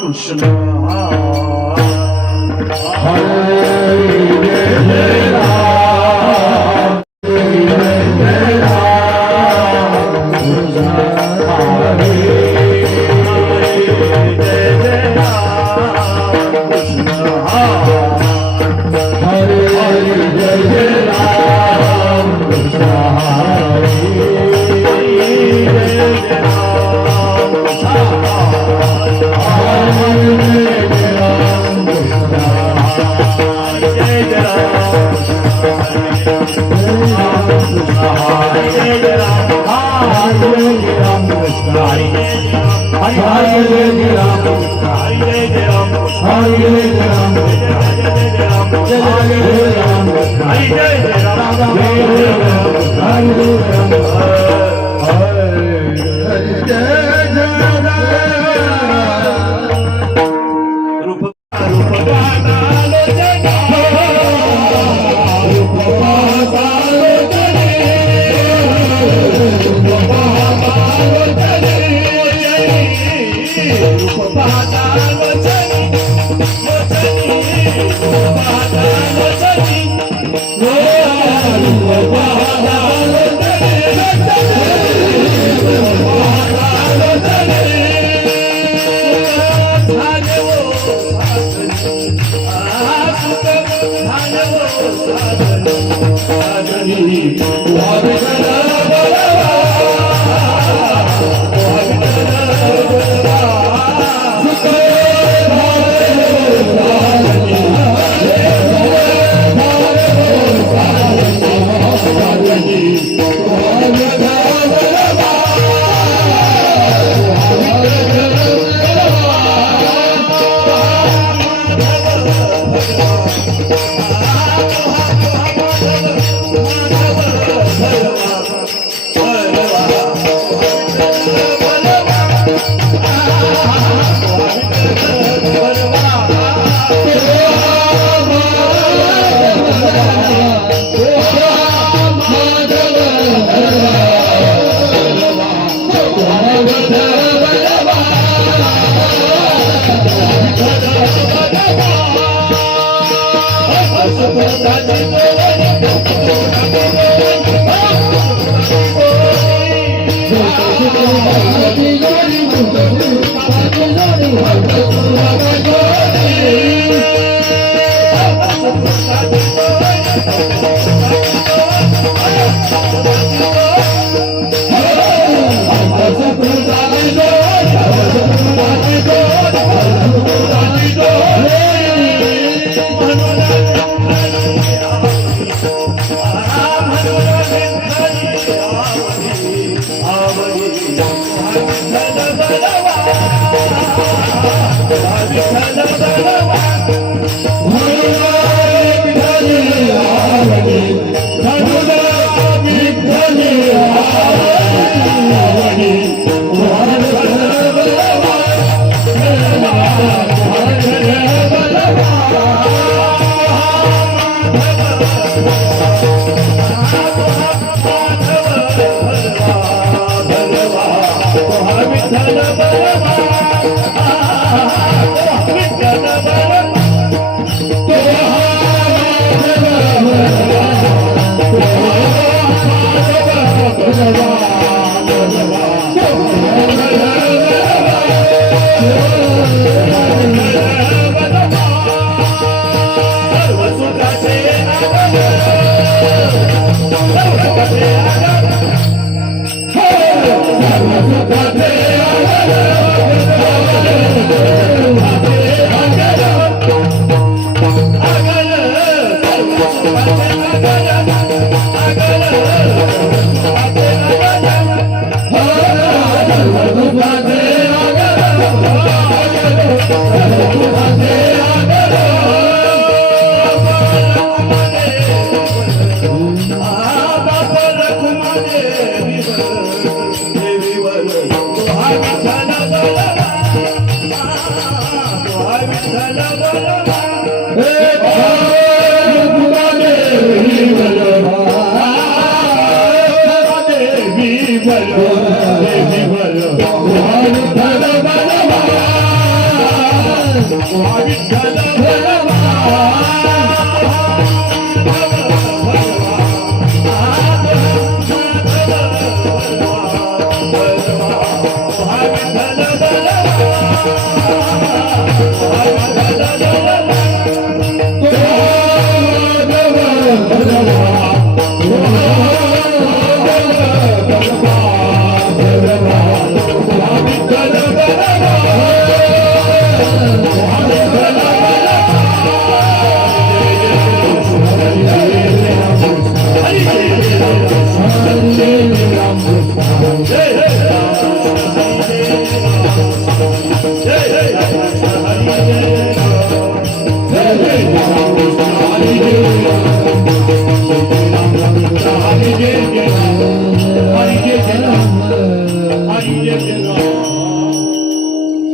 कृष्ण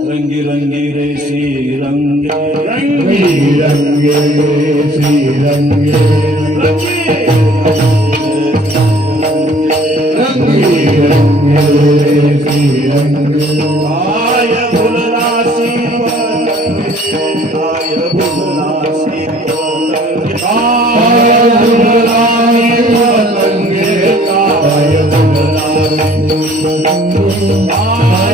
रंगी रंगी रे श्री रंगे रंगी रंगे श्री रंगे रंगी रंगे श्री रंगे आय भुलरासी आय भुलरासी आय भुलरासी रंगे आय भुलरासी आय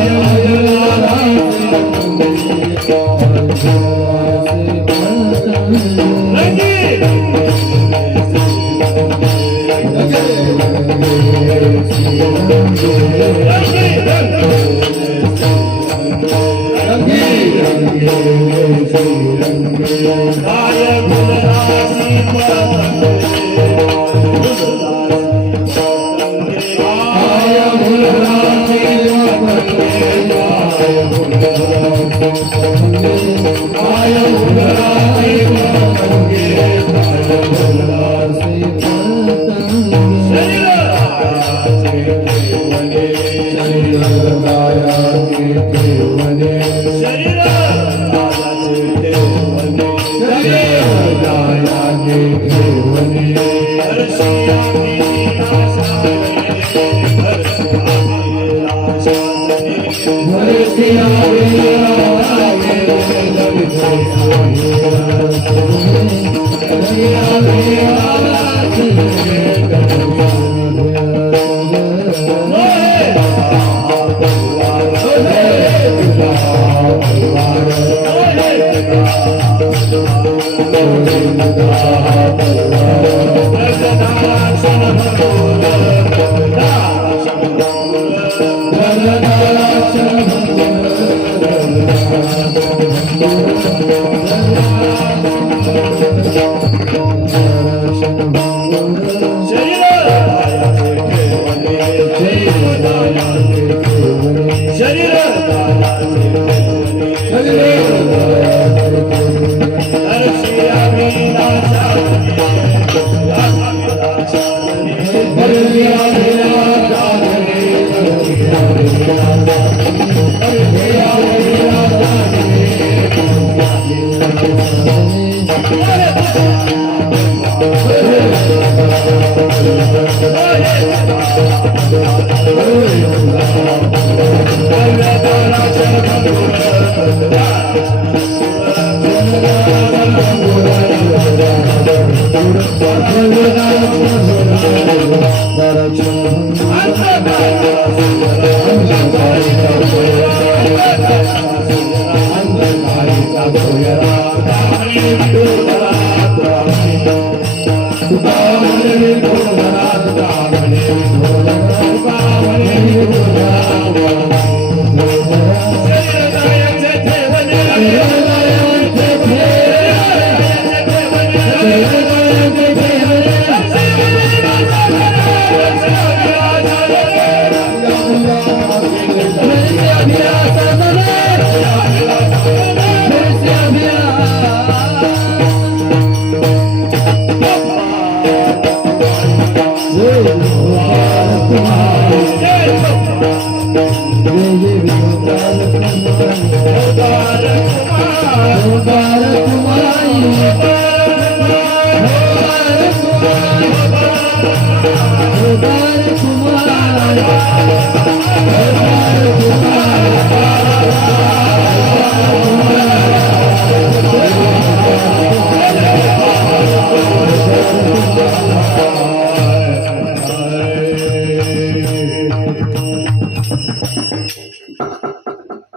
कुमार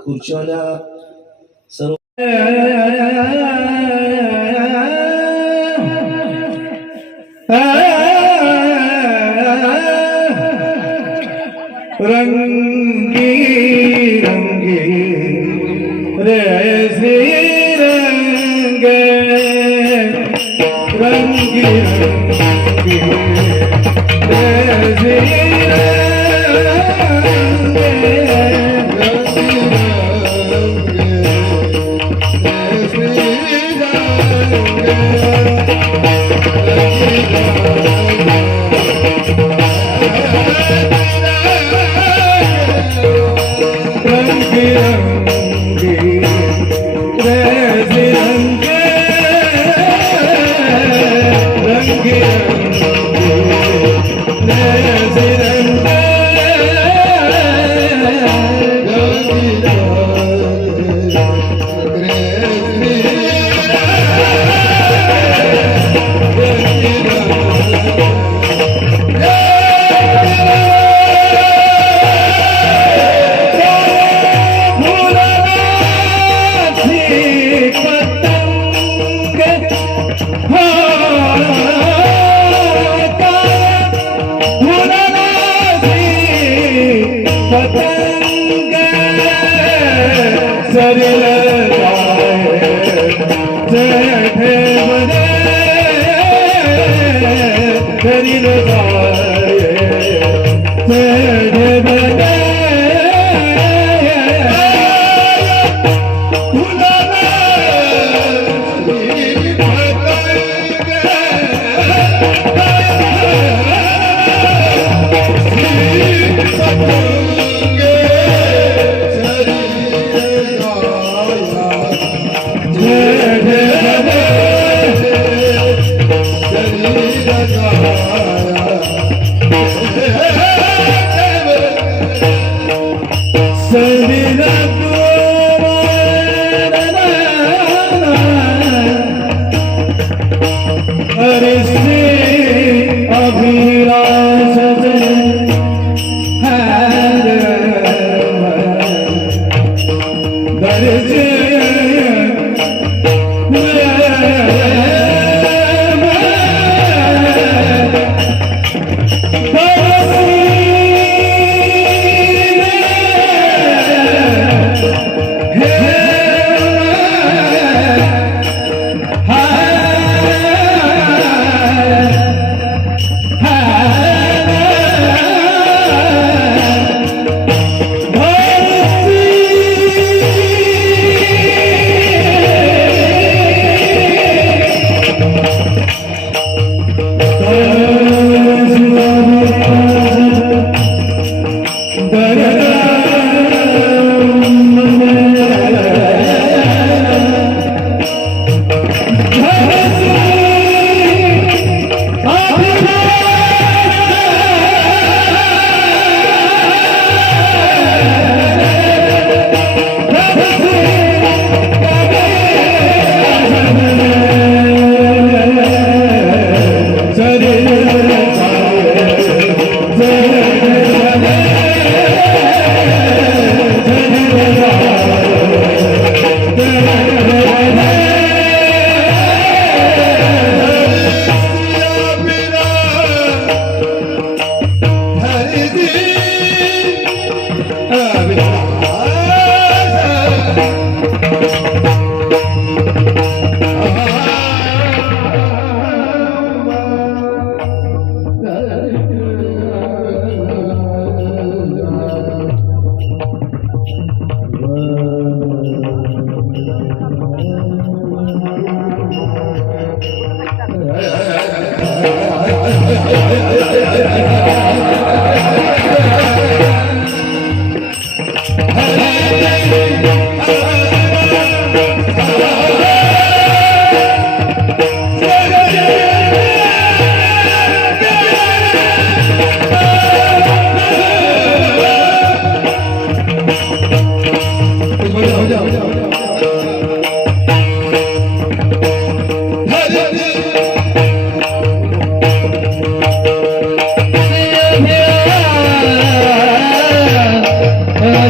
खुर्चीवाल्या सर्व रंगी रंगी रे श्री रंग रंगी रंगी रे श्री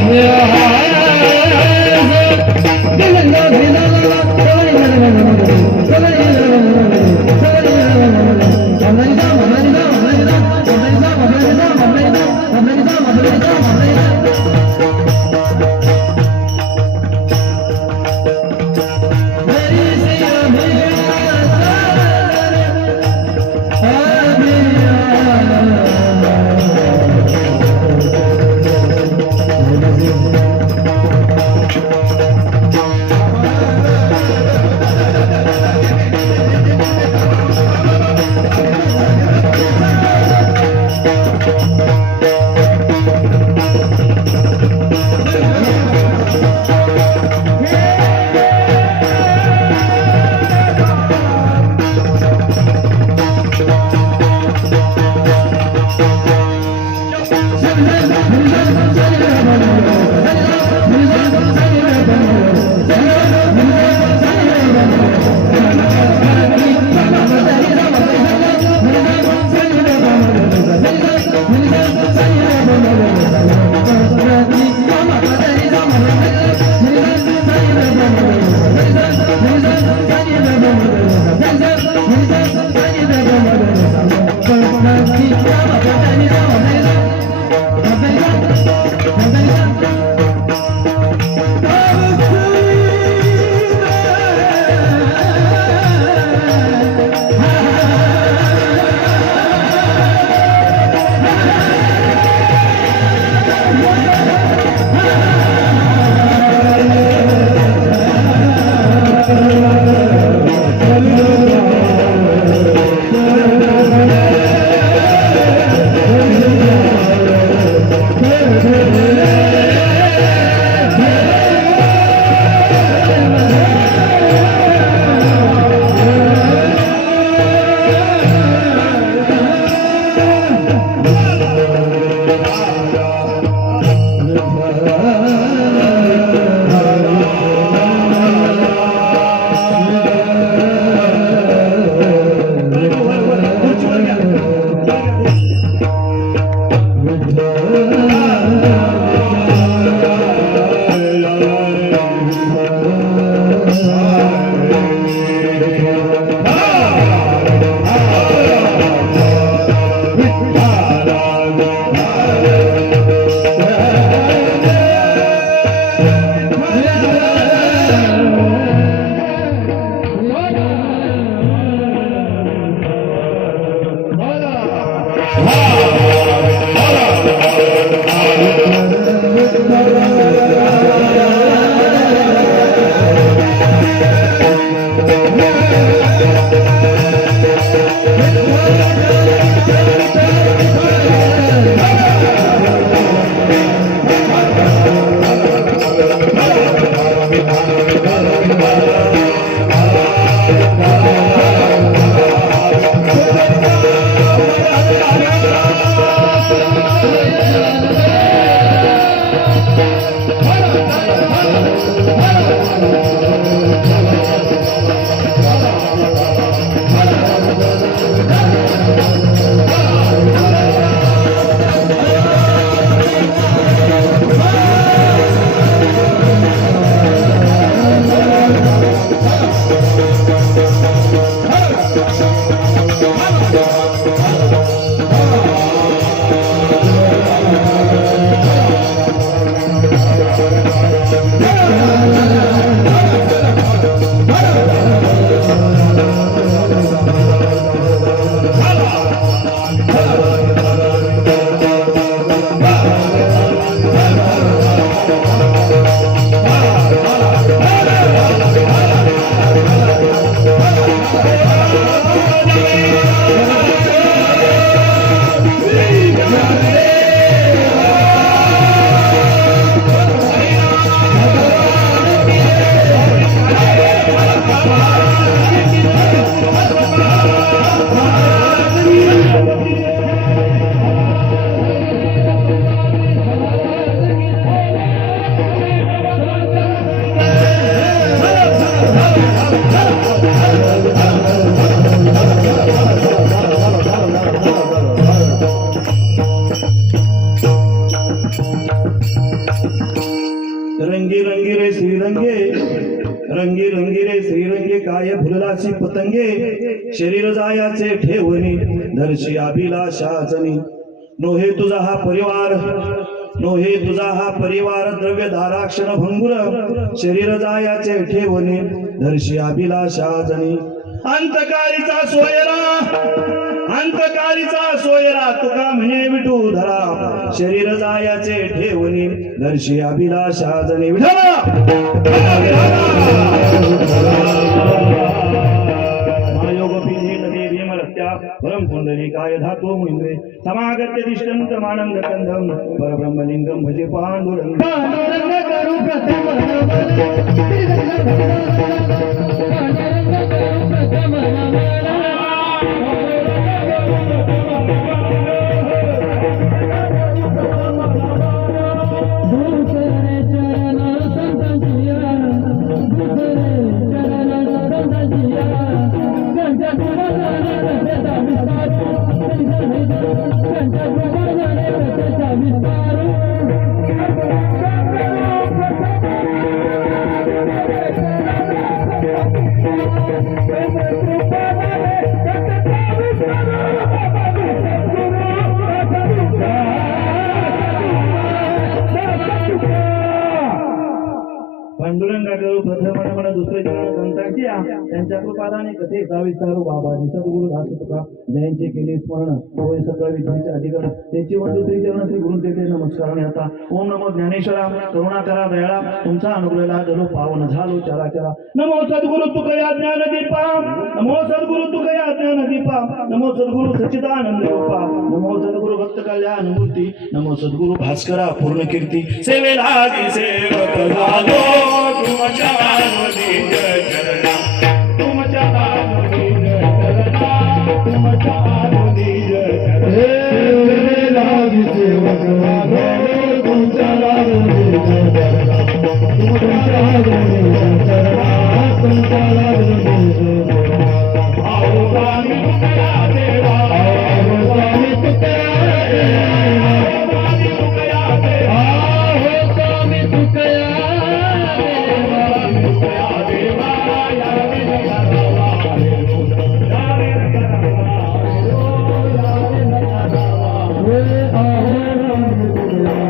Yeah. रंगी रंगी रे श्रीरंगे, रंगी रंगी रे श्रीरंगे, काय फुललाची पतंगे, शरीर जायाचे ठेवणी, धरशी अभिलाषाचनी. नोहे तुझा हा परिवार, नोहे तुझा हा परिवार, द्रव्य धाराक्षण भंगुर, शरीर जायाचे ठेवणी, धरशी अभिलाषाचनी. अंतकाळीचा सोयरा, अंतकाळीचा सोयरा, तुका म्हणे विठूधरा, शरीर जायाचे ठेवणी, दर्शी अभिलाषा जनी. विठला परम पुंडलिकाय धातो मुंद्रे, समागत्य दिष्टंत मानंद कंदम, परब्रह्मलिंगम भजे पांडुरंग. पांडुरंग करू प्रथम पांडुरंगाकडे प्रथम म्हणा दुसरे संतांची त्यांच्या कृपादाने कथे विस्तार बाबाजी सद्गुरु दास तुका जयांचे केले स्मरण होय सकळ विद्येचे अधिकरण त्यांची वंदू श्री चरण श्री गुरु तेथे नमस्कार आणि आता ओम नमो ज्ञानेश्वरा करुणा करा दयाळा तुमचा अनुग्रह जणू पावन झालो चरा चरा नमो सद्गुरु तुकया ज्ञान दीपा नमो सद्गुरु तुकया ज्ञान दीपा नमो सद्गुरु सच्चिदानंद रूपा नमो सद्गुरु भक्त कल्याण मूर्ती नमो सद्गुरु भास्करा पूर्ण कीर्ती सेवेला सेवक झालो तुमच्या निज चरणा तुमच्या निज चरणा तुमच्या निज चरणा सेवक झालो तुमच्या निज चरणा तुमच्या निज चरणा तुमच्या निज चरणा आओ स्वामी तुकया देवा आओ स्वामी तुकया देवा स्वामी तुकया देवा आओ स्वामी तुकया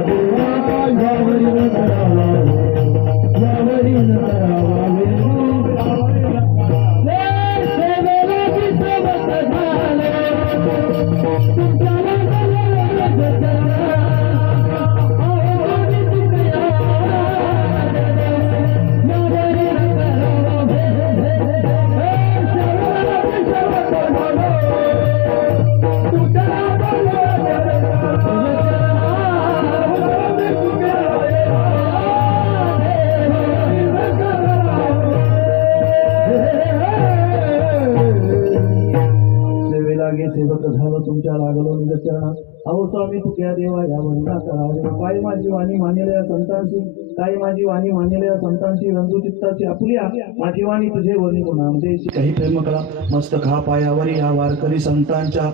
सेवक झालो तुमच्या लागलो निज चरणा अहो स्वामी तुक्या देवा या वंदा करावे काय माझी वाणी मानेल्या संतांची काय माझी वाणी मानेल्या संतांची रंजू चित्ताची आपुल्या माझी वाणी तुझे वनी गुणामदेशी काही प्रेम करा मस्तक हा पायावरी या वारकरी संतांच्या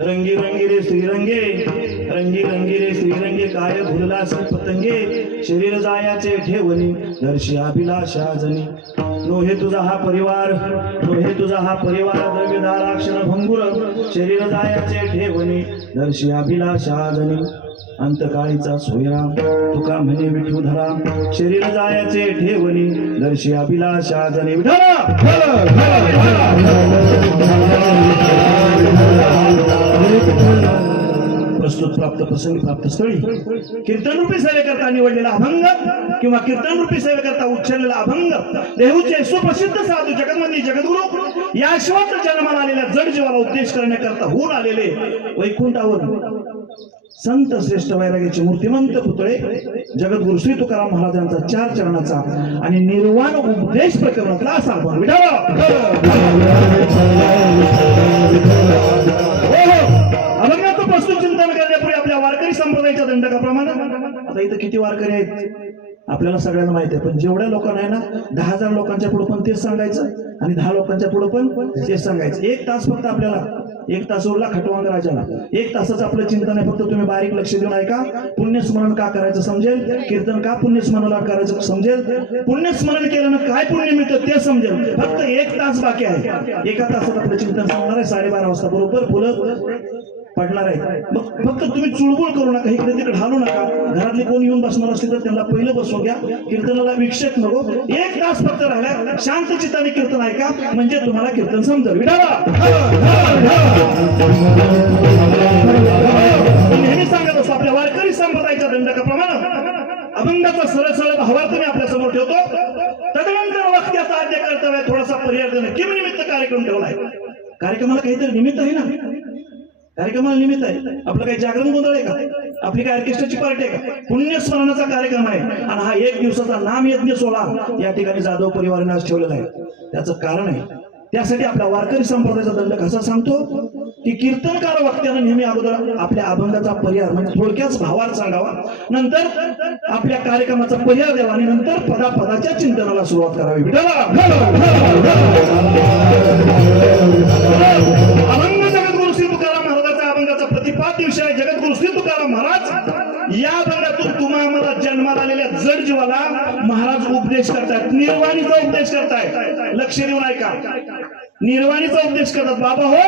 रंगी रंगी रे श्रीरंगे रंगी रंगी रे श्रीरंगे काय भुलला पतंगे शरीर जायाचे ठेवणी दर्शी अभिलाषा जनी नोहे तुझा हा परिवार नोहे तुझा हा परिवार द्रव्यदाराक्षण भंगुर शरीर जायाचे ठेवणी दर्शी अभिलाषा जनी अंतकाळीचा सोयरा तुका म्हणे विठूधरा शरीर जायाचे ठेवणी दर्शी अभिलाषा जनी प्रस्तुत प्राप्त प्रसंगी प्राप्त स्थळी कीर्तन रूपी सेवेकरता निवडलेला अभंग किंवा कीर्तन रूपी सेवेकरता उच्चारलेला अभंग देहूचे सुप्रसिद्ध साधू जगन्मंदी जगद्गुरु या श्वास जन्माला आलेल्या जड जीवाला उद्देश करण्याकरता होऊन आलेले वैकुंठावर संत श्रेष्ठ वैराग्याचे मूर्तिमंत पुतळे जगद्गुरु श्री तुकाराम महाराजांचा 4 चरणाचा आणि निर्वाण उपदेश प्रकरणातला असा अभंग अभंगाचं प्रस्तुत चिंतन करण्यापूर्वी आपल्या वारकरी संप्रदायाच्या दंडकाप्रमाणे आता इथं किती वारकरी आहेत आपल्याला सगळ्यांना माहिती आहे पण जेवढ्या लोकांना आहे ना 10,000 लोकांच्या पुढे पण तेच सांगायचं आणि 10 लोकांच्या पुढे पण तेच सांगायचं 1 तास फक्त आपल्याला 1 तास उरला खटवांग राजाला 1 तासाचं आपलं चिंतन आहे फक्त तुम्ही बारीक लक्ष देऊन ऐका पुण्यस्मरण का करायचं समजेल कीर्तन का पुण्यस्मरणाला करायचं समजेल पुण्यस्मरण केल्यानं काय पुण्य मिळतं ते समजेल फक्त 1 तास बाकी आहे 1 तासात आपलं चिंतन सांगणार आहे 12:30 वाजता बरोबर फुलं पडणार आहे मग फक्त तुम्ही चुळबुळ करू नका इकडे तिकडे हालू नका घरातले कोण येऊन बसणार असले तर त्यांना पहिलं बसवून घ्या कीर्तनाला विक्षेप नको 1 तास फक्त राहिला शांत चित्ताने कीर्तन ऐका म्हणजे तुम्हाला कीर्तन समजेल नेहमी सांगत असतो आपल्या वारकरी संप्रदायाच्या दंडकाप्रमाणे अभंगाचा सरळ सरळ भावार्थ मी आपल्या समोर ठेवतो तदनंतर वाक्याचा आद्य कर्तव्य थोडासा पर्याय देणे किम निमित्त कार्यक्रम ठेवलाय कार्यक्रमाला काहीतरी निमित्त आहे ना कार्यक्रमाला निमित्त आहे आपलं काही जागरण गोंधळ आहे का आपली काय ऑर्केस्ट्राची पार्टी आहे का? पुण्यस्मरणाचा कार्यक्रम आहे आणि हा 1 दिवसाचा नाम यज्ञ सोहळा या ठिकाणी जाधव परिवाराने आज ठेवलेला आहे. त्याचं कारण आहे, त्यासाठी आपला वारकरी संप्रदायाचा दंड कसा सांगतो की कीर्तनकार वक्त्यानं नेहमी अगोदर आपल्या अभंगाचा पर्याय म्हणजे थोडक्याच भावार्थ सांगावा, नंतर आपल्या कार्यक्रमाचा पर्याय द्यावा आणि नंतर पदाच्या चिंतनाला सुरुवात करावी. अभंग जगद्गुरु श्री तुकाराम महाराजांचा अभंगाचा प्रतिपाद्य विषय जगद्गुरु श्री तुकाराम महाराज या अभंगातून तुम्हा आम्हाला जन्माला आलेल्या जड जीवाला महाराज उपदेश करतायत, निर्वाणीचा उपदेश करतायत. लक्ष देऊन ऐका, निर्वाणीचा उपदेश करतात. बाबा हो,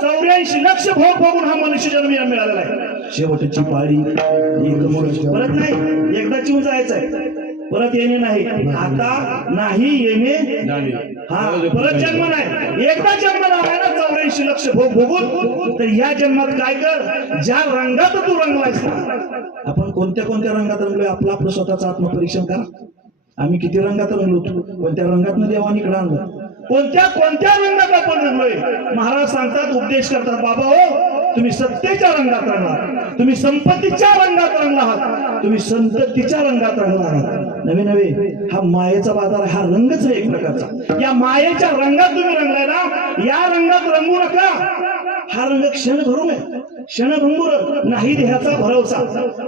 84 लक्ष भोग बघून हा मनुष्य जन्म मिळालेला आहे. शेवटची पाळी परत नाही, एकदा चिवून जायचंय, परत येणे नाही. आता नाही येणे, हा परत जन्म नाही. एकदा जन्म आलाय ना 84 लक्ष भोग बघून, तर या जन्मात काय कर, ज्या रंगात तू रंगलायस. आपण कोणत्या कोणत्या रंगात रंगलोय आपलं आपलं स्वतःचं आत्मपरीक्षण करा. आम्ही किती रंगात रंगलो, कोणत्या रंगात देवानी इकडे आणलं, कोणत्या कोणत्या रंगात आपण रंगलोय. महाराज सांगतात, उपदेश करतात, बाबा हो तुम्ही सत्तेच्या रंगात रंगला, तुम्ही संपत्तीच्या रंगात रंगला आहात, तुम्ही संततीच्या रंगात रंगला आहात. नवे नवे हा मायेचा बाजार, हा रंगच आहे एक प्रकारचा. या मायेच्या रंगात तुम्ही रंगलाय ना, या रंगात रंगू नका. हा रंग क्षणभरून आहे, क्षणभंगुर नाही देहाचा भरवसा.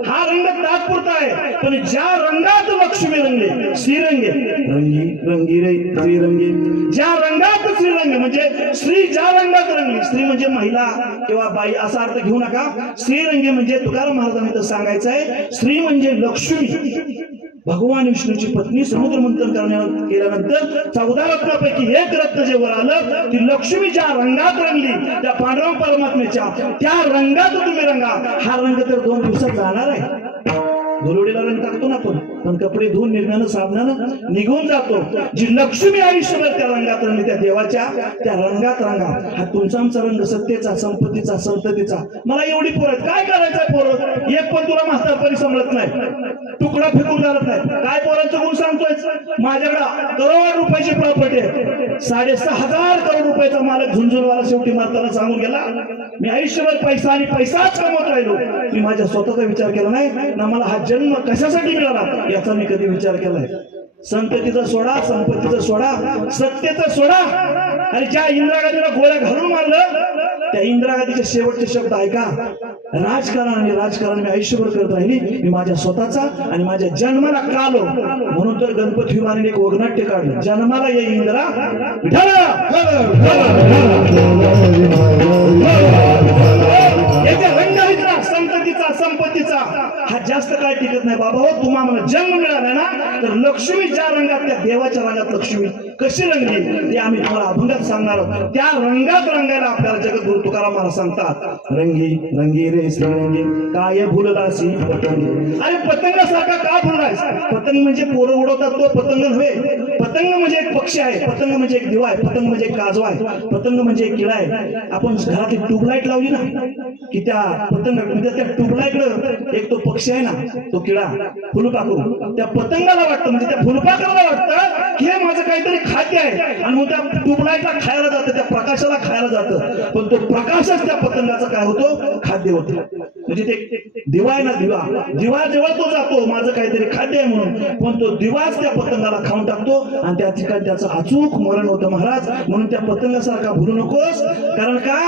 हा रंग तात्पुरता आहे, पण ज्या रंगात लक्ष्मी रंगले, श्रीरंगे रंगी रंगी रे श्रीरंगे, ज्या रंगात श्रीरंगे म्हणजे श्री ज्या रंगात रंगली, स्त्री म्हणजे महिला किंवा बाई असा अर्थ घेऊ नका. श्रीरंगे म्हणजे तुकाराम महाराजांनी तर सांगायचं आहे, श्री म्हणजे लक्ष्मी, भगवान विष्णूची पत्नी. समुद्र मंथन केल्यानंतर 14 रत्नापैकी एक रत्न जे वर आलं, ती लक्ष्मी ज्या रंगात रंगली, त्या पांडुरंग परमात्म्याच्या त्या रंगात तुम्ही रंगा. हा रंग तर 2 दिवसात जाणार आहे. धुलोडीला रंग टाकतो ना आपण, पण कपडे धुवून निर्म्यानं साबणानं निघून जातो. जी लक्ष्मी आयुष्यभर त्या रंगात रंगली, त्या देवाच्या त्या रंगात रंगा. हा तुमचा आमचा रंग सत्तेचा, संपत्तीचा, संततीचा. मला एवढी पोरं आहेत, काय करायचंय पोरं, एक पण तुला म्हातारपणी सांभाळत नाही, तुकडा फेकून घालत नाही. काय पोरांचं गुण सांगतोय, माझ्याकडे करोड रुपयाची प्रॉपर्टी आहे, 6,500 करोड रुपयाचा मालक झुंझुनवाला शेवटी मारताना सांगून गेला, मी आयुष्यभर पैसा आणि पैसाच कमवत राहिलो, मी माझ्या स्वतःचा विचार केला नाही ना, मला हा जन्म कशासाठी मिळाला याचा मी कधी विचार केलाय. संततीचा सोडा, संपत्तीचा सोडा, सत्तेचा सोडा. आणि ज्या इंदिरा गांधीला गोळ्या घालून मारलं, त्या इंदिरा गांधीचे शेवटचे शब्द ऐका, राजकारण मी आयुष्यभर करत राहिली, मी माझ्या स्वतःचा आणि माझ्या जन्माला कालो. म्हणून तर गणपती विमानाने एक वगनाट्य काढलं, जन्माला ये इंदिरा संततीचा, संपत्तीचा हा जास्त काय टिकत नाही. बाबा हो, तुम्हाला जन्म मिळाला ना, तर लक्ष्मी ज्या रंगात, त्या देवाच्या रंगात लक्ष्मी कशी रंगली ते आम्ही तुम्हाला अभंगात सांगणार आहोत. त्या रंगात रंगायला आपल्याला जगद्गुरु तुकाराम महाराज सांगतात, रंगी रंगी रे श्रीरंगी काय भुललासी पतंगी. अरे पतंगासारखा का भुललास? पतंग म्हणजे पोरं उडवतात तो पतंग नव्हे. पतंग म्हणजे एक पक्षी आहे, पतंग म्हणजे एक दिवा आहे, पतंग म्हणजे एक काजवा आहे, पतंग म्हणजे एक किडा आहे. आपण घरात एक ट्यूबलाईट लावली ना, की त्या पतंग म्हणजे त्या ट्यूबलाईट एक तो पक्षी आहे ना, तो किडा फुलपाखरू, त्या पतंगाला वाटतं म्हणजे त्या फुलपाखराला वाटतं की हे माझं काहीतरी खाद्य आहे, आणि मग त्या ट्यूबलाईटला खायला जातं, त्या प्रकाशाला खायला जातं. पण तो प्रकाशच त्या पतंगाचा काय होतो, खाद्य होतो. म्हणजे ते दिवा आहे ना, दिवा जेव्हा तो जातो माझं काहीतरी खाद्य आहे म्हणून, पण तो दिवाच त्या पतंगाला खाऊन टाकतो आणि त्या ठिकाणी त्याचं अचूक मरण होतं. महाराज म्हणून त्या पतंगासारखा भुलू नकोस, कारण का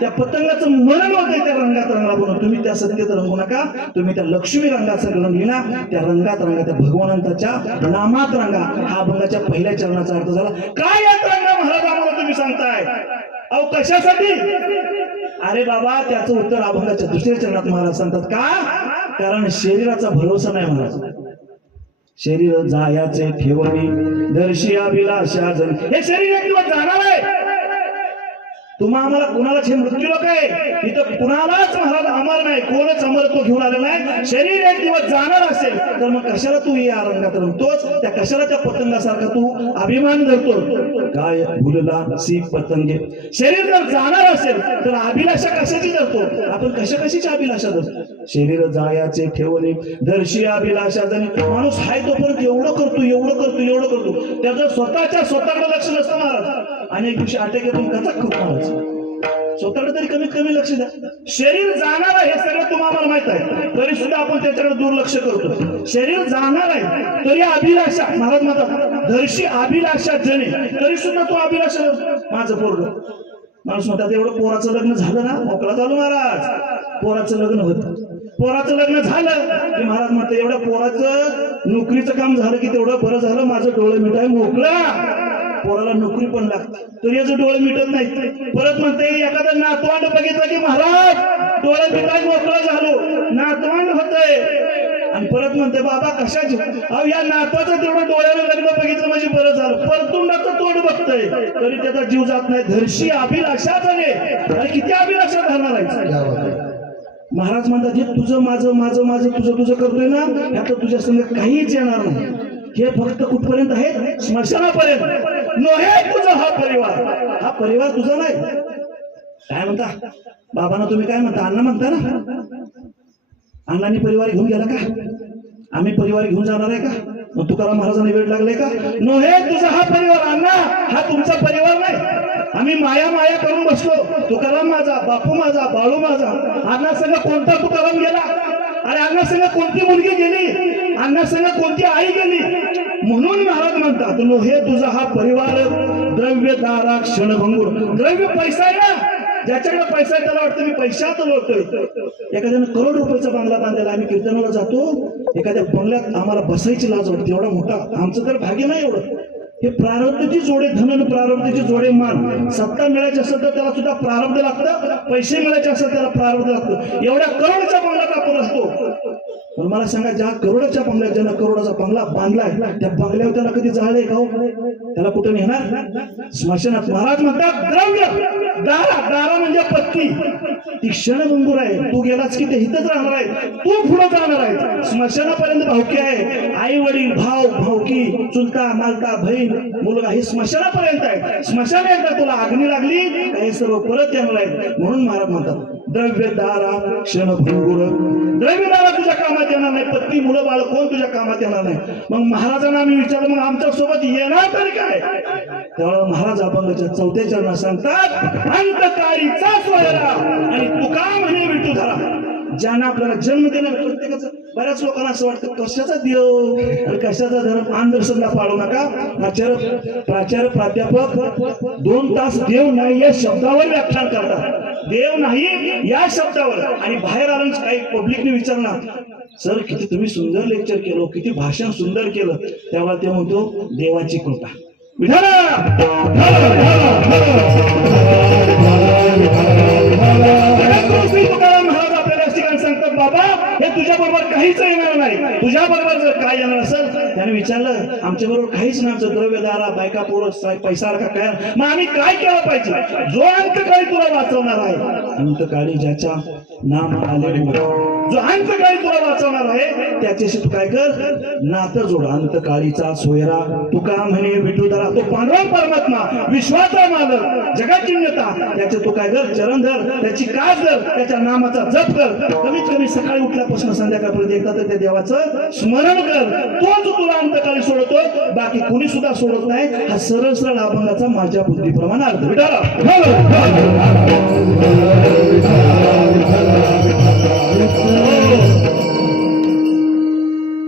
त्या पतंगाचं मरण होतंय त्या रंगात रंगला. म्हणून तुम्ही त्या सत्तेत रंगू नका, तुम्ही त्या लक्ष्मी रंगाचा रंगली ना, त्या रंगात रंगा, त्या भगवंताच्या नामात रंगा. हा अभंगाच्या पहिल्या चरणाचा अर्थ झाला. काय यात रंगा महाराज आम्हाला तुम्ही सांगताय, अहो कशासाठी? अरे बाबा, त्याचं उत्तर अभंगाच्या 2ऱ्या चरणात महाराज सांगतात. का? कारण शरीराचा भरोसा नाही महाराज. शरीर जायाचे ठेवणी दर्शी अभिलाषा जन, हे शरीर एक दिवस जाणार आहे. तुम्हा आम्हाला कुणालाच हे मृत्यू लोक आहे इथं, कुणालाच महाराज अमर नाही, कोणच अमरत्व घेऊन आलेला नाही. शरीर एक दिवस जाणार असेल तर मग कशाला तू या रंगात रंगतोस, त्या कशाला त्या पतंगासारखा तू अभिमान धरतो. काय भुलला सी पतंगे. शरीर जर जाणार असेल तर अभिलाषा कशाची धरतो आपण, कशाची अभिलाषा धरतो. शरीर जायाचे ठेवणे दर्शी अभिलाषा जन. माणूस हाय तोपर्यंत एवढं करतो, एवढं करतो, एवढं करतो, त्याचं स्वतःच्या स्वतःकडे लक्ष नसतं महाराज. अनेक दिवशी अटॅक येतो कचा खूप महाराज, स्वतःकडे तरी कमीत कमी लक्ष द्या. शरीर जाणार आहे हे सगळं तुम्हाला माहित आहे, तरी सुद्धा आपण त्याच्याकडे दुर्लक्ष करतो. शरीर जाणार आहे तरी अभिलाषा, महाराज म्हणतात धर्शी अभिलाषा जने, तरी सुद्धा तो अभिलाषा माझं पोरग. माणूस म्हणतात एवढं पोराचं लग्न झालं ना मोकळा झालो महाराज. पोराचं लग्न होतं, पोराचं लग्न झालं की महाराज म्हणतात एवढ्या पोराचं नोकरीचं काम झालं की तेवढं बरं झालं, माझं डोळे मिठाय मोकळा. पोराला नोकरी पण लागते तरी याचं डोळे मिटत नाही. परत म्हणते एखादं नातवांड बघितलं की महाराज डोळे मिटाय मोकळं झालो, नातवांड होतंय. आणि परत म्हणते बाबा कशाची, अहो या नातवाचं तेवढं डोळ्यानं लग्न बघितलं म्हणजे बरं झालं. परतुंडाचं तोंड बघतंय तरी त्याचा जीव जात नाही. धर्शी अभिलाषा झाले, आणि किती अभिलाषा धरणार आहे. महाराज म्हणतात हे तुझं माझं माझं माझं तुझं तुझं करतोय ना, आता तुझ्या संग काहीच येणार नाही. हे फक्त कुठपर्यंत आहे, स्मशानापर्यंत. नोहे तुझा हा परिवार, हा परिवार तुझा नाही. काय म्हणता बाबांना, तुम्ही काय म्हणता, अण्णा म्हणता ना. अण्णांनी परिवार घेऊन गेला का, आम्ही परिवार घेऊन जाणार आहे का. मग तुकाराम महाराजांना वेळ लागले का. नोहे तुझा हा परिवार, अण्णा हा तुमचा परिवार नाही. आम्ही माया माया करून बसलो. तुकाराम माझा, बापू माझा, बाळू माझा. अण्णा संग कोणता तुकाराम गेला, अरे अण्णा संग कोणती मुलगी गेली, अण्णा संग कोणती आई गेली. म्हणून महाराज म्हणतात नोहे तुझा हा परिवार. द्रव्य दारा क्षणभंगूर. द्रव्य पैसा आहे ना, ज्याच्याकडे पैसा आहे त्याला वाटतं मी पैशात लोटतोय. एखाद्यानं करोड रुपयाचा बंगला बांधायला आम्ही कीर्तनाला जातो, एखाद्या बंगल्यात आम्हाला बसायची लाज वाटते. एवढा मोठा आमचं तर भाग्य नाही एवढं. हे प्रारब्धची जोडे धन, प्रारब्धची जोडे मान. सत्ता मिळायची असेल तर त्याला सुद्धा प्रारब्ध लागतं, पैसे मिळायचे असेल त्याला प्रारब्ध लागतं. एवढ्या करोडच्या बंगल्यात आपण असतो. पण मला सांगा ज्या करोडाच्या बंगल्यात, ज्यानं करोडाचा बंगला बांधलाय त्या बंगल्यावर त्याला कधी जाळले का, त्याला कुठं नेणार, स्मशानात. महाराज म्हणतात द्रव्य दारा, दारा म्हणजे पत्ती, ती क्षणभंगूर आहे. तू गेलास की ते हितच राहणार आहे, तू पुढे जाणार आहे. स्मशानापर्यंत भावकी आहे. आई वडील, भाऊ भावकी, चुलता मालता, बहीण मुलगा, हे स्मशानापर्यंत आहे. स्मशान एकदा तुला अग्नी लागली हे सर्व परत येणार आहे. म्हणून महाराज म्हणतात द्रव्य दारा क्षणभंगूर. द्रव्य दारा तुझ्या कामात येणार नाही, पत्नी मुलं बाळ कोण तुझ्या कामात येणार नाही. मग महाराजांना आम्ही विचारलं मग आमच्या सोबत येणार तरी काय. त्यावेळेला महाराज अभंगाच्या 4थ्या चरणात सांगतात अंतकाळीचा सोयरा आणि तुका म्हणे विठुधरा. ज्यांना आपल्याला जन्म देणार प्रत्येकाचं, बऱ्याच लोकांना असं वाटतं कशाचा देव आणि कशाचा धर्म. अंधश्रद्धा पाळू नका. प्राचार्य प्राध्यापक 2 तास देव नाही या शब्दावर व्याख्यान करतात. देव नाही या शब्दावर. आणि बाहेर आलं काही पब्लिकने विचारणार सर किती तुम्ही सुंदर लेक्चर केलं, किती भाषण सुंदर केलं, तेव्हा ते म्हणतो देवाची कृपा. महाराज आपल्याला ठिकाणी सांगतात बाबा हे तुझ्या बरोबर काहीच येणार नाही. तुझ्या बरोबर जर काय येणार असेल, त्याने विचारलं आमच्या बरोबर काहीच नाही, आमचं द्रव्यदारा बायका पोरं पैसा का काय, मग आम्ही काय केलं पाहिजे. जो अंतकाळी तुला वाचवणार आहे, अंतकाळी ज्याच्या नाम आले, जो अंतकाळी तुला वाचवणार आहे त्याच्याशी तू काय कर, नातं जोड. अंतकाळीचा सोयरा तुका म्हणे विठुधरा. तो पांडुरंग परमात्मा, विश्वाचा मालक, जगाची नेता, त्याचे तू काय कर, चरण धर, त्याची कास धर, त्याच्या नामाचा जप कर. कमीत कमी सकाळी उठल्यापासून संध्याकाळपर्यंत एकदा तर त्या देवाचं स्मरण कर. तोच तुला अंतकाळी सोडतो, बाकी कोणी सुद्धा सोडत नाही. हा सरळ सरळ अभंगाचा माझ्या बुद्धीप्रमाणे अर्थ. विठाला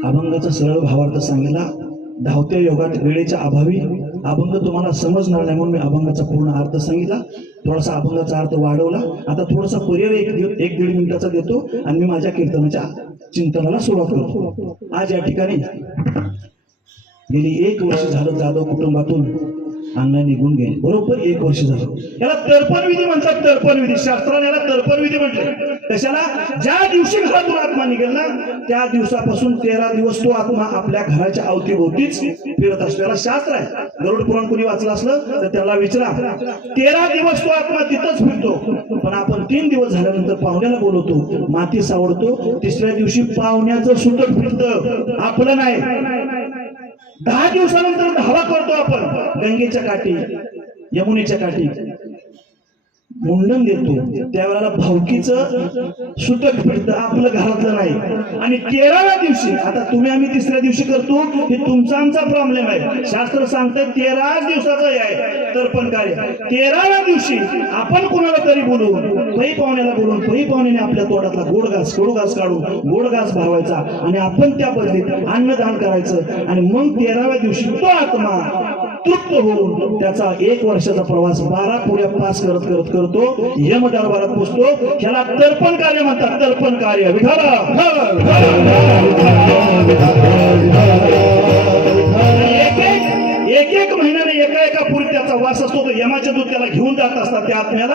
अभंगाचा सरळ भावार्थ सांगितला. धावत्या योगात वेळेच्या अभावी अभंग तुम्हाला समजणार नाही म्हणून मी अभंगाचा पूर्ण अर्थ सांगितला. थोडासा अभंगाचा अर्थ वाढवला. आता थोडासा पर्याय 1-1.5 मिनिटाचा देतो आणि मी माझ्या कीर्तनाच्या चिंतनाला सुरुवात करतो. आज या ठिकाणी गेली 1 वर्ष झालं जाधव कुटुंबातून अण्णा निघून गेले. बरोबर 1 वर्ष झालं. याला तर्पण विधी म्हणतात. तर्पण विधी शास्त्राने याला तर्पण विधी म्हटले. कशाला, ज्या दिवशी घरातून आत्मा निघेल ना त्या दिवसापासून 13 दिवस तो आत्मा आपल्या घराच्या अवतीभोवतीच फिरत असलेला शास्त्र आहे. गरुड पुराण कोणी वाचलं असलं तर त्याला विचारा. 13 दिवस तो आत्मा तिथंच फिरतो. पण आपण 3 दिवस झाल्यानंतर पाहुण्याला बोलवतो, माती सावडतो. 3ऱ्या दिवशी पाहुण्याचं सुतक फिरतं, आपलं नाही. 10 दिवसानंतर धावा करतो आपण गंगेच्या काठी, यमुनेच्या काठी. मुंडन देतो त्यावेळेला भावकीचं सुतक फिरतं, आपलं घरातलं नाही. आणि 13व्या दिवशी, आता तुम्ही आम्ही तिसऱ्या दिवशी करतो हे तुमचा आमचा प्रॉब्लेम आहे. शास्त्र सांगतं 13 दिवसाचं हे आहे तर्पण कार्य. 13व्या दिवशी आपण कुणाला तरी बोलवून पै पाहुण्याला बोलून पै पाहुण्याने आपल्या तोंडातला गोड घास कडू घास काढून गोड घास भरवायचा आणि आपण त्या बदलीत अन्नदान करायचं. आणि मग 13व्या दिवशी तो आत्मा तृप्त होऊन त्याचा 1 वर्षाचा प्रवास 12 पुऱ्या पास करत करत करतो, यम दरबारात पोचतो. ह्याला तर्पण कार्य म्हणतात. तर्पण कार्य एक महिन्याने एका पुरी त्याचा वास असतो. तो यमाचे दूत त्याला घेऊन जात असतात त्या आत्म्याला.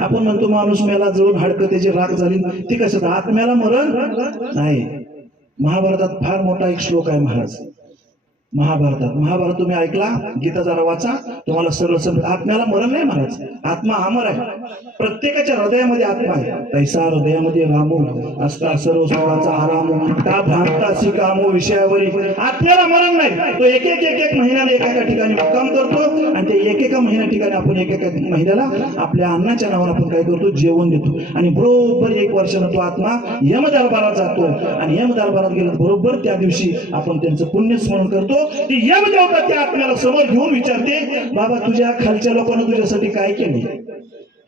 आपण म्हणतो माणूस मेला जळून हाडकं त्याची राख झाली, ती कसं आत्म्याला मरण नाही. महाभारतात फार मोठा एक श्लोक आहे महाराज. महाभारत तुम्ही ऐकला, गीता जरा वाचा, तुम्हाला सरळ समज. आत्म्याला मरण नाही महाराज, आत्मा अमर आहे. प्रत्येकाच्या हृदयामध्ये आत्मा आहे. तैसा हृदयामध्ये रामो असता सर्व सुखाचा आराम का भ्रांतासी कामो विषयावरी. आत्म्याला मरण नाही. तो एक महिन्याला एका ठिकाणी मुक्काम करतो आणि ते एकेका महिन्या ठिकाणी आपण एकेका महिन्याला आपल्या अन्नाच्या नावावर आपण काय करतो, जेवण देतो. आणि बरोबर 1 वर्षानं तो आत्मा यम दरबारात जातो. आणि यम दरबारात गेला बरोबर त्या दिवशी आपण त्यांचं पुण्यस्मरण करतो. ती यमदेवता त्या आत्म्याला समोर घेऊन विचारते, बाबा तुझ्या खालच्या लोकांना तुझ्यासाठी काय केले?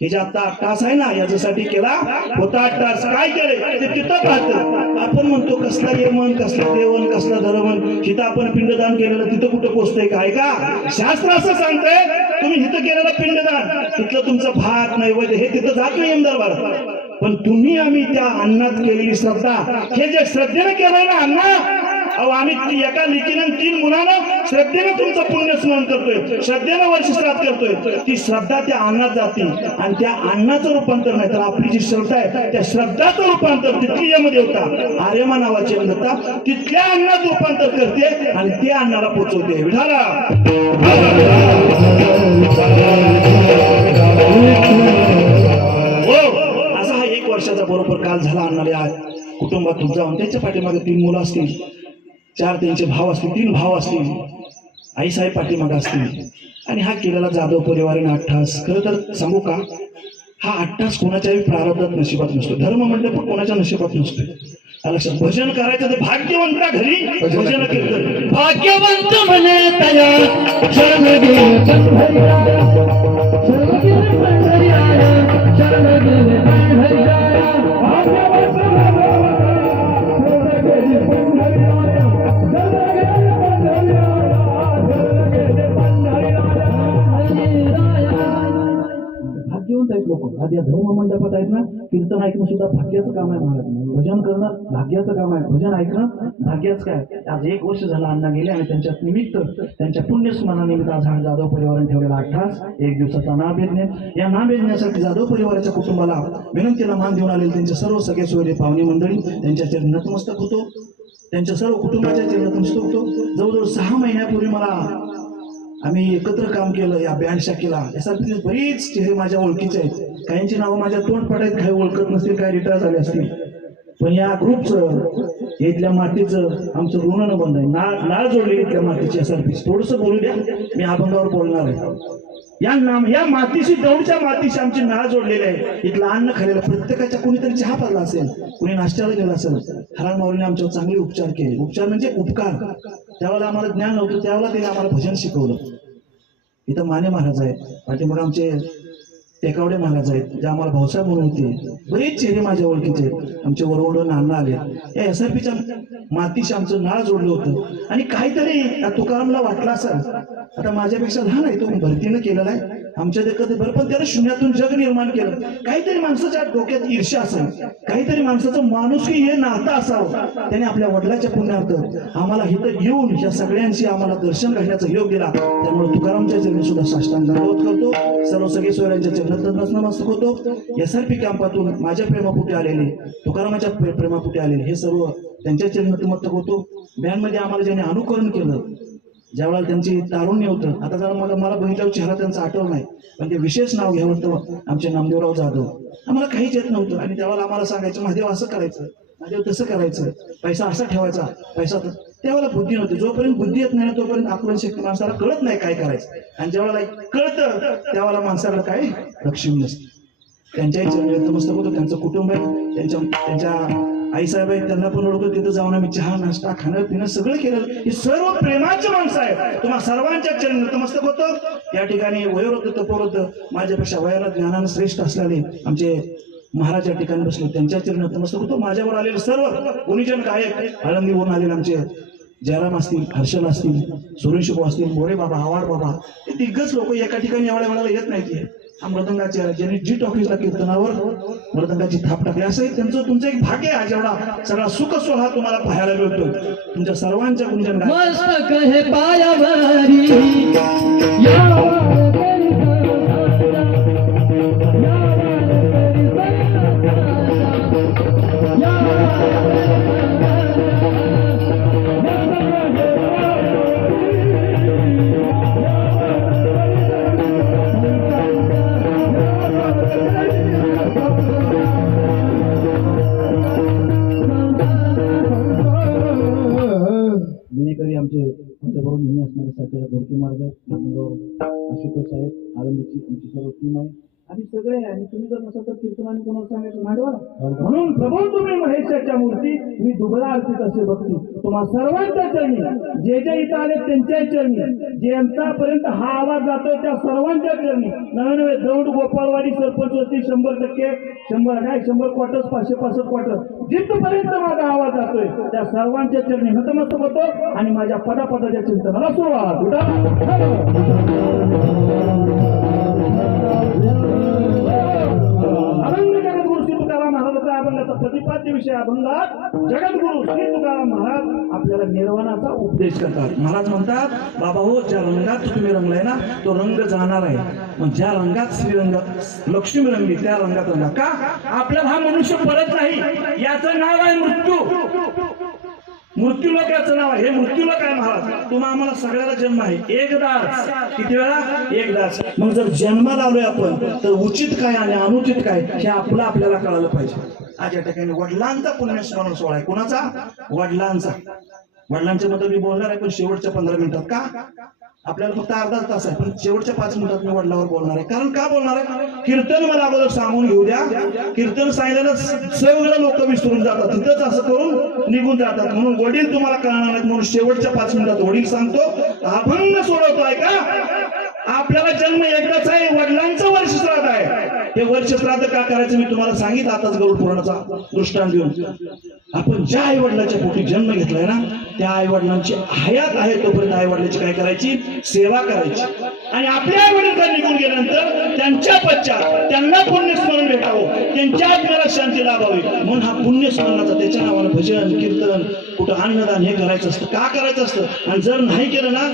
हे जे आता 8 तास आहे ना, याच्यासाठी केला होता 8 तास, काय केले ते तिथं पाहतं. आपण म्हणतो कसला यमन, कसला देवन, कसला धर्मन. हिथं आपण पिंडदान केलेलं तिथं कुठं पोचतंय काय का? शास्त्र असं सांगतंय, तुम्ही हिथं केलेलं पिंडदान, तिथलं तुमचं भात नैवेद्य हे तिथं जात नाही यमदरबारात. पण तुम्ही आम्ही त्या अन्नात केलेली श्रद्धा, हे जे श्रद्धेनं केलंय ना अण्णा, अहो आम्ही एका लेकीनं 3 मुलानं श्रद्धेनं तुमचं पुण्यस्मरण करतोय, श्रद्धेनं वर्षश्राद्ध करतोय. ती श्रद्धा त्या अन्नात जाते आणि त्या अन्नाचं रूपांतर नाही तर आपली जी श्रद्धा आहे त्या श्रद्धाचं रूपांतर तिथली यमदेवता आर्यमा नावाची यमदेवता तिथल्या अन्नात रूपांतर करते आणि त्या अन्नाला पोचवते. विठाला असा हा 1 वर्षाचा बरोबर काल झाला. अण्णाला कुटुंबात जाऊन त्यांच्या पाठीमागे 3 मुलं असतील, 4 त्यांचे भाव असतील, 3 भाव असतील, आईसाहेब पाठीमागे असतील. आणि हा केलेला जाधव परिवाराने 8 तास. खरं तर सांगू का, हा 8 तास कोणाच्याही प्रारब्धात नशिबात नसतो. धर्म म्हटलं पण कोणाच्या नशिबात नसतो. लक्षात, भजन करायचं ते भाग्यवंता घरी भजन कीर्तन. भाग्यवंत म्हणे तया शरण गेले पंढरीला, शरण गेले पंढरीला, शरण गेले पंढरीला. भाग्यवंत आहेत लोक. आज या धर्म मंडपात आहेत ना, कीर्तन ऐकणं सुद्धा भाग्याचं काम आहे महाराज. भजन करणं भाग्याचं काम आहे, भजन ऐकणं भाग्याचं काय. आज 1 वर्ष झालं अण्णा गेले आणि त्यांच्या निमित्त, त्यांच्या पुण्यस्मरणानिमित्त आज हा जाधव परिवाराने ठेवलेला 8 तास 1 दिवसाचा नाम यज्ञ. या नाम यज्ञासाठी जाधव परिवाराच्या कुटुंबाला विनंतीला मान देऊन आलेले त्यांचे सर्व सगळे सोयरे पाहुणे मंडळी त्यांच्या चरणी नतमस्तक होतो. त्यांच्या सर्व कुटुंबाच्या चरणी नतमस्तक होतो. जवळजवळ 6 महिन्यापूर्वी मला आम्ही एकत्र काम केलं या बँड शाखेला. यासारखी बरीच चेहरे माझ्या ओळखीचे आहेत. काहींची नावं माझ्या तोंडपाठ आहेत, काही ओळखत नसतील, काही रिटायर झाले असतील. पण या ग्रुपचं, इथल्या मातीचं आमचं ऋण बंद आहे. नाळ जोडली इथल्या मातीची. यासारखी थोडंसं बोलू द्या, मी अभंगावर बोलणार आहे. या मातीशी, दौडच्या मातीशी आमची नाळ जोडलेली आहे. इथलं अन्न खाल्लेलं प्रत्येकाच्या, कुणीतरी चहा पाजला असेल, कुणी नाश्त्याला गेला असेल. हराळ माऊलीने आमच्यावर चांगले उपचार केले. उपचार म्हणजे उपकार. त्यावेळेला आम्हाला ज्ञान नव्हतं, त्यावेळेला त्याने आम्हाला भजन शिकवलं. इथं माने महाराज आहेत, पाठीमागे आमचे टेकावडे महाराज आहेत, जे आम्हाला भाऊसाहेब म्हणून होते. बरेच चेहरे माझ्या ओळखीचे आहेत. आमचे वरवडून अण्णा आले. या एसआरपीच्या मातीशी आमचं नाळ जोडलं होतं. आणि काहीतरी तुकारामला वाटलं असेल, आता माझ्यापेक्षा लहान आहे तो, भरतीनं केलेला आहे आमच्या देखत बरं, पण त्याने शून्यातून जग निर्माण केलं. काहीतरी माणसाच्या डोक्यात ईर्ष्या असेल, काहीतरी माणसाचं माणुसकी हे नातं असावं. त्याने आपल्या वडिलाच्या पुण्यार्थ आम्हाला इथं येऊन या सगळ्यांशी आम्हाला दर्शन घडण्याचा योग दिला. त्यामुळे तुकारामच्या चरणी सुद्धा साष्टांग दंडवत करतो. सर्व सगळे सोयऱ्यांच्या चरणात नमस्कार होतो. एसआरपी कॅम्पातून माझ्या प्रेमापुटी आलेले, तुकारामाच्या प्रेमापुटी आलेले हे सर्व त्यांच्या चरणी नतमस्तक होतो. बँडमध्ये आम्हाला ज्यांनी अनुकरण केलं, ज्यावेळेला त्यांची तारुण्य होतं, आता जरा मला बघितल्यावर चेहरा त्यांचा आठवण नाही, पण ते विशेष नाव घ्यावं होतं आमचे नामदेवराव जाधव. आम्हाला काहीच येत नव्हतं आणि त्यावेळेला आम्हाला सांगायचं, महादेव असं करायचं, महादेव तसं करायचं, पैसा असा ठेवायचा, पैसा. त्यावेळेला बुद्धी नव्हती. जोपर्यंत बुद्धी येत नाही तोपर्यंत आकलन शक्ती माणसाला कळत नाही काय करायचं. आणि ज्यावेळेला कळतं त्यावेळेला माणसाला काय लक्ष्मी नसते. त्यांच्याही चरणी नतमस्तक होतो. त्यांचं कुटुंब आहे, त्यांच्या आईसाहेब आहेत, त्यांना पण ओळखतो. तिथं जाऊन आम्ही चहा नाश्ता खाणं पिणं सगळं केलं. ही सर्व प्रेमाची माणसं आहेत. तुम्हा सर्वांच्या चरणी नतमस्तक होतं. या ठिकाणी वयोवृद्ध तपोवृद्ध माझ्यापेक्षा वयाला ज्ञानानं श्रेष्ठ असल्याने आमचे महाराज या ठिकाणी बसले, त्यांच्या चरणी नतमस्तक होतो. माझ्यावर आलेले सर्व गुणीजन गायक आळंदीवरून आलेले आमचे जयराम असतील, हर्षल असतील, सुरेश भाऊ असतील, मोरे बाबा, आवाड बाबा, हे दिग्गज लोक एका ठिकाणी एवढ्या वेळाला येत नाहीत. हा मृदंगाचे ज्यांनी जी टॉकीजला कीर्तनावर मृदंगाची थाप टाकली, असं त्यांचं तुमचं एक भाग्य आहे. जेवढा सगळा सुख सोहळा तुम्हाला पाहायला मिळतो. तुमच्या सर्वांच्या गुंजन मस्तक हे पायावरी या विनेकरी आमच्याबरोबर नेहमी असणारे साथीला गोरकी मार्ग आहेत, आशुतोष साहेब, आळंदीची आमची सर्व टीम आहे आणि सगळे आहे. आणि तुम्ही जर नसाल तर कीर्तनाने कोणाला सांगायचं मांडवा. म्हणून प्रभू तुम्ही महेशाच्या मूर्ती, मी दुबळा अर्पित असे भक्ती तुम्हा सर्वांच्या चरणी, जे जे इथं आले त्यांच्या चरणी, ज्यांच्यापर्यंत हा आवाज जातोय त्या सर्वांच्या चरणी, नव्हे दौड गोपाळवाडी सरपंच होती 100%, 100 क्वार्टर्स, 565 क्वार्टर, जिथपर्यंत माझा आवाज जातोय त्या सर्वांच्या चरणी नतमस्तक होतो आणि माझ्या पदापदाच्या चिंतनाला सुरुवात. अभंग जगद्गुरु श्री तुकाराम महाराजांचा अभंगाचा प्रतिपाद्य विषय अभंगात जगद्गुरु श्री तुकाराम महाराज आपल्याला निर्वाणाचा उपदेश करतात. महाराज म्हणतात, बाबा हो, ज्या रंगात तुम्ही रंगलाय ना तो रंग जाणार आहे. मग ज्या रंगात श्रीरंग लक्ष्मी रंगली त्या रंगात रंगा. का? आपल्याला हा मनुष्य पडत नाही, याचं नाव आहे मृत्यू. मृत्यूलोक याचं नाव आहे. हे मृत्यूलोक आहे महाराज. तुम्हा आम्हाला सगळ्याला जन्म आहे एकदाच. किती वेळा? एकदाच. मग जर जन्माला आलोय आपण तर उचित काय आणि अनुचित काय हे आपल्याला कळालं पाहिजे. आज या ठिकाणी वडिलांचा पुण्यस्मरण सोहळा आहे. कोणाचा? वडिलांचा. वडिलांच्या बद्दल मी बोलणार आहे पण शेवटच्या 15 मिनिटात. का? आपल्याला फक्त अर्धा तास आहे पण शेवटच्या 5 मिनिटात मी वडिलांवर बोलणार आहे. कारण का बोलणार आहे? कीर्तन मला अगोदर सांगून घेऊ द्या. कीर्तन सांगितलं सगळं लोक विसरून जातात, तिथंच असं करून निघून जातात. म्हणून वडील तुम्हाला कळणार नाहीत, म्हणून शेवटच्या 5 मिनिटात वडील सांगतो. अभंग सोडवतोय का? आपल्याला जन्म एकदाच आहे, वडिलांचं वर्ष श्राद्ध आहे. हे वर्ष श्राद्ध का करायचं मी तुम्हाला सांगितलं आताच गरुड पुराणाचा दृष्टांत देऊन. आपण ज्या आई वडिलांच्या पोटी जन्म घेतलाय ना त्या आई वडिलांची हयात आहे तोपर्यंत आई वडिलांची काय करायची? सेवा करायची. आणि आपल्या आई वडील निघून गेल्यानंतर त्यांच्या पश्चात त्यांना पुण्यस्मरण भेटावं, त्यांच्या आत्म्याला शांती लाभावी म्हणून हा पुण्यस्मरणाचा त्याच्या नावानं भजन कीर्तन कुठं अन्नदान हे करायचं असतं. का करायचं असतं? आणि जर नाही केलं ना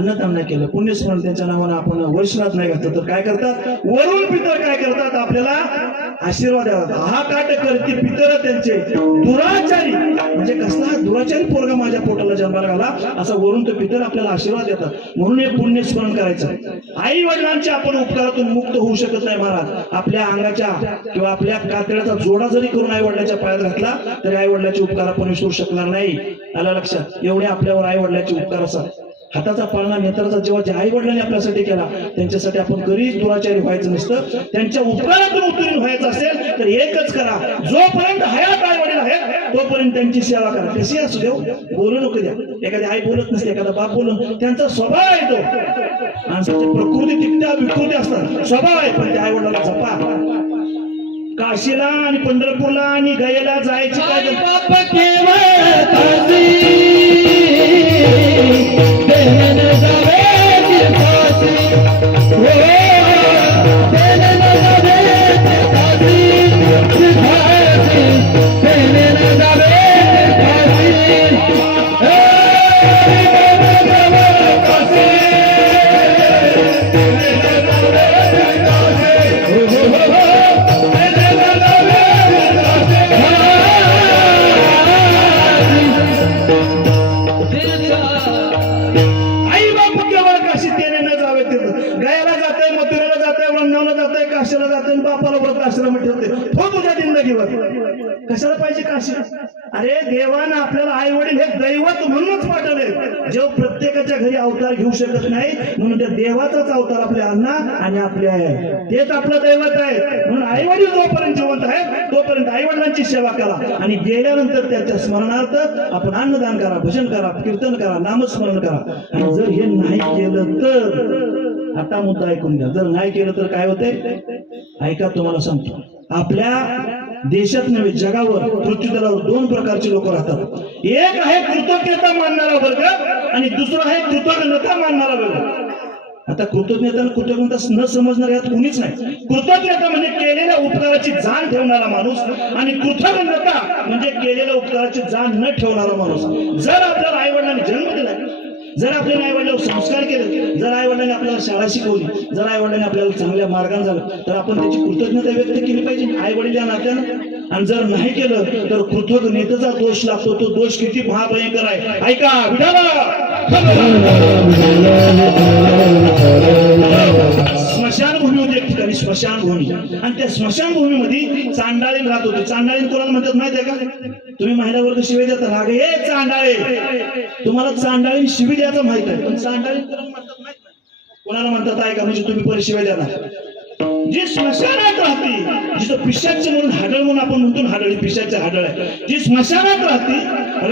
अन्नदान नाही केलं, पुण्यस्मरण त्यांच्या नावानं आपण वर्षरात नाही घातलं, तर काय करतात वरून पितर काय करतात आपल्याला आशीर्वाद देतात. हा काट करते पितर त्यांचे दुराचारी, म्हणजे कसला दुराचारी पोरगा माझ्या पोटाला जन्माला घाला असा वरून तो पितर आपल्याला आशीर्वाद देतात. म्हणून हे पुण्यस्मरण करायचं. आई वडिलांच्या आपण उपकारातून मुक्त होऊ शकत नाही महाराज. आपल्या अंगाच्या किंवा आपल्या कातड्याचा जोडा जरी करून आई वडिलांच्या पायात घातला तरी आई वडिलांचे उपकार आपण विसरू शकणार नाही. आला लक्षात? एवढे आपल्यावर आई वडिलांचे उपकार असतात. हाताचा पाळणा नेत्राचा जेव्हा जे आई वडिलांनी आपल्यासाठी केला त्यांच्यासाठी आपण कधीच दुराचारी व्हायचं नसतं. त्यांच्या उपकारातून उत्तीर्ण व्हायचं असेल तर एकच करा, जोपर्यंत हयात आई वडील आहेत तोपर्यंत त्यांची सेवा करा. कशी असू देऊ, बोलू नको द्या. एखादी आई बोलत नसते, एखादा बाप बोलून, त्यांचा स्वभाव आहे तो. माणसाची प्रकृती तिकट्या विकृती असतात, स्वभाव आहे, पण त्या आई वडिलांना जपा. काशीला आणि पंढरपूरला आणि गयेला जायची काय आई बाप केवळ काशी, देहन जावे की फाशी. हो, देहन जावे की फाशी, की फाशी, देहन जावे की फाशी. देहन जावे काशी, देहन जावे की काशी. हो, हो, हो, हो. आई बाप केवळ काशी त्याने न जावे तिथं. गयाला जाते, मथुरेला जाते, वृंदावनला जाते, काशीला जाते, बापाला व्रत आश्रम ठेवते. हो तुझ्या जिंदगीवर कशाला पाहिजे काशी? अरे देवानं आपल्याला आई वडील हे दैवत म्हणूनच पाठवले. जेव्हा प्रत्येकाच्या घरी अवतार घेऊ शकत नाही म्हणून त्या देवाचाच अवतार आपल्या अण्णा आणि आपल्या आहे, तेच आपलं दैवत आहे. म्हणून आई वडील जोपर्यंत जिवंत आहे तोपर्यंत आई वडिलांची सेवा करा आणि गेल्यानंतर त्याच्या स्मरणार्थ आपण अन्नदान करा, भजन करा, कीर्तन करा, नामस्मरण करा. आणि जर हे नाही केलं तर, आता मुद्दा ऐकून घ्या, जर नाही केलं तर काय होते ऐका, तुम्हाला सांगतो. आपल्या देशात नव्हे जगावर पृथ्वीतलावर दोन प्रकारचे लोक राहतात. एक आहे कृतज्ञता मानणारा वर्ग आणि दुसरा आहे कृतज्ञता मानणारा वर्ग. आता कृतज्ञता कृतज्ञता न समजणारा यात कुणीच नाही. कृतज्ञता म्हणजे केलेल्या उपकाराची जाण ठेवणारा माणूस आणि कृतज्ञता म्हणजे केलेल्या उपकाराची जाण न ठेवणारा माणूस. जर आपल्याला आई वडिलांनी जन्म दिला, जर आपल्याला आई वडिलांवर संस्कार केले, जर आई वडिलांनी आपल्याला शाळा शिकवली, जर आई वडिलांनी आपल्याला चांगल्या मार्गाने झालं तर आपण त्याची कृतज्ञता व्यक्त केली पाहिजे आई वडील या नात्यानं. आणि जर नाही केलं तर कृतज्ञतेचा दोष लागतो. तो दोष किती महाभयंकर आहे ऐका. स्मशानभूमी होती एक ठिकाणी, स्मशानभूमी, आणि त्या स्मशानभूमीमध्ये चांडाळीन राहत होते. चांडाळीन कोणाला म्हणतात माहिती आहे का? तुम्ही महिला वर्ग शिवी देता राग हे चांडाळे, तुम्हाला चांडाळीन शिवी द्यायचं माहित आहे, पण चांडाळीन कोणाला म्हणतात माहित नाही. कोणाला म्हणतात आहे का? म्हणजे तुम्ही परिशिवाय देणार. जी स्मशानात राहते, जिथं पिशाच म्हणून हाडळ म्हणून आपण म्हणतो, हाडळी पिशाचे हाडळ आहे, जी स्मशानात राहते,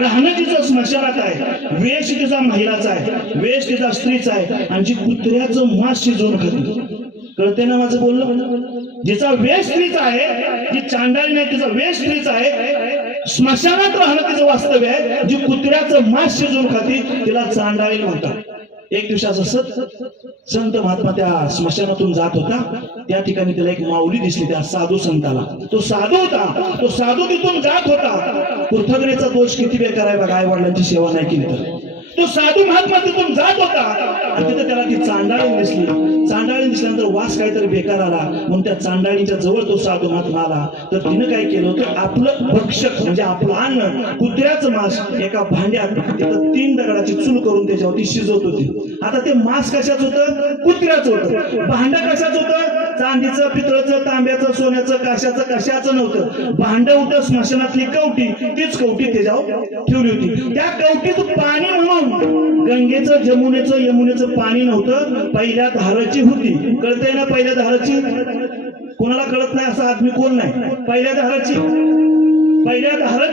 राहणं जिचं स्मशानात आहे, वेश तिचा महिलाचा आहे, वेश तिचा स्त्रीचा आहे, आणि जी कुत्र्याचं मांस शिजवून खाते. कळते ना माझं बोलणं? जिचा वेश स्त्रीचा आहे, जी चांडाळी नाही तिचा वेश स्त्रीचा आहे, स्मशानात राहणं तिचं वास्तव्य आहे, जी कुत्र्याचं मांस शिजवून खाते तिला चांडाळी म्हणतात. एक दिवशी असं संत महात्मा त्या स्मशानातून जात होता. त्या ठिकाणी त्याला एक माऊली दिसली, त्या साधू संताला. तो साधू होता, तो साधू तिथून जात होता. कृतज्ञतेचा दोष किती बेकार आहे बघा, आई वडिलांची सेवा नाही केली तर. तो साधू महात्मा तिथून जात होता आणि तिथे त्याला ती चांडाळी दिसली. चांडाळी दिसल्यानंतर वास काहीतरी बेकार आला, म्हणून त्या चांडाळीच्या जवळ तो साधू महात्मा आला. तर तिनं काय केलं होतं, आपलं भक्षक म्हणजे आपलं अन्न, कुत्र्याचं मांस एका भांड्यात तिथं 3 दगडाची चूल करून त्याच्यावरती शिजवत होती. आता ते मांस कशाच होतं? कुत्र्याचं होतं. भांडं कशाच होतं? चांदीचं, पितळचं, तांब्याचं, सोन्याचं, कशाचं नव्हतं. भांड होतं स्मशानातली कवटी, तीच कवटी त्याच्यावर ठेवली होती. त्या कवटीत पाणी म्हणून गंगेचं, जमुनेचं, यमुनेचं पाणी नव्हतं, पहिल्या धाराची होती. कळतंय ना? पहिल्या धाराची कोणाला कळत नाही असा आदमी कोण नाही. पहिल्या धाराची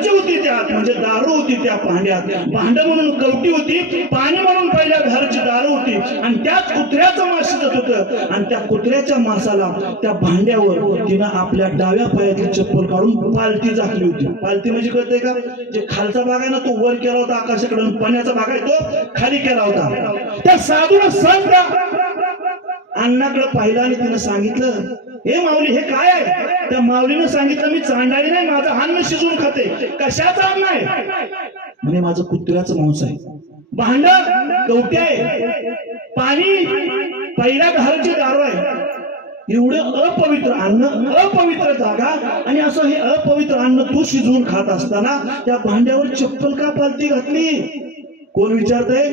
होती त्यात, म्हणजे दारू होती त्या भांड्यात. भांड म्हणून कवटी होती, पाणी म्हणून पहिल्या धाराची दारू होती, आणि त्यात कुत्र्याचं मांस शिजत होतं. आणि त्या कुत्र्याच्या मांसाला त्या भांड्यावर तिनं आपल्या डाव्या पायाची चप्पल काढून पालती झाकली होती. पालती म्हणजे कळतंय का? जे खालचा भाग आहे ना तो वर केला होता आकाशाकडून, पाण्याचा भाग आहे तो खाली केला होता. त्या साधूला संत अण्णाकडे पाहिलं आणि तिनं सांगितलं, हे माऊली हे काय आहे? त्या माऊलीनं सांगितलं, मी चांडाळी नाही, माझं अन्न शिजवून खाते. कशाचं अन्न आहे? म्हणे माझं कुत्र्याचं मांस आहे. भांड कवटे आहे, पाणी पहिल्या घराची दारू आहे. एवढं अपवित्र अन्न, अपवित्र जागा, आणि असं हे अपवित्र अन्न तू शिजवून खात असताना त्या भांड्यावर चप्पल का पालती घातली? कोण विचारतय?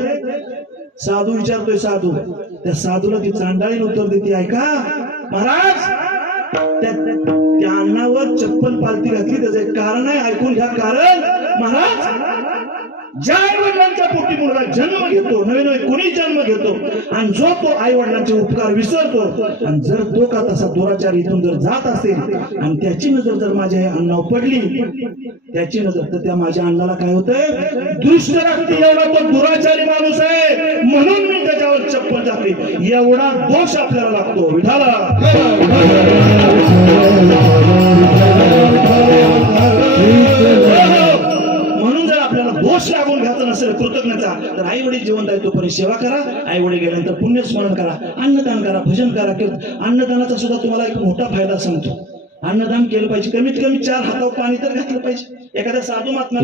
साधू विचारतोय. साधू, त्या साधूला ती चांडाळीन उत्तर देते, ऐका महाराज, त्या अन्नावर चप्पल पालती घातली त्याचं एक कारण आहे, ऐकून घ्या कारण. महाराज, ज्या आई वडिलांच्या पोटी मुलगा जन्म घेतो, नवे नवे कोणी जन्म घेतो, आणि जो तो आई वडिलांचे उपकार विसरतो, आणि जर तो का तसा दुराचार इथून जर जात असेल आणि त्याची नजर जर माझ्या या अन्नावर पडली, त्याची नजर, तर त्या माझ्या अन्नाला काय होतंय? दृष्ट लागते. एवढा तो दुराचारी माणूस आहे, म्हणून मी त्याच्यावर चप्पल टाकली. एवढा दोष आपल्याला लागतो. विठाला दोष लागून घ्यायचा नसेल कृतज्ञता, तर आई वडील जिवंत आहे तोपर्यंत सेवा करा. आई वडील गेल्यानंतर पुण्यस्मरण करा, अन्नदान करा, भजन करा. अन्नदानाचा सुद्धा तुम्हाला एक मोठा फायदा सांगतो. अन्नदान केलं पाहिजे, कमीत कमी 4 हातावर पाणी तर घातलं पाहिजे. एखाद्या साधू महात्मा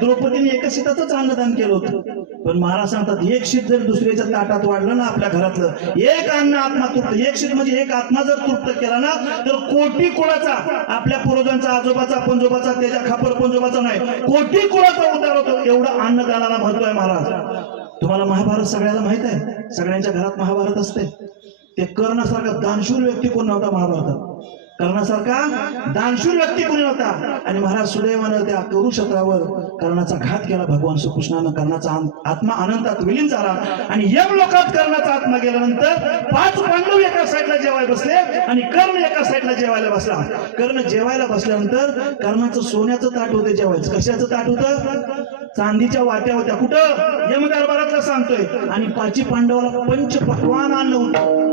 द्रौपदीने एका शीताचंच अन्नदान केलं होतं. पण महाराज सांगतात, एक शीत जर दुसऱ्याच्या ताटात वाढलं ना, आपल्या घरातलं एक अन्न आत्मा तृप्त, एक शीत म्हणजे एक आत्मा जर तृप्त केला ना, तर कोटी कुळाचा, आपल्या पूर्वजांचा, आजोबाचा, पंजोबाचा, त्याच्या खापर पंजोबाचा नाही, कोटी कुळाचा उद्धार होतो. एवढं अन्नदानाला महत्व आहे महाराज. तुम्हाला महाभारत सगळ्याला माहित आहे, सगळ्यांच्या घरात महाभारत असते. ते कर्णासारखा दानशूर व्यक्ती कोण नव्हता महाभारतात. कर्णासारखा दानशूर व्यक्ती कोणी होता. आणि महाराज सुदैवानं त्या कुरुक्षेत्रावर कर्णाचा घात केला भगवान श्रीकृष्णानं. कर्णाचा आत्मा अनंतात विलीन झाला, आणि यम लोकात कर्णाचा आत्मा गेल्यानंतर 5 पांडव एका साईडला जेवायला बसले, आणि कर्ण एका साईडला जेवायला बसला. कर्ण जेवायला बसल्यानंतर कर्णाचं सोन्याचं ताट होते जेवायचं. कशाचं ताट होतं? चांदीच्या वाट्या होत्या. कुठं? यम दरबारातला सांगतोय. आणि 5 पांडवाला पंचपक्वान अन्न होतं.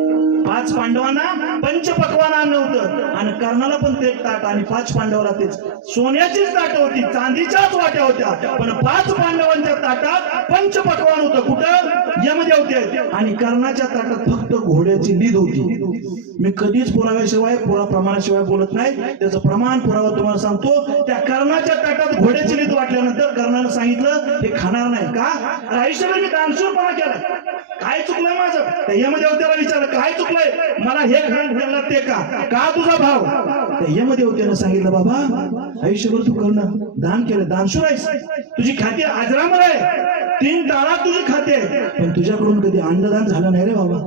5 पांडवांना पंचपक्वान अन्न होतं, आणि कर्णाला पण तेच ताट, आणि 5 पांडवाला तेच. सोन्याचीच ताट होती, चांदीच्याच वाट्या होत्या, पण 5 पांडवांच्या ताटात पंचपक्वान होतं. कुठं? यमदेवते. आणि कर्णाच्या ताटात फक्त घोड्याची लीद होती. मी कधीच पुराव्याशिवाय, प्रमाणाशिवाय बोलत नाही. त्याचं प्रमाण पुरावा तुम्हाला सांगतो. त्या कर्णाच्या ताटात घोड्याची लीद वाटल्यानंतर कर्णानं सांगितलं, हे खाणार नाही. का? आयुष्यभर मी दानशूरपणा केला, काय चुकलंय माझं? त्या यमदेवतेला विचारलं, काय चुकलंय? मला हे खायला ते का तुझा भाव? त्या यमदेवतेनं सांगितलं, बाबा आयुष्यभर तू करणं दान केलं, दानशूर आहेस, तुझी खाते अजरामर आहे, 3 ताळात तुझी खाते, पण तुझ्याकडून कधी अन्नदान झालं नाही रे बाबा,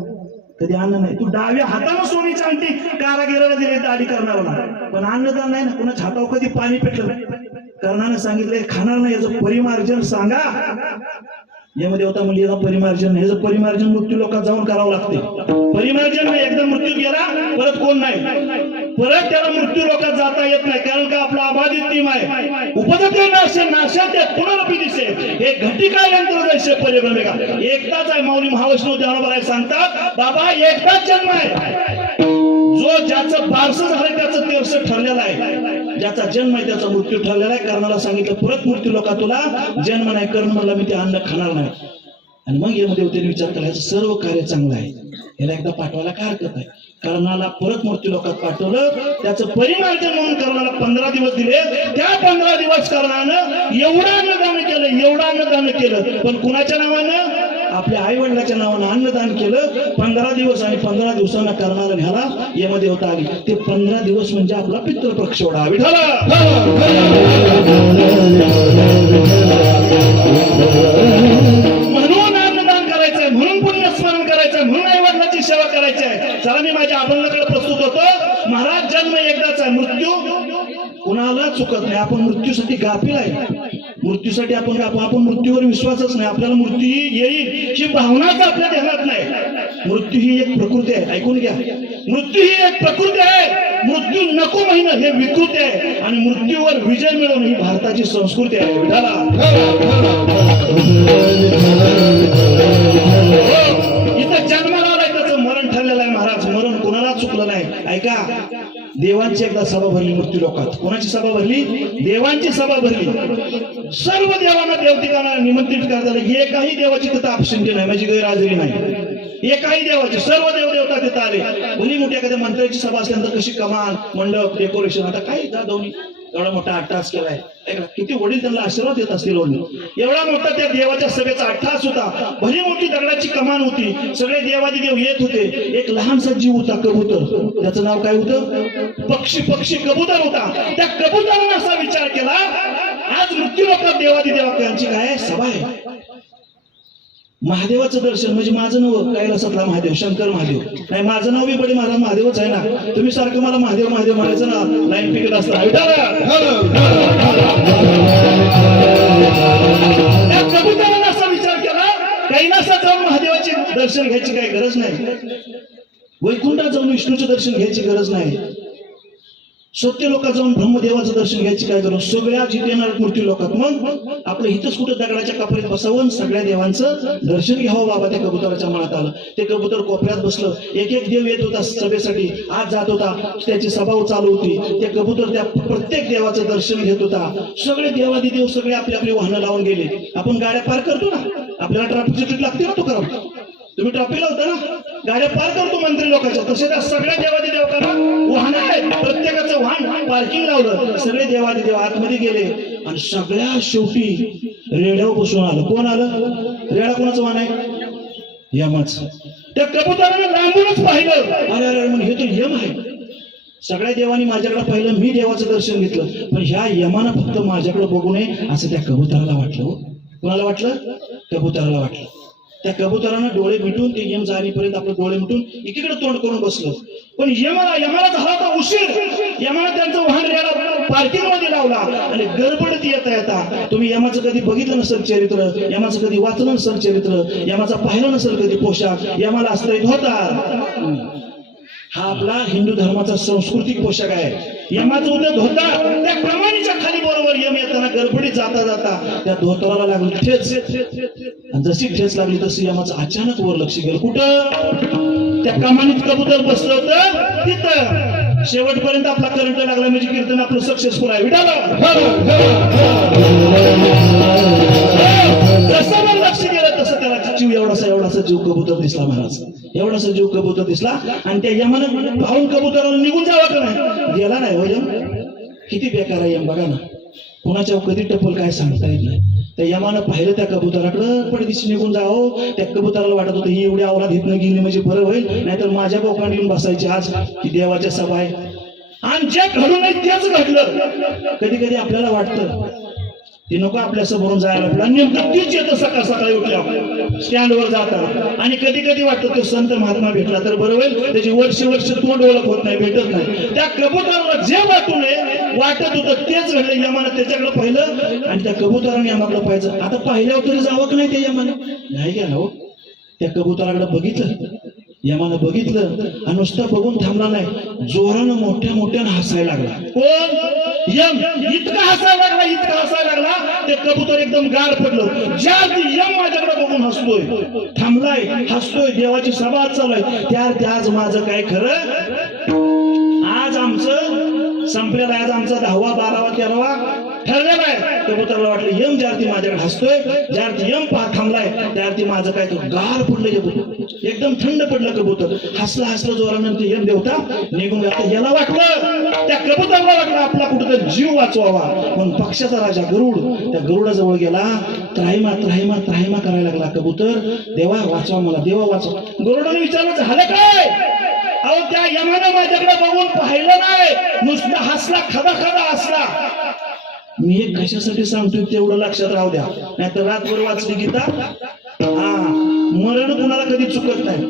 कधी अन्न नाही. तू डाव्या हातानं सोनीची अंगठी कारागिराला दिली दाढी करणारा, पण अन्नदान नाही ना. कुणाच्या हातावर कधी पाणी पेटलं? कर्णाने सांगितलंय खाणार नाही, याचं परिमार्जन सांगा. यमदेवता म्हणजे याचा परिमार्जन नाही, याचं परिमार्जन मृत्यू लोकात जाऊन करावं लागते. परिमार्जन नाही, एकदा मृत्यू गेला परत कोण नाही, परत त्याला मृत्यू लोकात जाता येत नाही, कारण का आपला अबाधित टीम आहे. उपजते नाशे नाशाते पुनरपी दिसे, हे घटिका यंत्र जैसे परिभ्रमेगा. एकदाच आहे. माऊली महावैष्णव ज्ञानोबा सांगतात, बाबा एकदाच जन्म आहे. जो ज्याचं बारसं झालंय त्याचं तेरस ठरलेलं आहे, ज्याचा जन्म आहे त्याचा मृत्यू ठरलेला आहे. कर्णाला सांगितलं, परत मृत्यू लोका तुला जन्म नाही. कर्ण म्हणला, मी ते अन्न खाणार नाही. आणि मग यमदेवतेने विचार केला, सर्व कार्य चांगलं आहे, याला एकदा पाठवायला काय हरकत आहे. कर्णाला परत मृत्यू लोकात पाठवलं. त्याचं परिमार्जन म्हणून कर्णाला 15 दिवस दिले. त्या 15 दिवस कर्णानं एवढं अन्नदान केलं, एवढं अन्नदान केलं, पण कुणाच्या नावानं? आपल्या आई वडिलाच्या नावानं अन्नदान केलं 15 दिवस. आणि 15 दिवसांना कर्णाला न्याला यमदेवता आली. ते 15 दिवस म्हणजे आपला पितृपक्षोडा. विठाला म्हणून अन्नदान करायचंय, म्हणून पुण्यस्मरण करायचंय, म्हणून आई वडिलाची सेवा करायची आहे. चला मी माझ्या अभंगाकडे प्रस्तुत होतो. महाराज जन्म एकदाच आहे, मृत्यू कुणाला चुकत नाही. आपण मृत्यूसाठी गाफील आहे. मृत्यूसाठी आपण मृत्यूवर विश्वासच नाही. आपल्याला मृत्यू येईल ही भावनाच आपल्या ध्यानात नाही. मृत्यू ही एक प्रकृती आहे. ऐकून घ्या, मृत्यू ही एक प्रकृती आहे, मृत्यू नको म्हणणं हे विकृती आहे आणि मृत्यूवर विजय मिळवणं ही भारताची संस्कृती आहे. विठाला इथं जन्माला आलाय त्याचं मरण ठरलेलं आहे महाराज. मरण कोणाला चुकलं नाही. ऐका, देवांची एकदा सभा भरली मृत्यू लोकात. कोणाची सभा भरली? देवांची सभा भरली. सर्व देवांना देवतिकांना निमंत्रित करण्यात आलं. एकाही देवाची तिथं अपशिंदी नाही, म्हणजे गैरहजेरी नाही. एकाही देवाची, सर्व देवदेवता तिथं आले. भली मोठी एखाद्या मंत्र्याची सभा असल्यानंतर कशी कमान, मंडप, डेकोरेशन, आता काय जाधवनी एवढा मोठा अट्टास केलाय. किती वडील त्यांना आशीर्वाद देत असतील वडील. एवढा मोठा त्या देवाच्या सभेचा अट्टास होता. भली मोठी दगडाची कमान होती. सगळे देवादिदेव येत होते. एक लहानसा जीव होता, कबूतर. त्याचं नाव काय होतं? पक्षी कबूतर होता. त्या कबुतराने असा विचार केला, आज मृत्यू लोकात देवादिदेवांची काय सभा आहे. महादेवाचं दर्शन म्हणजे माझं नाव कैलासातला महादेव, शंकर महादेव नाही, माझं नाव बी बडे माझा महादेवच आहे ना. तुम्ही सारखं मला महादेव महादेव म्हणायचं ना, लाईन पिकत असतं. त्या कबुतराने असा विचार केला, कैलासात जाऊन महादेवाचे दर्शन घ्यायची काही गरज नाही, वैकुंठात जाऊन विष्णूचे दर्शन घ्यायची गरज नाही, सत्य लोकात जाऊन ब्रह्मदेवाचं दर्शन घ्यायची काय गरज. सगळ्या जिथे येणार मृत्यू लोकात मग आपलं इथंच कुठं दगडाच्या कपड्यात बसावून सगळ्या देवांचं दर्शन घ्यावं बाबा. त्या कबुतराच्या मनात आलं. ते कबूतर कोपऱ्यात बसलं. एक एक देव येत होता सभेसाठी, आज जात होता, त्याची सभा चालू होती. ते कबूतर त्या प्रत्येक देवाचं दर्शन घेत होता. सगळे देवादिदेव सगळे आपली आपली वाहनं लावून गेले. आपण गाड्या पार करतो ना, आपल्याला ट्रॅफिकची टिकीट लागते ना, तो करा. तुम्ही ट्रॅफिकला होता ना, गाड्या पार करतो मंत्री लोकांच्या, तसे त्या सगळ्या देवादिदेवकांना वाहन आहेत. प्रत्येकाचं वाहन पार्किंग लावलं. सगळे देवादिदेव आतमध्ये गेले आणि सगळ्या शेवटी रेड्यावर बसून आलं. कोण आलं? रेडा कोणाचं वाहन आहे? यमाचं. त्या कबुतराने लांबूनच पाहिलं. अरे अरे म्हणून हे तर यम आहे. सगळ्या देवानी माझ्याकडे पाहिलं, मी देवाचं दर्शन घेतलं, पण ह्या यमानं फक्त माझ्याकडे बघू नये असं त्या कबुतराला वाटलं. कोणाला वाटलं? कबुतराला वाटलं. त्या कबुतरानं डोळे मिटून ते यम जाणीपर्यंत आपले डोळे मिटून एकीकडे तोंड करून बसलं. पण यमाला झाला होता उशीर. यमानं त्यांचं वाहन रेडा पार्किंग मध्ये लावला आणि गडबडत येता तुम्ही यमाचं कधी बघितलं नसेल चरित्र, यमाचं कधी वाचलं नसेल चरित्र, यमाचा पाहिलं नसेल कधी पोशाख, यमाला असतंय धोतर. हा आपला हिंदू धर्माचा सांस्कृतिक पोशाख आहे. यमाचं उद्या धोता. त्या कमानीच्या खाली बरोबर यम येताना गडबडीत जाता जाता त्या धोतराला लागली ठेच. जशी ठेच लागली तशी यमाचं अचानक वर लक्ष गेलं. कुठं? त्या कमानीत कबूतर बसलं होतं तिथं. शेवटपर्यंत आपला करंट लागला म्हणजे कीर्तन आपलं सक्सेसफुल आहे. जसं मग लक्ष गेलं तसं त्याला जीव एवढासा जीव कबूतर दिसला महाराज. एवढासा जीव कबूतर दिसला आणि त्या यमानं पाहून कबुतराला निघून जावा का नाही? गेला नाही. हो यम किती बेकार आहे यम बघा ना. कुणाच्या कधी टपल काय सांगता येत नाही. त्या यमानं पाहिलं त्या कबुतराकडं, पडदिशी निघून जावं. त्या कबुतराला वाटत होतं ही एवढी अवलाद इथनं गेली म्हणजे बरं होईल, नाहीतर माझ्या बोकांड येऊन बसायची. आज ही देवाच्या सभा आहे आणि जे घडून नाही तेच घडलं. कधी कधी आपल्याला वाटतं ते नको आपल्या समोरून जायला पाहिजे, नेमकं तीच येतं सकाळ सकाळी उठल्या स्टँडवर जाताना. आणि कधी कधी वाटतं तो संत महात्मा भेटला तर बरं होईल, त्याची वर्ष तोंड ओळख होत नाही, भेटत नाही. त्या कबुतराला जे वाटू नये वाटत होतं तेच घडलं. यमानं त्याच्याकडे पाहिलं आणि त्या कबुतराने यमाकडे पाहिजे. आता पाहिल्यावर तरी जावं की नाही त्या यमानं? नाही गेला हो. त्या कबुतराकडे बघितलं, यमानं बघितलं आणि नुसतं बघून थांबला नाही, जोरानं मोठ्यानं हसायला लागला. कोण? यम. इतका हसायला लागला ते कबूतर एकदम गार पडलं. ज्या यम माझ्याकडे बघून हसतोय, थांबलाय, हसतोय, देवाची सभा चालू आहे, आज माझं काय खरं? आज आमचं संपलेलं आहे. आज आमचा 10वा 12वा 13वा ठरलेला आहे. कबुतराला वाटलं यम ज्यार्थी माझ्याकडे हसतोय, ज्यार्थी यम थांबलाय त्यार्थी माझं काय? तो गार पडलं, एकदम थंड पडलं कबूतर. हसला जोरानं ते यम देवता निघून गेला. याला वाटलं, त्या कबुतराला वाटलं आपला कुठेतरी जीव वाचवावा. पण पक्षाचा राजा गरुड त्या गरुडाजवळ गेला. त्राहिमा करायला लागला. कबूतर, देवा वाचवा मला, देवा वाचवा. गरुडाने विचारलं झालं काय? अहो त्या यमानं माझ्याकडे बघून पाहिलं नाही, नुसतं हसला, खदा हसला. मी एक कशासाठी सांगतोय तेवढं लक्षात राहू द्या, नाहीतर रातभर वाचली गीता. मरण कुणाला कधी चुकत नाही.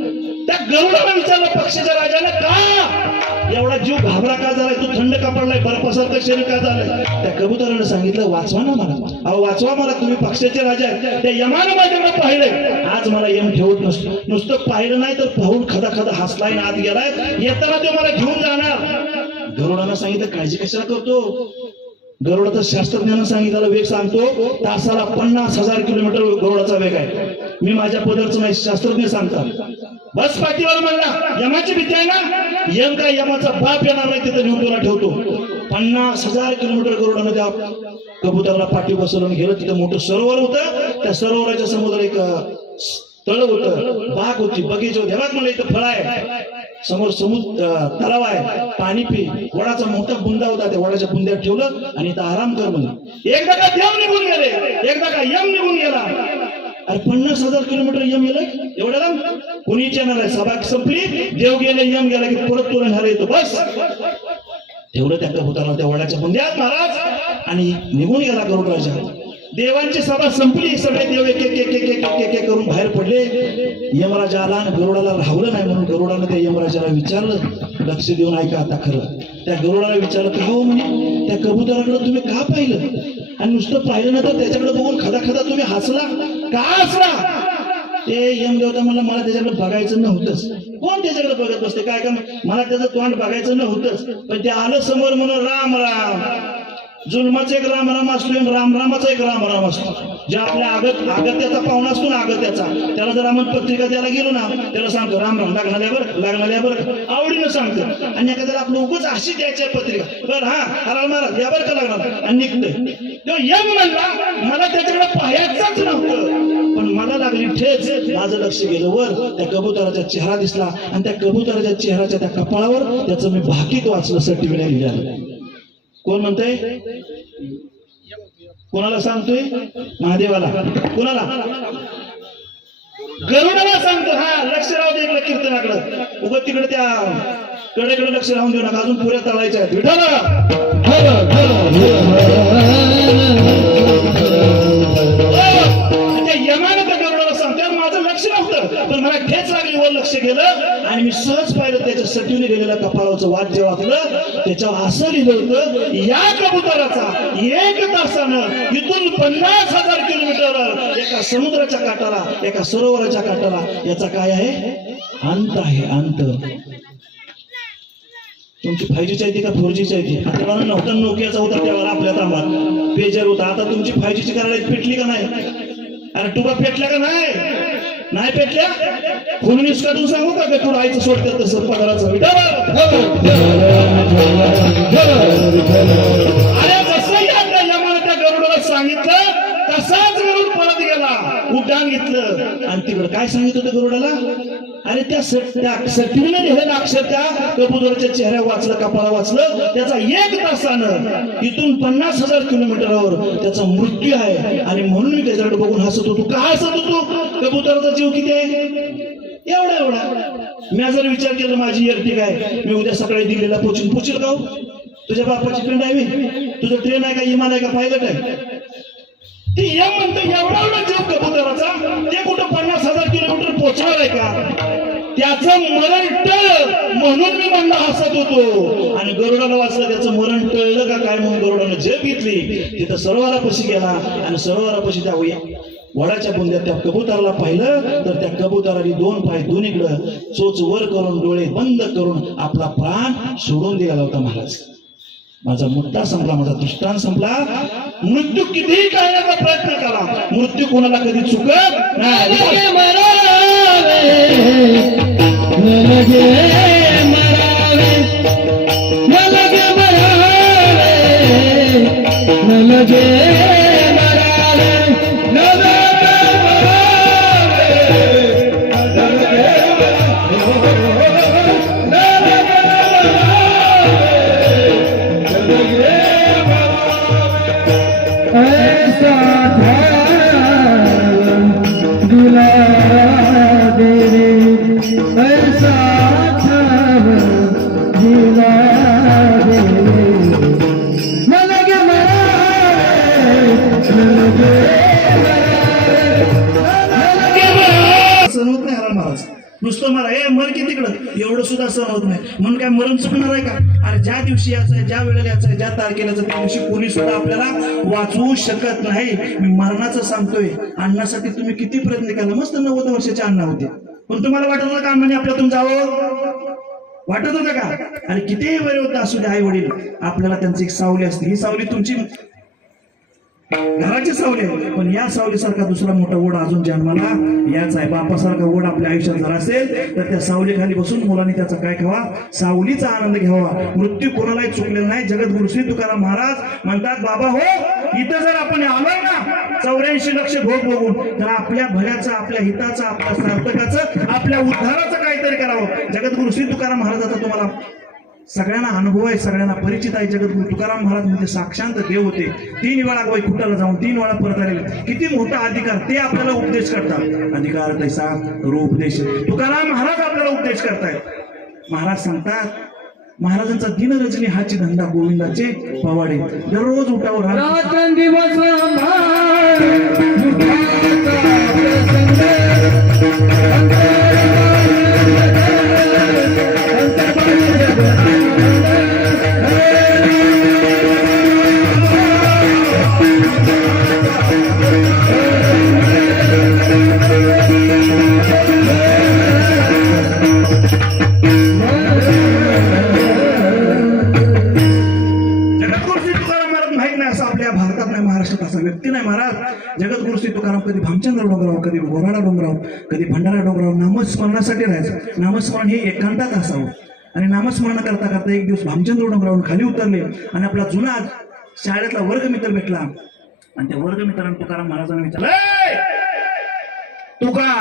त्या गरुडाला विचारलं पक्षाच्या राजाने, का एवढा जीव घाबरा का झालाय, तू थंड का पडलाय, बर्फासारखं शरीर का झालंय? त्या कबुतरानं सांगितलं, वाचवा ना मला, अहो वाचवा मला, तुम्ही पक्षाचे राजा आहे. त्या यमानं माझ्याकडे पाहिलंय, आज मला यम ठेवत नसतो, नुसतं पाहिलं नाही तर पाहून खदा खदा हसलाय ना आत गेलाय, येताना तो मला घेऊन जाणार. गरुडानं सांगितलं, काळजी कशाला करतो? गरुडाचं शास्त्रज्ञानं सांगितलेला वेग सांगतो, तासाला 50,000 किलोमीटर गरुडाचा वेग आहे. मी माझ्या पदरचं नाही, शास्त्रज्ञ सांगतात. बस पाठीवर म्हणला, यमाची भीती आहे ना, यम काय यमाचा बाप येणार नाही, तिथं नेऊन तुला ठेवतो. 50,000 किलोमीटर गरुडानं त्या कबुतराला पाठी बसवून गेलं. तिथं मोठं सरोवर होतं, त्या सरोवराच्या समोर एक तळ होतं, बाग होती, बगीचा होते. म्हणलं इथं फळ आहे, समोर तलाव आहे, पाणी पी. वडाचा मोठा बुंदा होता, त्या वडाच्या बुंद्यात ठेवलं आणि इथं आराम कर म्हणलं. एकदा का देव निघून गेले, एकदा का यम निघून गेला. अरे 50,000 किलोमीटर यम गेलं, एवढ्याला कोणीच येणार आहे. सभा संपली, देव गेले, यम गेला की परत तुला न्यायला येतो. बस ठेवलं त्या कबुतराला त्या वडाच्या बुंद्यात महाराज आणि निघून गेला गरुड राजा. देवांची सभा संपली, सगळे देव एक एक एक एक एक एक एक करून बाहेर पडले. यमराजा आला आणि गरुडाला राहवलं नाही म्हणून गरुडानं त्या यमराजाला विचारलं, लक्ष देऊन ऐका आता खरं. त्या गरुडाला विचारलं, का हो म्हणे, त्या कबुतराकडे तुम्ही का पाहिलं आणि नुसतं पाहिलं ना तर त्याच्याकडे बघून खदा खदा तुम्ही हसला का? हसला? ते यमदेवता म्हणलं, मला त्याच्याकडे बघायचं नव्हतंच. कोण त्याच्याकडे बघत बसते, काय का मला त्याचं तोंड बघायचं नव्हतंच, पण ते आलं समोर म्हणून राम राम. जुलमाचा एक राम राम असतो, राम रामाचा एक राम राम असतो. जे आपल्या आगत्याचा पाहुणा असतो ना, आगत्याचा, त्याला जर आपण पत्रिका द्यायला गेलो ना, त्याला सांगतो राम राम, लागणाऱ्या बरं आवडीनं सांगतो. आणि एखाद्याला आपलं उगाच अशी द्यायची आहे पत्रिका, बरं हा हराल महाराज या बरं का लागणार, आणि निघतोय. तेव्हा यम म्हणला, मला त्याच्याकडे पाहायचाच नव्हतं, पण मला लागली ठेच. माझं लक्ष गेलं वर, त्या कबुतराचा चेहरा दिसला आणि त्या कबुतराच्या चेहऱ्याच्या त्या कपाळावर त्याचं मी भाकीत वाचलं, सर्टिफिकेट लिहिलं. कोण म्हणतंय? कोणाला सांगतोय? महादेवाला. कोणाला? गरुडाला सांगतो. हा लक्ष राहू दे इकडे कीर्तनाकडे, उगत तिकडे त्या कडेकडे लक्ष राहून देऊ नका, अजून पुऱ्या तळायच्या आहेत. यमानं त्या गरुडाला सांगतो, माझं लक्ष नव्हतं, पण मला ठेच लागली, वर लक्ष गेलं आणि मी सहज पाहिलं, त्याच्या सटीने गेलेल्या कपाळाचं वाद्य वाचलं. त्याच्यावर असं लिहिलं होतं, या कबुतराचा 1 तासानं इथून 50,000 किलोमीटर एका समुद्राच्या काठाला, एका सरोवराच्या काठाला याचा काय आहे? अंत आहे, अंत. तुमची 5Gची आहे ती का 4Gची आहे ती? आता नव्हता, नोकियाचा होता त्यावर, आपल्या तांबात पेजर होता. आता तुमची 5Gची करायला पेटली का नाही? अरे तुका पेटल्या का नाही? नाही पेटल्या? खून निष्काटून सांगू का तुला आईचं सोडतात तसं पगाराचं? अरे जसं यमानं त्या गरुडाला सांगितलं तसाच गरुड परत गेला, उड्डाण घेतलं आणि तिकडं काय सांगितलं होतं गरुडाला? अरे त्या सर्टिफिकेट लिहिलेलं अक्षर त्या कबुतराच्या चेहऱ्या वाचलं, कपाळा वाचलं, त्याचा 1 तासानं इथून 50,000 किलोमीटरवर त्याचा मृत्यू आहे. आणि म्हणून मी त्याच्याकडे बघून हसत होतो. का हसत होतो? कबुतराचा जीव किती आहे? एवढा. मी जर विचार केला, माझी एअरटिगा आहे, मी उद्या सकाळी दिल्लीला पोचेल का? तुझ्या बापाची पेंड आहे, तुझं ट्रेन आहे का, विमान आहे का, पायलट आहे? ती यम म्हणतो एवढा जीव कबुतराचा, ते कुठं 50,000 किलोमीटर पोहोचणार आहे का? त्याचं मरण टळ म्हणून मी म्हणला हसत होतो. आणि गरुडाला वाचलं, त्याचं मरण टळलं का काय म्हणून गरुडानं झेप घेतली. तिथं सरोवरापाशी गेला आणि सरोवरापाशी त्या वडाच्या बुंद्यात त्या कबुतराला पाहिलं तर त्या कबुतराने 2 पाय दोन्हीकडं चोच वर करून, डोळे बंद करून आपला प्राण सोडून दिला होता. महाराज, माझा मुद्दा संपला, माझा दृष्टांत संपला. मृत्यू कितीही टाळण्याचा प्रयत्न करा, मृत्यू कोणाला कधी चुकत नाही. मला मला हे मर की तिकडं एवढं सुद्धा सहन होत नाही म्हणून काय मरण चुकणार आहे का? अरे ज्या दिवशी याचं आहे, ज्या वेळेला याचं आहे, ज्या तारखेला त्या दिवशी कोणी सुद्धा आपल्याला वाचवू शकत नाही. मी मरणाचं सांगतोय. अन्नासाठी तुम्ही किती प्रयत्न केला, मस्त 90 वर्षाचे अण्णा होते, पण तुम्हाला वाटत होतं का अण्णाने आपल्यातून जावं? वाटत होतं का? आणि कितीही वय होतं असू दे, आई वडील आपल्याला त्यांची एक सावली असते. ही सावली तुमची घराची सावली आहे, पण या सावलीसारखा दुसरा मोठा ओढ अजून जन्माला याच आहे. बापासारखा ओढ आपल्या आयुष्यात जर असेल तर त्या सावलीखाली बसून मुलांनी त्याचा काय घ्यावा? सावलीचा आनंद घ्यावा. मृत्यू कोणालाही चुकलेला नाही. जगद्गुरु श्री तुकाराम महाराज म्हणतात, बाबा हो, इथं जर आपण आलोय ना 84 लक्ष भोग बघून, तर आपल्या भल्याचं, आपल्या हिताचं, आपल्या सार्थकाचं, आपल्या उद्धाराचं काहीतरी करावं. जगद्गुरु श्री तुकाराम महाराजाचा तुम्हाला सगळ्यांना अनुभव आहे, सगळ्यांना परिचित आहे. जगद्गुरु तुकाराम महाराज म्हणजे साक्षांत देव होते. 3 वेळा वैकुंठाला जाऊन 3 वेळा परत आलेले. किती मोठा अधिकार, ते आपल्याला उपदेश करतात. अधिकार तैसा उपदेश, तुकाराम महाराज आपल्याला उपदेश करतायत. महाराज सांगतात, महाराजांचा दिनरजनी हाची धंदा गोविंदाचे पवाडे. दररोज उठावर रात्रंदिवस महाराष्ट्रात असा व्यक्ती नाही महाराज. जगद्गुरु श्री तुकाराम कधी भामचंद्र डोंगरावर, कधी घोराडा डोंगरावर, कधी भंडारा डोंगरावर नामस्मरणासाठी राहायचं. नामस्मरण हे एकांतात असावं. आणि नामस्मरण करता करता एक दिवस भामचंद्र डोंगरावरून खाली उतरले आणि आपला जुना शाळेतला वर्गमित्र भेटला. आणि त्या वर्गमित्रांनी तुकाराम महाराजांना विचारलं, तुका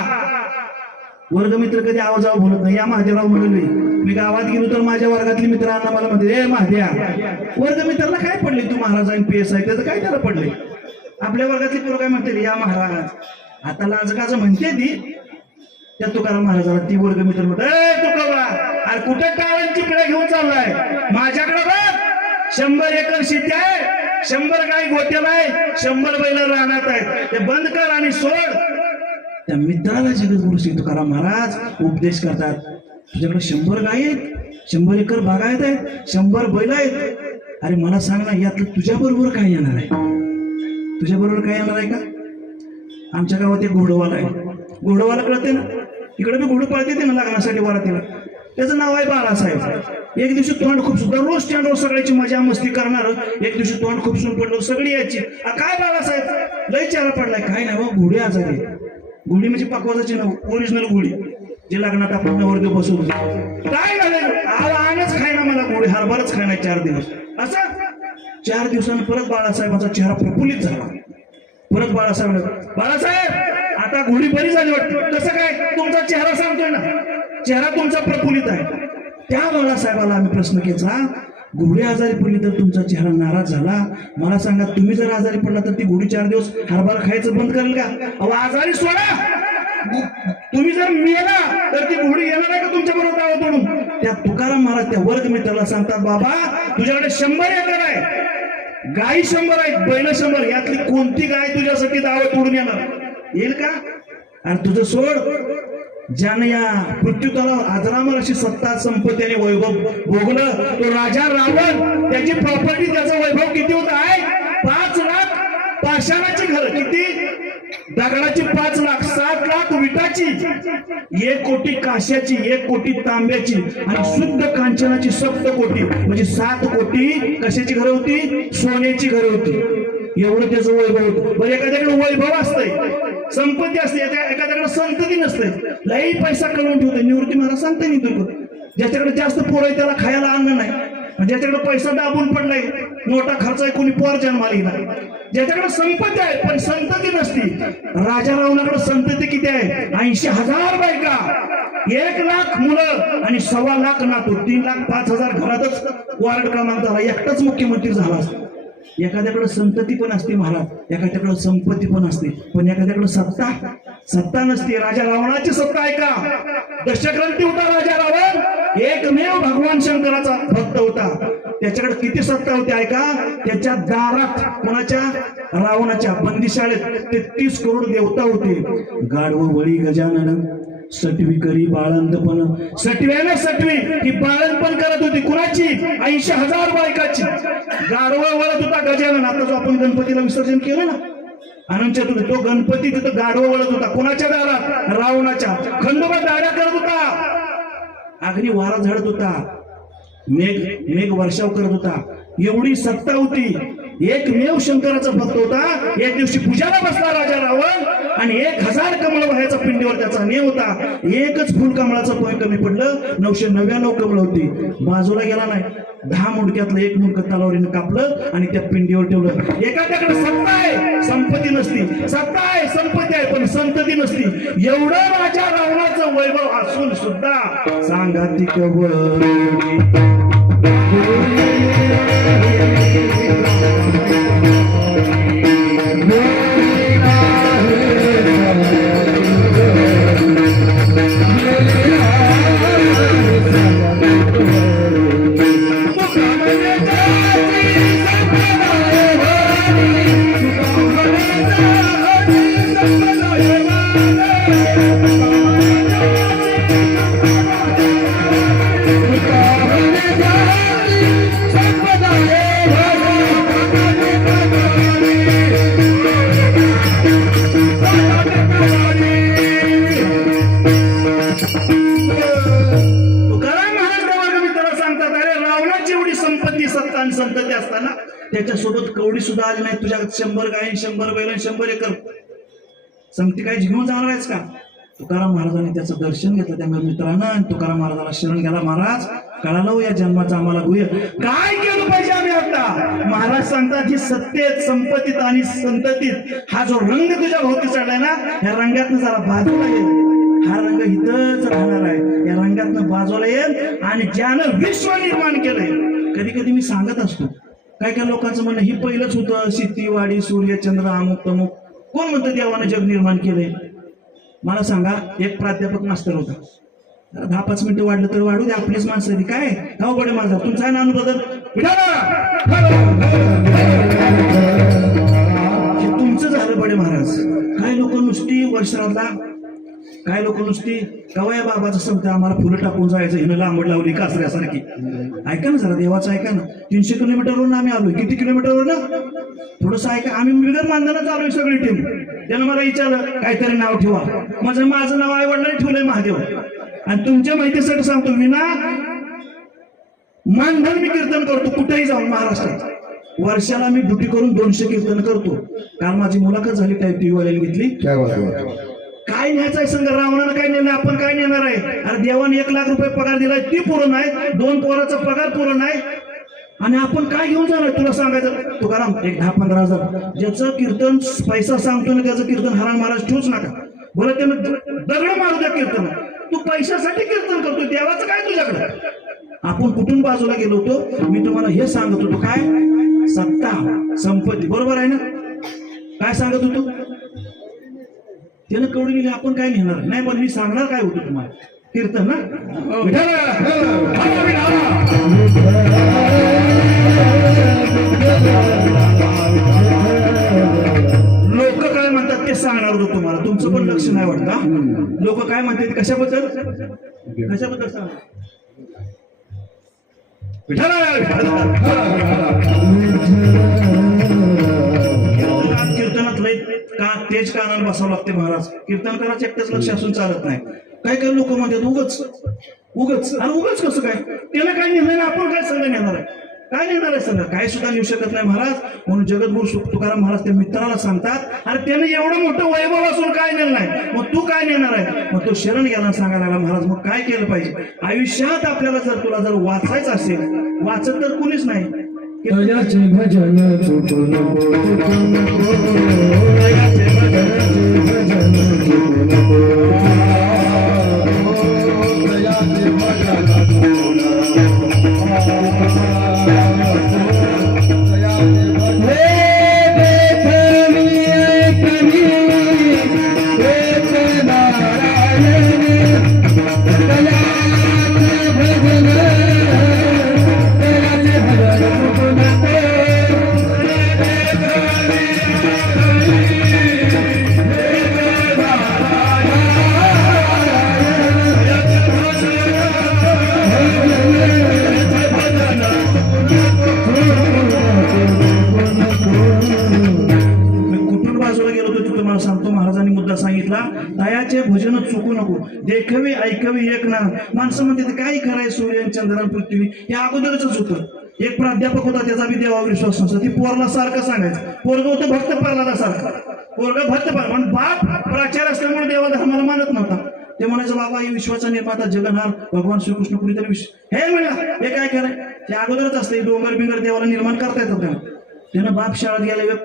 वर्गमित्र कधी आवाजावर बोलत नाही. या महादेवराव म्हणले, मी गावात गेलो तर माझ्या वर्गातली मित्रांना मला म्हणते, ए महाद्या, वर्गमित्राला काय पडले तू महाराज आणि PS आहे त्याचं काय त्याला पडले? आपल्या वर्गातली पोरं काय म्हणते, या महाराज. आता लाजकाचं म्हणते ती. त्या तुकाराम महाराजाला ती वर्गमित्र म्हणते, ए तुकोबा, अरे कुठे टाळांची पिढ्या घेऊन चाललाय? माझ्याकडे बघ, 100 एकर शेती आहे, 100 गाय गोट्याला आहे, 100 बैल रानात आहेत. ते बंद कर आणि सोड. त्या मित्राला जगद्गुरु श्री तुकाराम महाराज उपदेश करतात, तुझ्याकडे 100 गाय आहेत, 100 एकर बागायत आहेत, 100 बैल आहेत. अरे मला सांग ना, यातलं तुझ्या बरोबर काय येणार आहे? तुझ्या बरोबर काय येणार आहे का? आमच्या गावात एक घोडवाला आहे. घोडवाला कळते ना, इकडे मी घोडं पळते ते ना लग्नासाठी वरातीला. त्याचं नाव आहे बाळासाहेब. एक दिवशी तोंड खूप सुद्धा रोज स्टँडवर सगळ्याची मजा मस्ती करणार. एक दिवशी तोंड खूप सुन पडलं, सगळी यायची, काय बाळासाहेब लय चेहरा पडलाय? काय नाही बा, घोडी आजारी. घोडी म्हणजे पाकवाजाची ना, ओरिजिनल घोडी जे लग्नात आपण नवरदेव बसवतो. काय झालं? आणच खाय ना मला, घोडी हरभरच खाय ना 4 दिवस. असं 4 दिवसांनी परत बाळासाहेबांचा चेहरा प्रफुल्लित झाला. परत बाळासाहेब आता घोडी बरी झाली वाटतं. कसं काय? तुमचा चेहरा सांगतोय ना, चेहरा तुमचा प्रफुल्लित आहे. त्या बाळासाहेबाला आम्ही प्रश्न केला, घोडी आजारी पडली तर तुमचा चेहरा नाराज झाला. मला सांगा, तुम्ही जर आजारी पडला तर ती घोडी 4 दिवस हरभरा खायचं बंद करेल का? अहो आजारी सोडा, तुम्ही जर मेला तर ती घोडी येणार आहे का तुमच्या बरोबर दावा तोडून? त्या तुकाराम महाराज त्या वर्गमित्राला सांगतात, बाबा तुझ्याकडे 100 एकर आहे, गाई 100 आहेत, बैल 100, यातली कोणती गाय तुझ्यासाठी दावा तोडून येईल का? आणि तुझं सोड, ज्याने या पृथ्वीतलावर अजरामर अशी सत्ता संपत्ती आणि वैभव भोगलं तो राजा रावण. त्याची प्रॉपर्टी, त्याचं वैभव किती होत आहे? 5 लाख पाषाणाची घर, किती दगडाची 5 लाख, 7 लाख विटाची, 1 कोटी काश्याची, 1 कोटी तांब्याची आणि शुद्ध कांचनाची 7 कोटी, म्हणजे 7 कोटी कशाची घरं होती? सोन्याची घरं होती. एवढं त्याचं वैभव होतं. बरं, एखाद्याकडे वैभव असतंय, संपत्ती असते, एखाद्याकडे संतती नसते, लई पैसा कमवून ठेवतो. निवृत्ती महाराज सांगते नाही तुला, ज्याच्याकडे जास्त पोर आहे त्याला खायला अन्न नाही, ज्याच्याकडे पैसा दाबून पडलाय, नोटा खर्च आहे, कोणी पोर जन्माला येणार. ज्याच्याकडे संपत्ती आहे पण संतती नसती, राजा रावणाकडे संतती किती आहे? 80,000 बायका, 1 लाख मुलं आणि 1.25 लाख नातू, 3,05,000 घरातच वार्ड क्रमांक झाला, एकटाच मुख्यमंत्री झाला असता. एखाद्याकडे संतती पण असते महाराज, एखाद्याकडे संपत्ती पण असते, पण एखाद्याकडे सत्ता नसते. राजा रावणाची सत्ता आहे का? दशग्रंथी होता राजा रावण, एकमेव भगवान शंकराचा भक्त होता. त्याच्याकडे किती सत्ता होती ऐका? त्याच्या दारात, कोणाच्या? रावणाच्या बंदिशाळेत 33 करोड देवता होते. गाढव, वळी, गजानन, सटवी करी बाळंतपण. सटव्याने सटवी ही बाळंतपण करत होती कुणाची? 80,000 बायकाची. गाढवा वळत होता गजानन. आता जो आपण गणपतीला विसर्जन केलं ना आनंद चतुर्थी, तो गणपती तिथं गाढवा वळत होता. कुणाच्या दारात? रावणाच्या. खंडोबा दाड्या करत होता, अग्नी वारा झाडत होता, मेघ वर्षाव करत होता. एवढी सत्ता होती. एकमेव शंकराचा भक्त होता. एक दिवशी पूजाला बसला राजा रावण आणि 1000 कमळ व्हायचा पिंडीवर त्याचा नेम होता. एकच फुल कमळाचं पोय कमी पडलं. 999 कमळ होती. बाजूला गेला नाही. 10 मुंडक्यातलं एक मुंडक तलवारीनं कापलं आणि त्या पिंडीवर ठेवलं. एखाद्याकडे सत्ता आहे, संपत्ती नसती. सत्ता आहे, संपत्ती आहे, पण संतती नसती. एवढं राजा रावणाचं वैभव असून सुद्धा सांगाती कवळ संतती असताना त्याच्यासोबत कवडी सुद्धा आली नाही. तुझ्याकडे 100 गायी, 100 बैल, 100 एकर संगती काय घेऊन जाणार आहेस का? तुकाराम महाराजांनी त्याचं दर्शन घेतलं त्या मित्रानं आणि तुकाराम महाराजाला शरण गेला. महाराज कळालं हो या जन्माचा आम्हाला गुह्य. काय केलं पाहिजे आम्ही आता? महाराज सांगतात की सत्तेत, संपत्तीत आणि संततीत हा जो रंग तुझ्या भोवती चढलाय ना, या रंगातनं जरा बाजूला येईल. हा रंग इथंच राहणार आहे. या रंगातनं बाजूला येईल. आणि ज्यानं विश्व निर्माण केलंय, कधी कधी मी सांगत असतो, काय काय लोकांचं म्हणणं ही पहिलंच होतं, शेतीवाडी, सूर्य, चंद्र, अमुक तमुक. कोण म्हणतं देवानं जग निर्माण केलंय? मला सांगा. एक प्राध्यापक मास्तर होता. 10-5 मिनिटं वाढलं तर वाढू दे, आपलीच माणसं आहे. काय गाव बडे माझा तुमचा आहे नानू बदल तुमचं झालं बडे महाराज. काय लोक नुसती वर्षाला, काय लोक नुसती कवया बाबाचं सांगतं आम्हाला फुलं टाकून जायचं, हिनं लांबड लावली कासऱ्यासारखी. ऐका ना जरा, देवाचं ऐका ना. 300 किलोमीटरवरून आम्ही आलोय. किती किलोमीटरवर ना? थोडंसं ऐका. आम्ही बिगर मानधनाच आलोय सगळी टीम. त्यानं मला विचारलं काहीतरी नाव ठेवा. माझं नाव आई वडिलांनी ठेवलंय महादेव. आणि तुमच्या माहितीसाठी सांगतो, मी ना मानधन मी कीर्तन करतो कुठेही जाऊन महाराष्ट्रात. वर्षाला मी ड्युटी करून 200 कीर्तन करतो. काल माझी मुलाखत झाली, टाईप टीव्ही वाल्याने घेतली. काय न्यायचं आहे संघ? रावणानं काय नेलं, आपण काय नेणार आहे? अरे देवाने 1 लाख रुपये पगार दिलाय, ती पुरं नाही. 2 पोराचा पगार पुरं नाही. आणि आपण काय घेऊन जाणार? तुला सांगायचं तुकाराम, एक 10-15 हजार. ज्याचं कीर्तन पैसा सांगतो ना, त्याचं कीर्तन हरा महाराज ठेवूच नका. बोला त्यानं दगड मारू द्या कीर्तन. तू पैशासाठी कीर्तन करतो, देवाचं काय तुझ्याकडे? आपण कुठून बाजूला गेलो होतो? मी तुम्हाला हे सांगत होतो, काय सत्ता, संपत्ती, बरोबर आहे ना? काय सांगत होतो? त्यानं कवडी गेली, आपण काय घेणार नाही. पण मी सांगणार काय होतं तुम्हाला? कीर्तन ना. लोक काय म्हणतात ते सांगणार होतो तुम्हाला. तुमचं पण लक्ष नाही वाटतं. लोक काय म्हणतात कशाबद्दल सांग. कीर्तनात लय का तेज कानाला बसावं लागते महाराज. कीर्तन करायचं एकटंच लक्ष असून चालत नाही. काय काय लोक म्हणतात उगच आणि उगच कसं काय? त्याला काय निर्णय नाही, आपण काय संघ नेणार आहे? काय नेणार आहे संघ? काय सुद्धा नेऊ शकत नाही महाराज. म्हणून जगद्गुरु तुकाराम महाराज त्या मित्राला सांगतात, अरे त्याने एवढं मोठं वैभव असून काय नेलं नाही, मग तू काय नेणार आहे? मग तो शरण गेला सांगायला लागला, महाराज मग काय केलं पाहिजे आयुष्यात? आपल्याला जर तुला जर वाचायचं असेल, वाचत तर कुणीच नाही. सांगतो, महाराजांनी मुद्दा सांगितला, दयाचे भजन चुकू नको, देखवी ऐकवी एक ना. माणसं म्हणते काय खरंय सूर्य चंद्र पृथ्वी, हे अगोदरच होतं. एक प्राध्यापक होता, त्याचा बी देवावर विश्वास नसतो. ती पोरला सारखं सांगायचं, पोरग होतं भक्त प्रल्हादा सारखं, पोरग भक्त पण बाप प्राचार्य असल्यामुळे देवा धर्माला मानत नव्हता. ते म्हणायचं बाबा ही विश्वाचा निर्माता जगन्नाथ भगवान श्रीकृष्ण कुणीतरी हे म्हणला हे काय कराय, ते अगोदरच असते. डोंगर बिंगर देवाला निर्माण करता येतं त्याला. त्यानं बाप शाळेत गेला,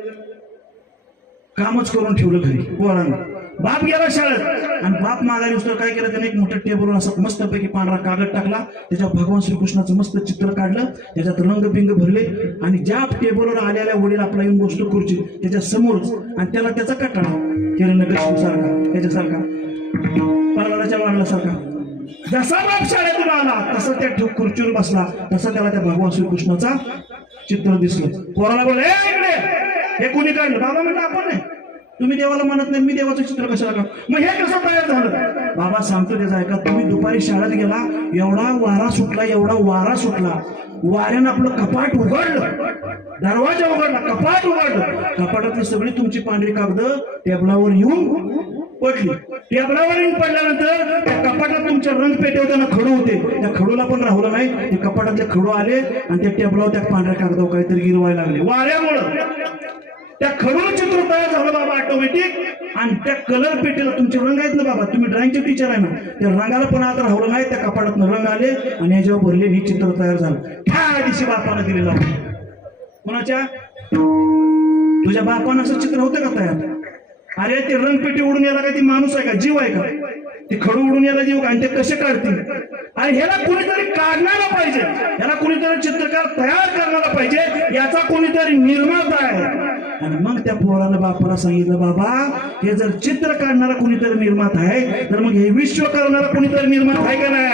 कामच करून ठेवलं घरी पोरानं. बाप गेला शाळेत आणि बाप माघारी उतर काय केलं, त्याने एक मोठ्या टेबलवर असं मस्तपैकी पांढरा कागद टाकला, त्याच्यावर भगवान श्रीकृष्णाचं मस्त चित्र काढलं, त्याच्यात रंगबिंग भरले आणि ज्या टेबलवर आलेल्या वडील आपला येऊन बसतो खुर्ची त्याच्या समोरच आणि त्याला त्याचा कटाळा हिरण्यकशिपू सारखा, त्याच्यासारखा प्रल्हादाच्या वाढल्यासारखा. जसा बाप शाळेतून आला तसा त्या खुर्चीवर बसला, तसा त्याला त्या भगवान श्रीकृष्णाचा चित्र दिसलं. पोराला बोल हे कोणी काढलं? बाबा म्हणलं आपण नाही, तुम्ही देवाला म्हणत नाही, मी देवाचं चित्र कशाला काढ? मग हे कसं तयार झालं? बाबा सांगतो त्याचा ऐका, तुम्ही दुपारी शाळेत गेला, एवढा वारा सुटला, वाऱ्यानं आपलं कपाट उघडलं, दरवाजा उघडला, कपाट उघडलं, कपाटातली सगळी तुमची पांढरी कागद टेबलावर येऊन पडली. टेबलावर येऊन पडल्यानंतर त्या कपाटात तुमच्या रंग पेटेवर त्यांना खडू होते, त्या खडूला पण राहुलं नाही. ते कपाटातले खडू आले आणि त्या टेबलावर त्या पांढऱ्या कागदावर काहीतरी गिरवायला लागले वाऱ्यामुळं. त्या खडून चित्र तयार झालं बाबा ऑटोमॅटिक. आणि त्या कलर पेटीला तुमचे रंग आहेत ना बाबा, तुम्ही ड्रॉइंगचे टीचर आहे ना, त्या रंगाला पण आता राहुलं नाही. त्या कपाटातनं रंग आले आणि ह्याच्यावर भरले, ही चित्र तयार झालं. त्या दिवशी बापानं दिलेलं कोणाच्या? तुझ्या बापानं असं चित्र होतं का तयार? अरे ते रंगपेटी उडून याला काय ती माणूस आहे का, जीव आहे का? ते खडू उडून याला जीव का? आणि ते कसे काढतील? आणि ह्याला कुणीतरी काढणारा पाहिजे, ह्याला कुणीतरी चित्रकार तयार करणारा पाहिजे, याचा कुणीतरी निर्माता आहे. आणि मग त्या पोराला बापाला सांगितलं, बाबा हे जर चित्र काढणारा कुणीतरी निर्माता आहे तर मग हे विश्व करणारा कुणीतरी निर्माता आहे का नाही?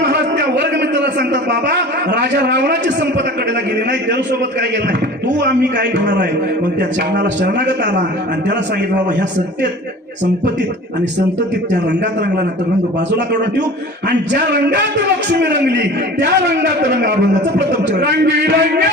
महाराज त्या वर्गमित्राला सांगतात, बाबा राजा रावणाची संपदा कडेला गेली नाही, त्यासोबत काय गेलं नाही, तू आम्ही काय घेणार आहे? मग त्या चरणाला शरणागत आला आणि त्याला सांगितलं, बाबा ह्या सत्तेत संपत्तीत आणि संततीत त्या रंगात रंगला ना तर रंग बाजूला काढून ठेवू, आणि ज्या रंगात लक्ष्मी रंगली त्या रंगात रंग अभंगाचं प्रथम चरण. रंगी रंगे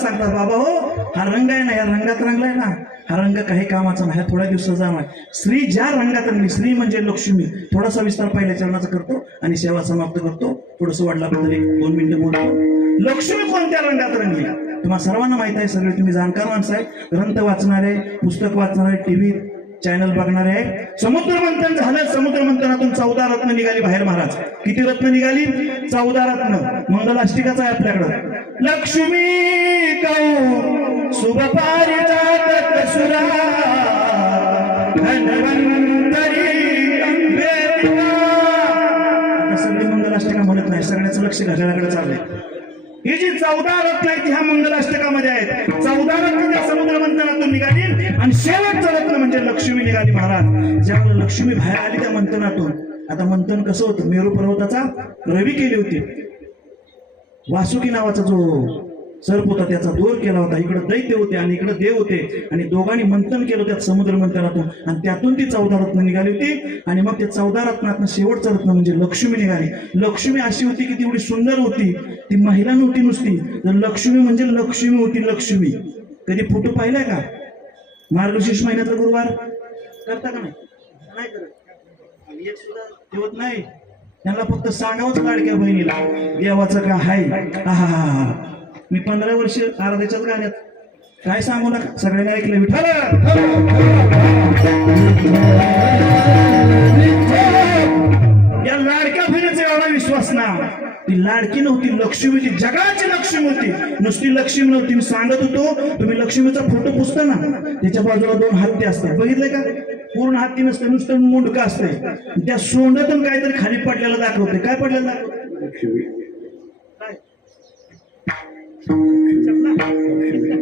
सांगतात, बाबा हो हा रंग आहे ना, या रंगात रंगलाय ना, हा रंग काही कामाचा नाही, थोड्या दिवसाचा जाणार. स्त्री ज्या रंगात रंगली, स्त्री म्हणजे लक्ष्मी. थोडासा विस्तार पहिल्या चरणाचा करतो आणि सेवा समाप्त करतो. थोडंसं वाढल्याबद्दल 2 मिनिटं बोलतो. लक्ष्मी कोणत्या रंगात रंगली तुम्हाला सर्वांना माहित आहे. सगळे तुम्ही जाणकार माणसं आहे, ग्रंथ वाचणारे, पुस्तक वाचणारे, टीव्ही चॅनल बघणारे आहे. समुद्र मंथन झालं, समुद्र मंथनातून 14 रत्न निघाली बाहेर महाराज. किती रत्न निघाली? 14 रत्न. मंगलाष्टिकाच आहे आपल्याकडं. लक्ष्मी कौ शुभ पारिजात सुरा धन्वंतरी वेदिका. आता सगळी मंगलाष्टिका म्हणत नाही, सगळ्याचं लक्ष घड्याळाकडे चाललंय. ही जी 14 रत्न आहेत ह्या मंगलाष्टकामध्ये आहेत. 14 रत्न त्या समुद्र मंथनातून निघाली आणि शेवटचं रत्न म्हणजे लक्ष्मी निघाली महाराज. ज्यावेळेला लक्ष्मी बाहेर आली त्या मंथनातून, आता मंथन कसं होतं, मेरू पर्वताचा रवी केली होती. वासुकी नावाचा जो सर्प होता त्याचा दोर केला होता. इकडे दैत्य होते आणि इकडे देव होते आणि दोघांनी मंथन केलं त्यात समुद्र मंथनातून आणि त्यातून ती 14 रत्न निघाली होती. आणि मग त्या 14 रत्नातनं शेवटचं रत्न म्हणजे लक्ष्मी निघाली. लक्ष्मी अशी होती की ती एवढी सुंदर होती, ती महिला नव्हती नुसती, तर लक्ष्मी म्हणजे लक्ष्मी होती. लक्ष्मी कधी फोटो पाहिलाय का? मार्गशीर्ष महिन्यातला गुरुवार करता का नाही? नाही करत. आणि एक सुद्धा ठेवत नाही. त्यांना फक्त सांगावंच लाडक्या बहिणीला देवाचं का हाय. आहा, मी 15 वर्ष आराध्याच्याच गाण्यात काय सांगू नका, सगळ्यांनी ऐकलं विठ्ठल. या लाडक्या बहिणीचा एवढा विश्वास ना, ती लाडकी नव्हती, लक्ष्मी होती, जगाची लक्ष्मी होती, नुसती लक्ष्मी नव्हती. मी सांगत होतो, तुम्ही लक्ष्मीचा फोटो पुसता ना, त्याच्या बाजूला 2 हत्ती असतात, बघितलंय का? पूर्ण हत्ती नसते, नुसतं मुंडकं असते. त्या सोंडातून काहीतरी खाली पडलेलं दाखवते. काय पडलेलं दाखवते? काय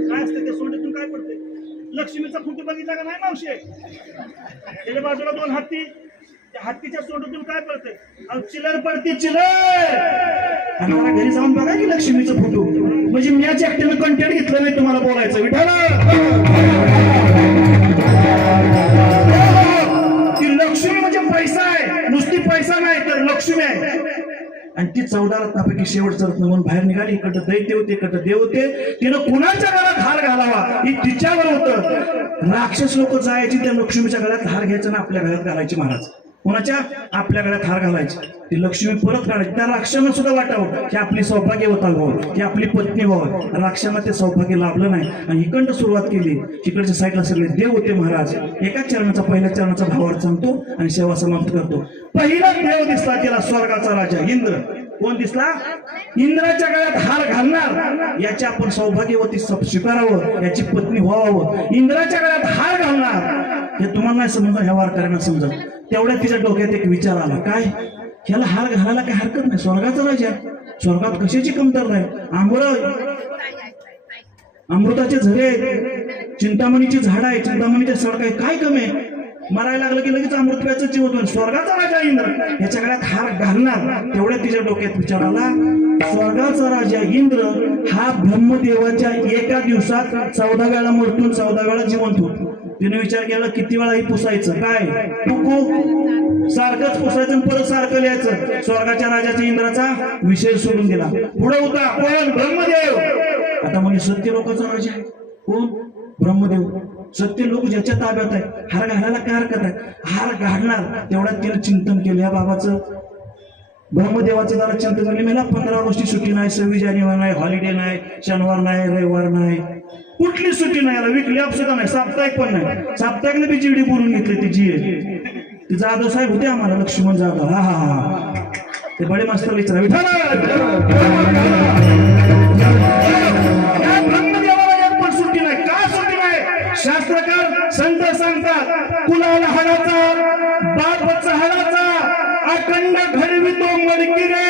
काय असतं त्या सोंडातून? काय पडते? लक्ष्मीचा फोटो बघितला का नाही मावशी? त्याच्या बाजूला 2 हत्ती, त्या हत्तीच्या सोंडातून काय पडते? चिलर पडते, चिलर. आणि मला घरी जाऊन बघा की लक्ष्मीचा फोटो, म्हणजे मी याच्या एकट्यानं कंटेंट घेतलं नाही तुम्हाला बोलायचं. विठाला ती लक्ष्मी म्हणजे पैसा आहे, नुसती पैसा नाही तर लक्ष्मी आहे. आणि ती 14 रत्नापैकी शेवटचं रत्न म्हणून बाहेर निघाली. इकडं दैत्य होते, इकडं देव होते. तिनं कुणाच्या गळ्यात हार घालावा ही तिच्यावर होतं. राक्षस लोक जायची त्या लक्ष्मीच्या गळ्यात हार घ्यायचं ना आपल्या गळ्यात घालायची. महाराज कोणाच्या? आपल्या गळ्यात हार घालायची. ती लक्ष्मी परत काढायची. त्या राक्षांना सुद्धा वाटावं की आपली सौभाग्यवता व्हावं, की आपली पत्नी व्हावं. राक्षांना ते सौभाग्य लाभलं नाही आणि इकडं सुरुवात केली. तिकडच्या साईडला सगळे देव होते. महाराज एकाच चरणाचा, पहिल्या चरणाचा भावार्थ सांगतो आणि सेवा समाप्त करतो. पहिला देव दिसला तिला, स्वर्गाचा राजा इंद्र. कोण दिसला? इंद्राच्या गळ्यात हार घालणार, याची आपण सौभाग्यवती स्वीकारावं, याची पत्नी व्हावं. इंद्राच्या गळ्यात हार घालणार, हे तुम्हाला नाही समजलं, ह्या वारकऱ्यांना समजत. तेवढ्या तिच्या डोक्यात एक विचार आला, काय ह्याला हार घालायला काय हरकत नाही, स्वर्गाचा राजा, स्वर्गात कशाची कमतरता आहे. अमृताचे झरे, चिंतामणीची झाड आहे, चिंतामणीचे सडक आहे, काय कमी आहे? मरायला लागलं की लगेच अमृत प्यायचं जीवन. स्वर्गाचा राजा इंद्र याच्या गळ्यात हार घालणार, तेवढ्या तिच्या डोक्यात विचार आला. स्वर्गाचा राजा इंद्र हा ब्रह्मदेवाच्या एका दिवसात 14 वेळा मरतून 14 वेळा जिवंत होतो. तिने विचार केला किती वेळा ही पुसायचं, काय टुकू सारखंच पुसायचं आणि परत सारखं लिहायचं. स्वर्गाच्या राजाच्या इंद्राचा विषय सोडून दिला. पुढे होता कोण? ब्रह्मदेव. आता म्हणजे सत्य लोकांचा राजा आहे कोण? ब्रह्मदेव. सत्य लोक ज्याच्या ताब्यात आहे, हार घालायला काय हरकत आहे? हार घालणार. तेवढ्यात तिने चिंतन केलं या बाबाचं, ब्रह्मदेवाचं जरा चिंतन केलं. मला 15 ऑगस्ट सुट्टी नाही, 26 जानेवारी नाही, हॉलिडे नाही, शनिवार नाही, रविवार नाही, कुठली सुट्टी नाही. याला वीकली ऑफ सुद्धा नाही, साप्ताहिक पण नाही. साप्ताहिकने बी जीडी बोलून घेतली ती ती जाधव साहेब होते आम्हाला, लक्ष्मण जाधव. हा हा हा, ते बडे मास्तर विचारा शास्त्रकार संत सांगतात, कुलाला हाडाचा बापचा हाडाचा अखंड घडवितो मडकी रे.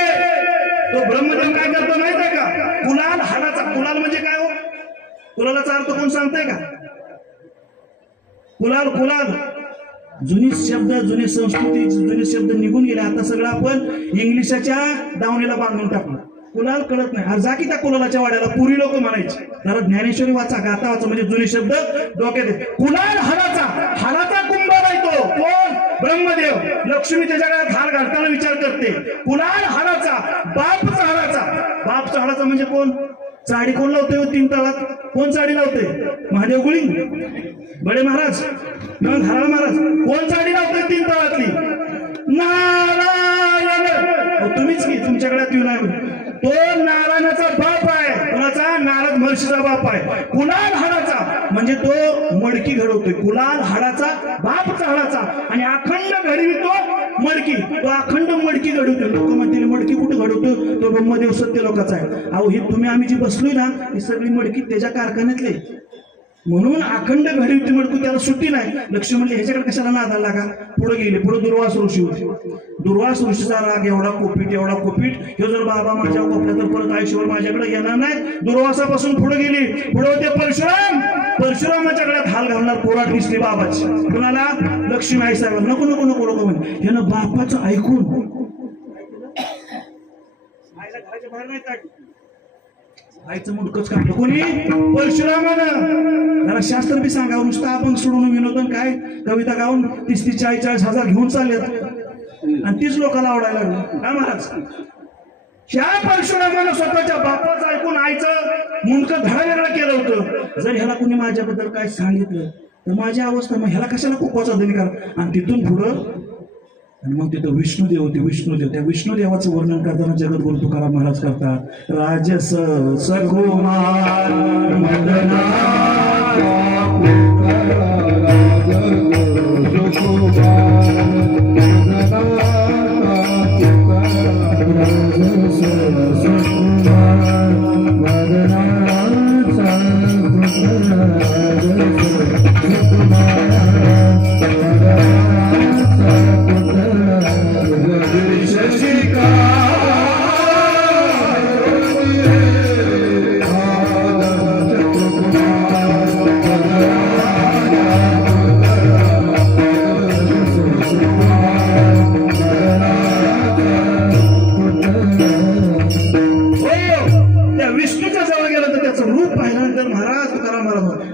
तो ब्रह्मदेव काय करतो माहित आहे का? कुलाल हाडाचा. कुलाल म्हणजे काय हो? कुलालाचा अर्थ कोण सांगताय का? कुलाल, कुलाल जुनी शब्द, जुनी संस्कृती, जुने शब्द निघून गेले. आता सगळं आपण इंग्लिशाच्या दावणीला बांधून टाकलं. कुलाल कळत नाही. आज जा की त्या कुलालाच्या वाड्याला, पूर्वी लोक म्हणायचे. जरा ज्ञानेश्वरी वाचा, गाथा वाचा, म्हणजे जुने शब्द डोक्यात येते. कुलाल हाडाचा, हाडाचा कुंभार आहे तो कोण? ब्रह्मदेव. लक्ष्मी त्याच्या गळ्यात हार घालताना विचार करते, कुलाल हाडाचा, बापचा हाडाचा. बापचा हाडाचा म्हणजे कोण? साडी कोण लावतोय 3 तळात? कोण साडी लावतोय? महादेव गुळी, बडे महाराज, घराळा महाराज. कोण साडी लावतोय 3 तळातली? नारायण. तुम्हीच की, तुमच्याकडे येऊ नाही. तो नारायणाचा बाप आहे. कुणाचा? नारद महर्षीचा बाप आहे. कुलाल हाडाचा म्हणजे तो मडकी घडवतोय. कुलाल हाडाचा, बापचा हाडाचा, आणि अखंड घडवितो मडकी. तो अखंड मडकी घडवतो. लोक म्हणतील मडकी कुठे घडवतो? तो ब्रह्मदेव सत्य लोकांचा आहे. अहो ही तुम्ही आम्ही जी बसलोय ना, ही सगळी मडकी त्याच्या कारखान्यातले, म्हणून अखंड घडवती मडकू, त्याला सुट्टी नाही. लक्ष्मी म्हणले ह्याच्याकडे कशाला नादाला लागा. पुढे गेले. पुढे दुर्वास ऋषी होते. दुर्वास ऋषीचा राग एवढा कोपीट, एवढा कोपीट, हे जर बाबा माझ्या कोपल्या तर परत आयुष्यभर माझ्याकडे येणार नाही. दुर्वासापासून पुढे गेली. पुढे होते परशुराम. परशुरामाच्या गळ्यात हाल घालणार पोराट दिसली बाबाची. कुणाला? लक्ष्मी आई साहेब. नको नको नको नको म्हणे. ह्यानं बापाचं ऐकून आईला घराच्या बाहेर नाही काढली. आईचं मुडकच काढलं कोणी? परशुरामानं. जरा शास्त्र बी सांगावं. नुसतं आपण सोडून विनोदन काय कविता गाऊन 30-40 हजार घेऊन चाललेत आणि तीच लोकांना आवडायला लागली. काय महाराज? ह्या परशुरामानं स्वतःच्या बापाचं ऐकून आईचं मुंडकं धडावेगळं केलं होतं. जर ह्याला कोणी माझ्याबद्दल काय सांगितलं तर माझी अवस्था, मग ह्याला कशाला कुकवाचा धनी करा. आणि तिथून पुढं आणि मग तिथं विष्णुदेव होते. विष्णुदेव, त्या विष्णुदेवाचं वर्णन करताना जगद्गुरु तुकाराम महाराज करतात, राजस सकुमार मदना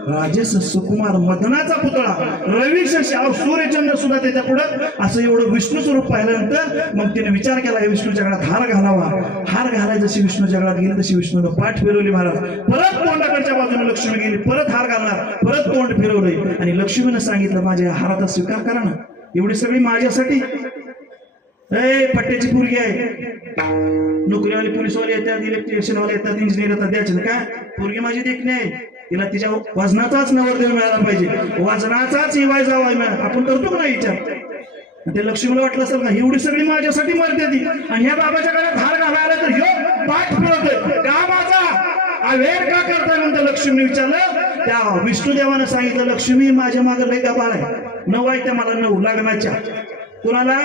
राजेश सुकुमार मदनाचा पुतळा रवीश शाव सूर्यचंद्र सुद्धा त्याच्या पुढे असं एवढं विष्णू स्वरूप पाहिल्यानंतर मग तिने विचार केला हे विष्णूच्या गळ्यात हार घालावा. हार घालाय जशी विष्णूच्या गळ्यात गेली तशी विष्णूनं पाठ फिरवली महाराज. परत तोंडाकडच्या बाजूने लक्ष्मी गेली, परत हार घालणार, परत तोंड फिरवले आणि लक्ष्मीनं सांगितलं माझ्या हाराचा स्वीकार करा ना, एवढी सगळी माझ्यासाठी. ए पट्ट्याची पोरगी आहे, नोकरीवाले पोलीसवाले येतात, इलेक्ट्रिशियनवाले येतात, इंजिनियर येतात, द्यायचे ना काय, पोरगी माझी देखणी आहे, तिला तिच्या वजनाचाच नवरदेव मिळाला पाहिजे, वजनाचाच इवाय जावा आपण करतो का नाही विचार. ते लक्ष्मीला वाटलं असेल का एवढी सगळी माझ्यासाठी मरते ती आणि ह्या बाबाच्या गळ्यात हार घालायला तर ह्यो पाठ फिरवतोय का माझा अवेर का करताय म्हणतं. लक्ष्मीने विचारलं, त्या विष्णुदेवानं सांगितलं लक्ष्मी माझ्या मागे लय गबाळ आहे, 9 आहे त्या मला 9 लग्नाच्या. कुणाला?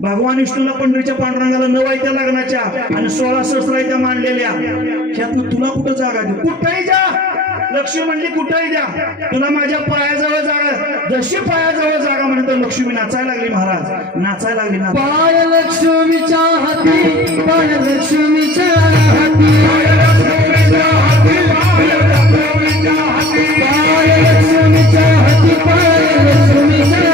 भगवान विष्णूला पंढरीच्या पांडुरंगाला 9 आहे त्या लग्नाच्या आणि 16 सहस्र आहे त्या मांडलेल्या. ह्यातनं तुला कुठं जागा दे, कुठेही जा. लक्ष्मी म्हणली कुठेही द्या, तुला माझ्या पायाजवळ जागा, जशी पायाजवळ जागा म्हणत लक्ष्मी नाचायला लागली महाराज, नाचायला लागली ना. पाय लक्ष्मीच्या हाती, पाय लक्ष्मीच्या हाती, पाय लक्ष्मीच्या हाती, पाय लक्ष्मीच्या हाती, पाय लक्ष्मीच्या हाती, पाय लक्ष्मीच्या हाती, पाय लक्ष्मीच्या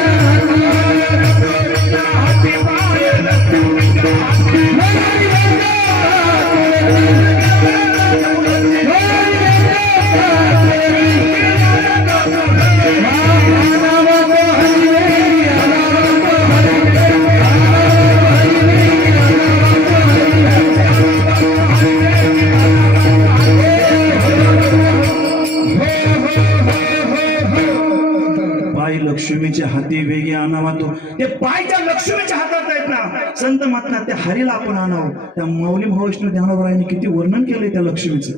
लक्ष्मीच्या हाती वेगी आणावा. तो ते पाय त्या लक्ष्मीच्या हातात आहेत ना. संत म्हणतात त्या हरीला आपण आणावं. त्या माऊली महाविष्णू ज्ञानोबरायांनी किती वर्णन केलंय त्या लक्ष्मीचं.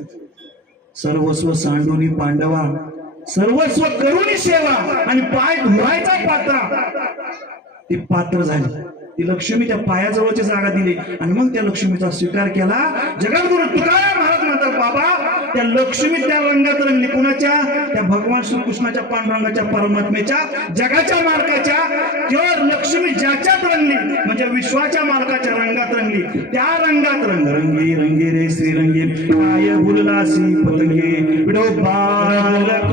सर्वस्व सांडूनी पांडवा, सर्वस्व करुणी सेवा आणि पाय धुवायचा पात्रा, ती पात्र झाली. ती लक्ष्मी त्या पायाजवळची जागा दिली आणि मग त्या लक्ष्मीचा स्वीकार केला. जगद्गुरु तुकाराम महाराज म्हणतात बाबा त्या लक्ष्मी त्या रंगात रंगली. कुणाच्या? त्या भगवान श्रीकृष्णाच्या पांडुरंगाच्या परमात्मेच्या जगाच्या मालकाच्या. जर लक्ष्मी ज्याच्यात रंगली म्हणजे विश्वाच्या मालकाच्या रंगात रंगली. त्या रंगात रंग रंगी रंगी रे श्रीरंगी काय फुललासी पतंगी विडो बालक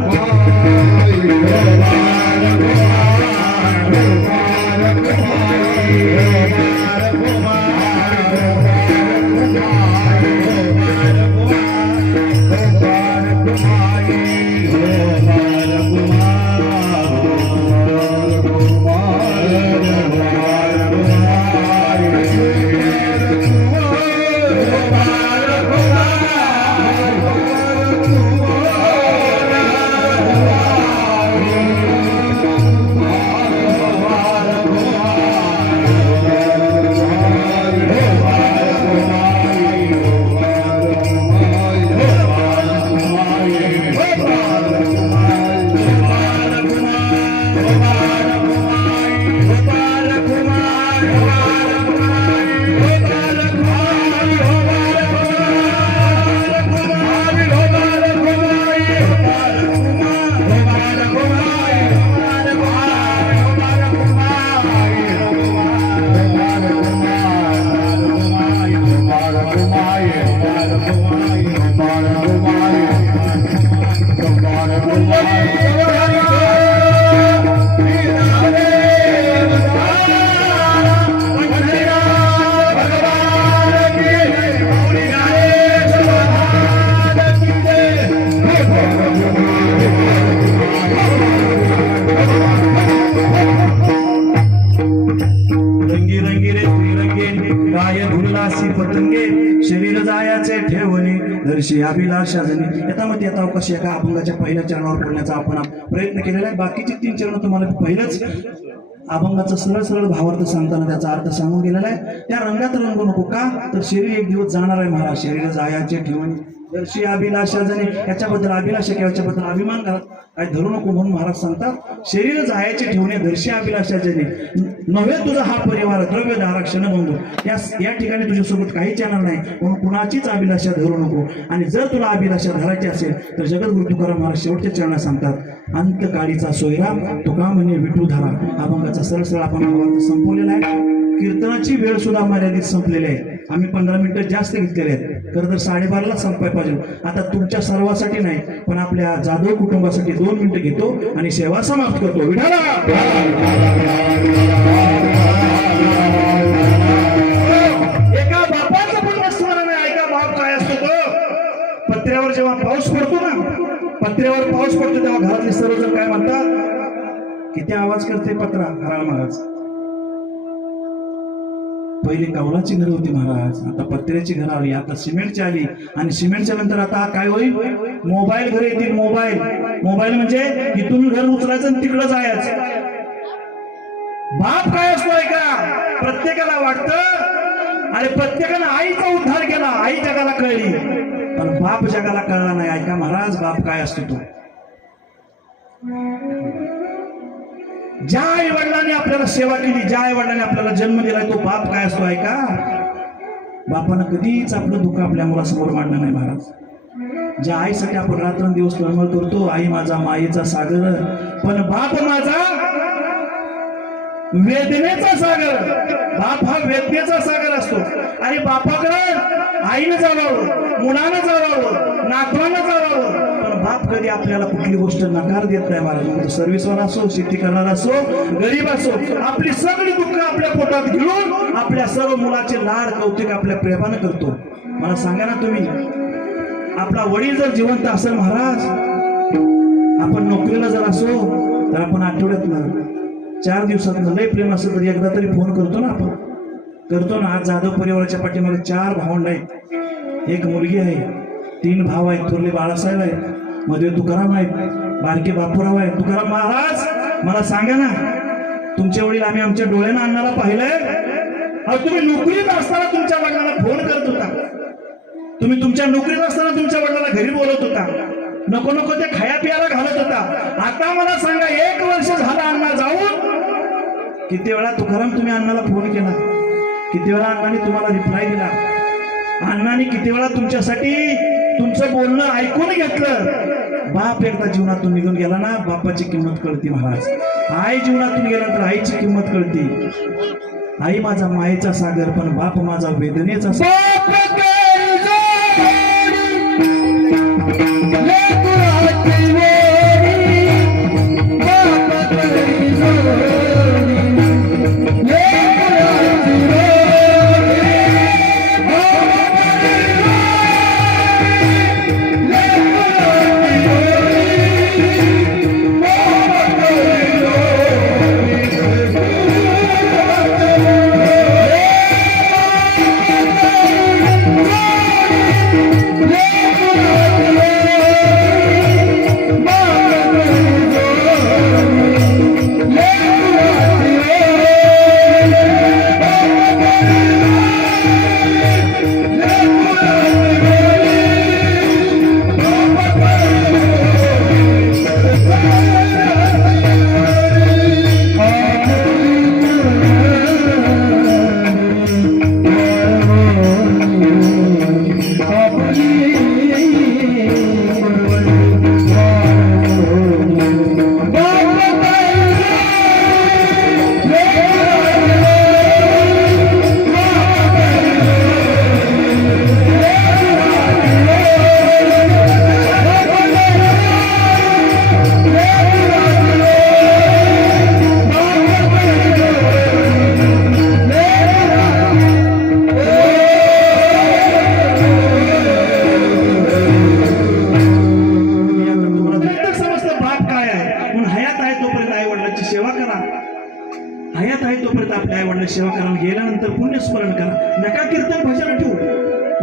शरीर जायाचे ठेवणे दर्शी अभिलाषा जनी. याच्यामध्ये आता अवकाश एका अभंगाच्या पहिल्या चरणावर पडण्याचा आपण प्रयत्न केलेला आहे. बाकीचे 3 चरण तुम्हाला पहिलंच अभंगाचा सरळ सरळ भावार्थ सांगताना त्याचा अर्थ सांगून गेलेला आहे. त्या रंगात रंगू नको का, तर शरीर एक दिवस जाणार आहे महाराज. शरीर जायाचे ठेवणे दर्शी अभिलाषा जने. याच्याबद्दल अभिलाषा किंवा याच्याबद्दल अभिमान काय धरू नको म्हणून महाराज सांगतात शरीर जायचे ठेवणे दर्शी अभिलाषा जने. नव्हे तुझा हा परिवार द्रव्य धारा क्षण बंधू. या ठिकाणी तुझ्यासोबत काहीच येणार नाही म्हणून कुणाचीच अभिलाषा धरू नको. आणि जर तुला अभिलाषा धरायची असेल तर जगद्गुरु तुकाराम महाराज शेवटच्या चरणात सांगतात अंतकाळीचा सोयरा तुका म्हणे विठू धारा. अभंगाचा सरळ सरळ आपण संपवलेला आहे. कीर्तनाची वेळ सुद्धा मर्यादित संपलेली आहे. आम्ही 15 मिनिटं जास्त घेतलेले आहेत. खरं तर 12:30ला संपाय पाहिजे. आता तुमच्या सर्वांसाठी नाही पण आपल्या जाधव कुटुंबासाठी 2 मिनिटं घेतो आणि सेवा समाप्त करतो. विठाला एका बापाचं पण स्मरण आहे. ऐका बाप काय असतो तो. पत्र्यावर जेव्हा पाऊस पडतो ना, पत्र्यावर पाऊस पडतो तेव्हा घरातले सर्वजण काय म्हणतात, किती आवाज करते पत्रा. हराळ महाराज पहिले कौलाची घरं होती महाराज, आता पत्र्याची घरं आली, आता सिमेंटची आली आणि सिमेंटच्या नंतर आता काय होईल, मोबाईल घरं येतील. मोबाईल म्हणजे इथून घर उचलायचं आणि तिकडं जायचं. बाप काय असतो का, प्रत्येकाला वाटतं आणि प्रत्येकानं आईचा उद्धार केला, आई जगाला कळली पण बाप जगाला कळला नाही. ऐका महाराज बाप काय असतो तो. ज्या आई वडिलांनी आपल्याला सेवा केली, ज्या आई वडिलांनी आपल्याला जन्म दिलाय तो बाप काय असतो. ऐका बापानं कधीच आपलं दुःख आपल्या मुलासमोर मांडलं नाही महाराज. ज्या आईसाठी आपण रात्रंदिवस तळमळ करतो, आई माझा मायेचा सागर, पण बाप माझा वेदनेचा सागर. बाप हा वेदनेचा सागर असतो आणि बापाकडे आईनं जावावं, मुलानं जावावं, नातवानं जावावं, पण बाप कधी आपल्याला कुठली गोष्ट नकार देत नाही महाराज. मग सर्व्हिसवाला असो, शेती करणारा असो, गरीब असो, आपली सगळी दुःख आपल्या पोटात घेऊन आपल्या सर्व मुलाचे लाड कौतुक आपल्या प्रेमानं करतो. मला सांगा ना तुम्ही, आपला वडील जर जिवंत असेल महाराज, आपण नोकरीला जर असो तर आपण आठवड्यातनं 4 दिवसातनं लय प्रेम असं तर एकदा तरी फोन करतो ना, आपण करतो ना. आज जाधव परिवाराच्या पाठीमागे 4 भावंड आहेत, 1 मुलगी आहे, 3 भाव आहेत. थोरले बाळासाहेब आहेत, मध्ये तुकाराम आहेत, बारके बापूराव आहेत. तुकाराम महाराज मला सांगा ना, तुमचे वडील आम्ही आमच्या डोळ्यानं अण्णाला पाहिलंय. अहो तुम्ही नोकरीत असताना तुमच्या वडिलांना फोन करत होता, तुम्ही तुमच्या नोकरीत असताना तुमच्या वडिलांना घरी बोलत होता, नको नको ते खाया पियाला घालत होता. आता मला सांगा 1 वर्ष झालं अण्णा जाऊन, किती वेळा तुकाराम तुम्ही अण्णाला फोन केला, किती वेळा अण्णाने तुम्हाला रिप्लाय दिला, अण्णाने किती वेळा तुमच्यासाठी तुमचं बोलणं ऐकून घेतलं. बाप एकदा जीवनातून निघून गेला ना, बापाची किंमत कळती महाराज. आई जीवनातून गेल्यानंतर आईची किंमत कळती. आई माझा मायेचा सागर, पण बाप माझा वेदनेचा सागर.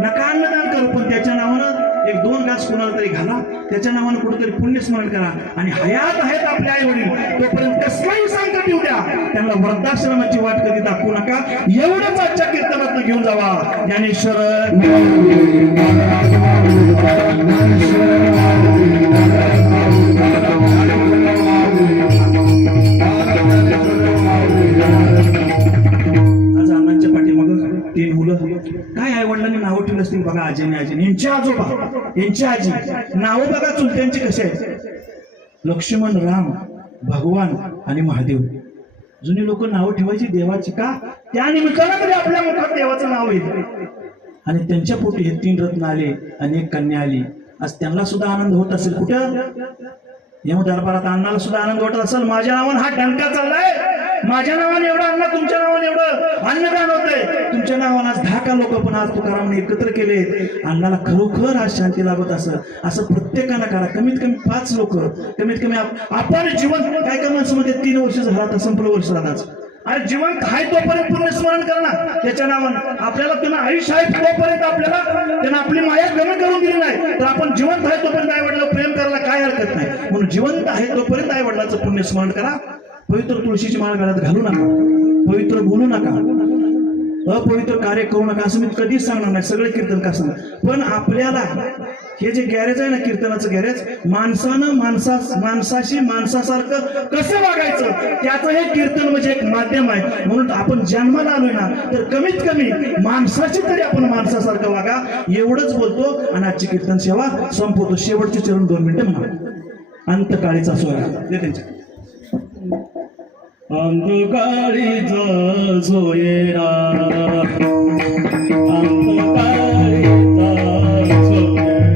नका अन्नदान करू, पण त्याच्या नावानं एक 2 घास कोणाला तरी घाला, त्याच्या नावानं कुठेतरी पुण्यस्मरण करा. आणि हयात आहेत आपले आई वडील तोपर्यंत कसलाही संकट येऊ द्या, त्यांना वृद्धाश्रमाची वाट कधी दाखवू नका. एवढंच आजच्या कीर्तनातून घेऊन जावा. ज्ञानेश्वर आज अण्णांच्या पाठीमाग 3 मुलं, काय आई वडिलांनी नावं ठेवली असतील बघा. आजीने यांचे आजोबा, यांची आजी, नावं बघा चुलत्यांची कसे आहेत. लक्ष्मण, राम, भगवान आणि महादेव. जुनी लोक नावं ठेवायची देवाची का? त्या निमित्तानं तरी आपल्या मुखात देवाचं नाव येईल. आणि त्यांच्या पोटी हे 3 रत्न आले आणि 1 कन्या आली. आज त्यांना सुद्धा आनंद होत असेल. कुठं यम दरबारात अण्णाला सुद्धा आनंद वाटत असेल. माझ्या नावानं हा टणका चाललाय, माझ्या नावाने एवढं अन्न, तुमच्या नावाने एवढं अन्नदान होतंय. तुमच्या नावानं आज 10 लोक पण आज तुकारामने एकत्र केले. अण्णाला खरोखर आज शांती लागत असं प्रत्येकानं करा. कमीत कमी 5 लोक, कमीत कमी आपण जीवन काय का माणसं मध्ये 3 वर्ष झाला तर संपलं वर्ष राहणार. अरे जिवंत आहे तोपर्यंत पुण्यस्मरण करणं त्याच्या नावानं. आपल्याला त्यांना आयुष्य आहे तोपर्यंत आपल्याला त्यांना आपली माया कमी करून दिली नाही, तर आपण जिवंत आहे तोपर्यंत आई वडिलांना प्रेम करायला काय हरकत नाही. म्हणून जिवंत आहे तोपर्यंत आई वडिलांचं पुण्यस्मरण करा. पवित्र तुळशीची माळ गळ्यात घालू नका, पवित्र बोलू नका, अपवित्र कार्य करू नका असं मी कधीच सांगणार नाही. सगळे कीर्तन का सांगणार, पण आपल्याला हे जे गॅरेज आहे ना, कीर्तनाचं गॅरेज, माणसानं माणसाशी माणसासारखं कसं वागायचं त्याचं हे कीर्तन म्हणजे एक माध्यम आहे. म्हणून आपण जन्माला आलोय ना, तर कमीत कमी माणसाची तरी आपण माणसासारखं वागा. एवढंच बोलतो आणि आजची कीर्तन सेवा संपवतो. शेवटचे चरण 2 मिनिटं म्हणा. अंतकाळीचा सोहळा ते त्यांच्या अंतकाळीचा सोयरा, अंतकाळीचा सोयरा, अंतकाळीचा सोयरा,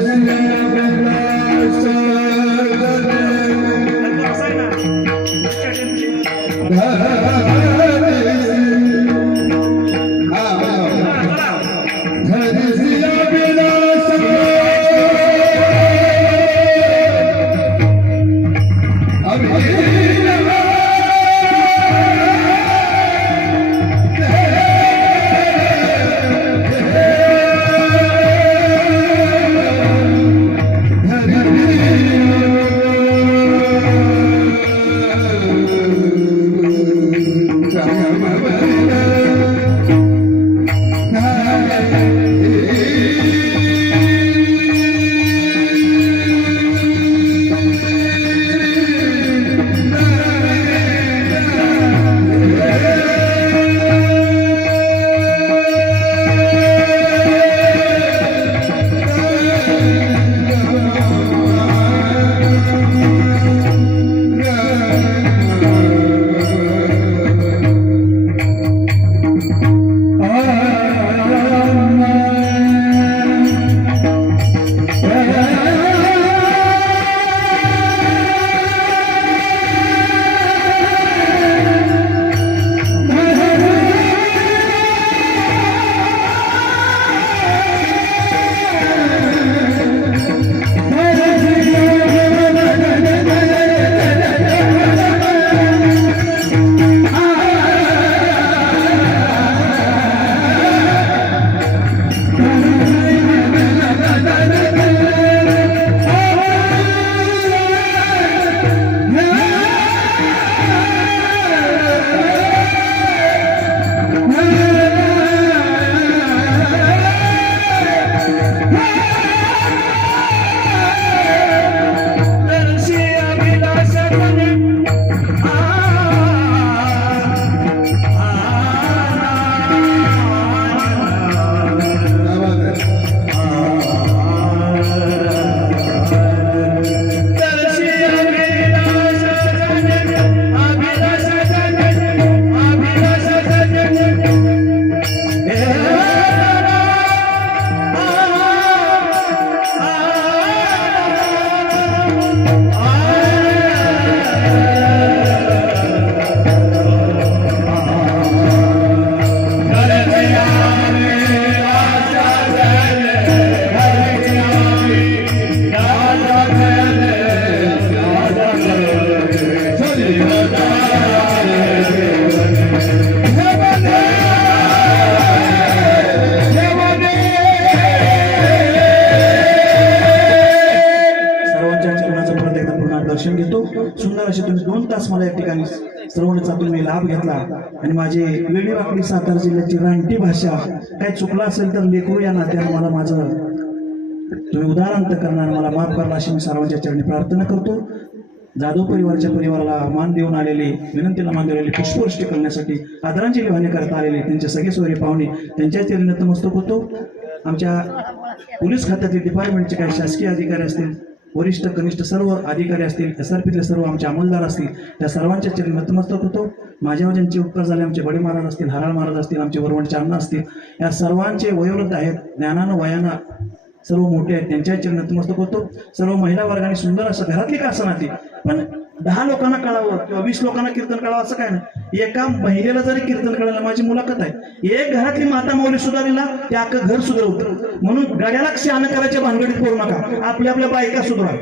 Hallelujah. सुंदर असे तुम्ही 2 तास मला या ठिकाणी श्रवणाचा तुम्ही लाभ घेतला आणि माझे वेळीवाकडी सातारा जिल्ह्याची रानटी भाषा काय चुकला असेल तर लेकरू या नात्यानं मला माझं तुम्ही उदाहरण करणार मला माफ करला अशी मी सर्वांच्या चरणी प्रार्थना करतो. जाधव परिवारच्या परिवाराला मान देऊन आलेले, विनंतीला मान देऊन आलेले, पुष्पवृष्टी करण्यासाठी आदरांजली वाहण्याकरता आलेले त्यांचे सगळे सोयरे पाहुणे त्यांच्या चरणी नतमस्तक होतो. आमच्या पोलीस खात्यातील डिपार्टमेंटचे काही शासकीय अधिकारी असतील, वरिष्ठ कनिष्ठ सर्व अधिकारी असतील, SRPतले सर्व आमचे अंमलदार असतील, त्या सर्वांच्या चरणी नतमस्तक होतो. माझ्यावर ज्यांचे उपकार झाले, आमचे बडे महाराज असतील, हराळ महाराज असतील, आमचे वरवणचे अण्णा असतील, या सर्वांचे वयोवृद्ध आहेत, ज्ञानानं वयानं सर्व मोठे आहेत, त्यांच्या चरणी नतमस्तक होतो. सर्व महिला वर्गाने सुंदर असं घरातली का असं नाती, पण 10 लोकांना कळावं किंवा 20 लोकांना कीर्तन कळावं असं काय नाही. एका महिलेला जरी कीर्तन कळालं, माझी मुलाखत आहे, एक घरातली माता माऊली सुधारली ते अख्खं घर सुधारवतं. म्हणून गाड्याला शहाणं करायच्या भानगडीत पडू नका, आपल्या बायका सुधारा.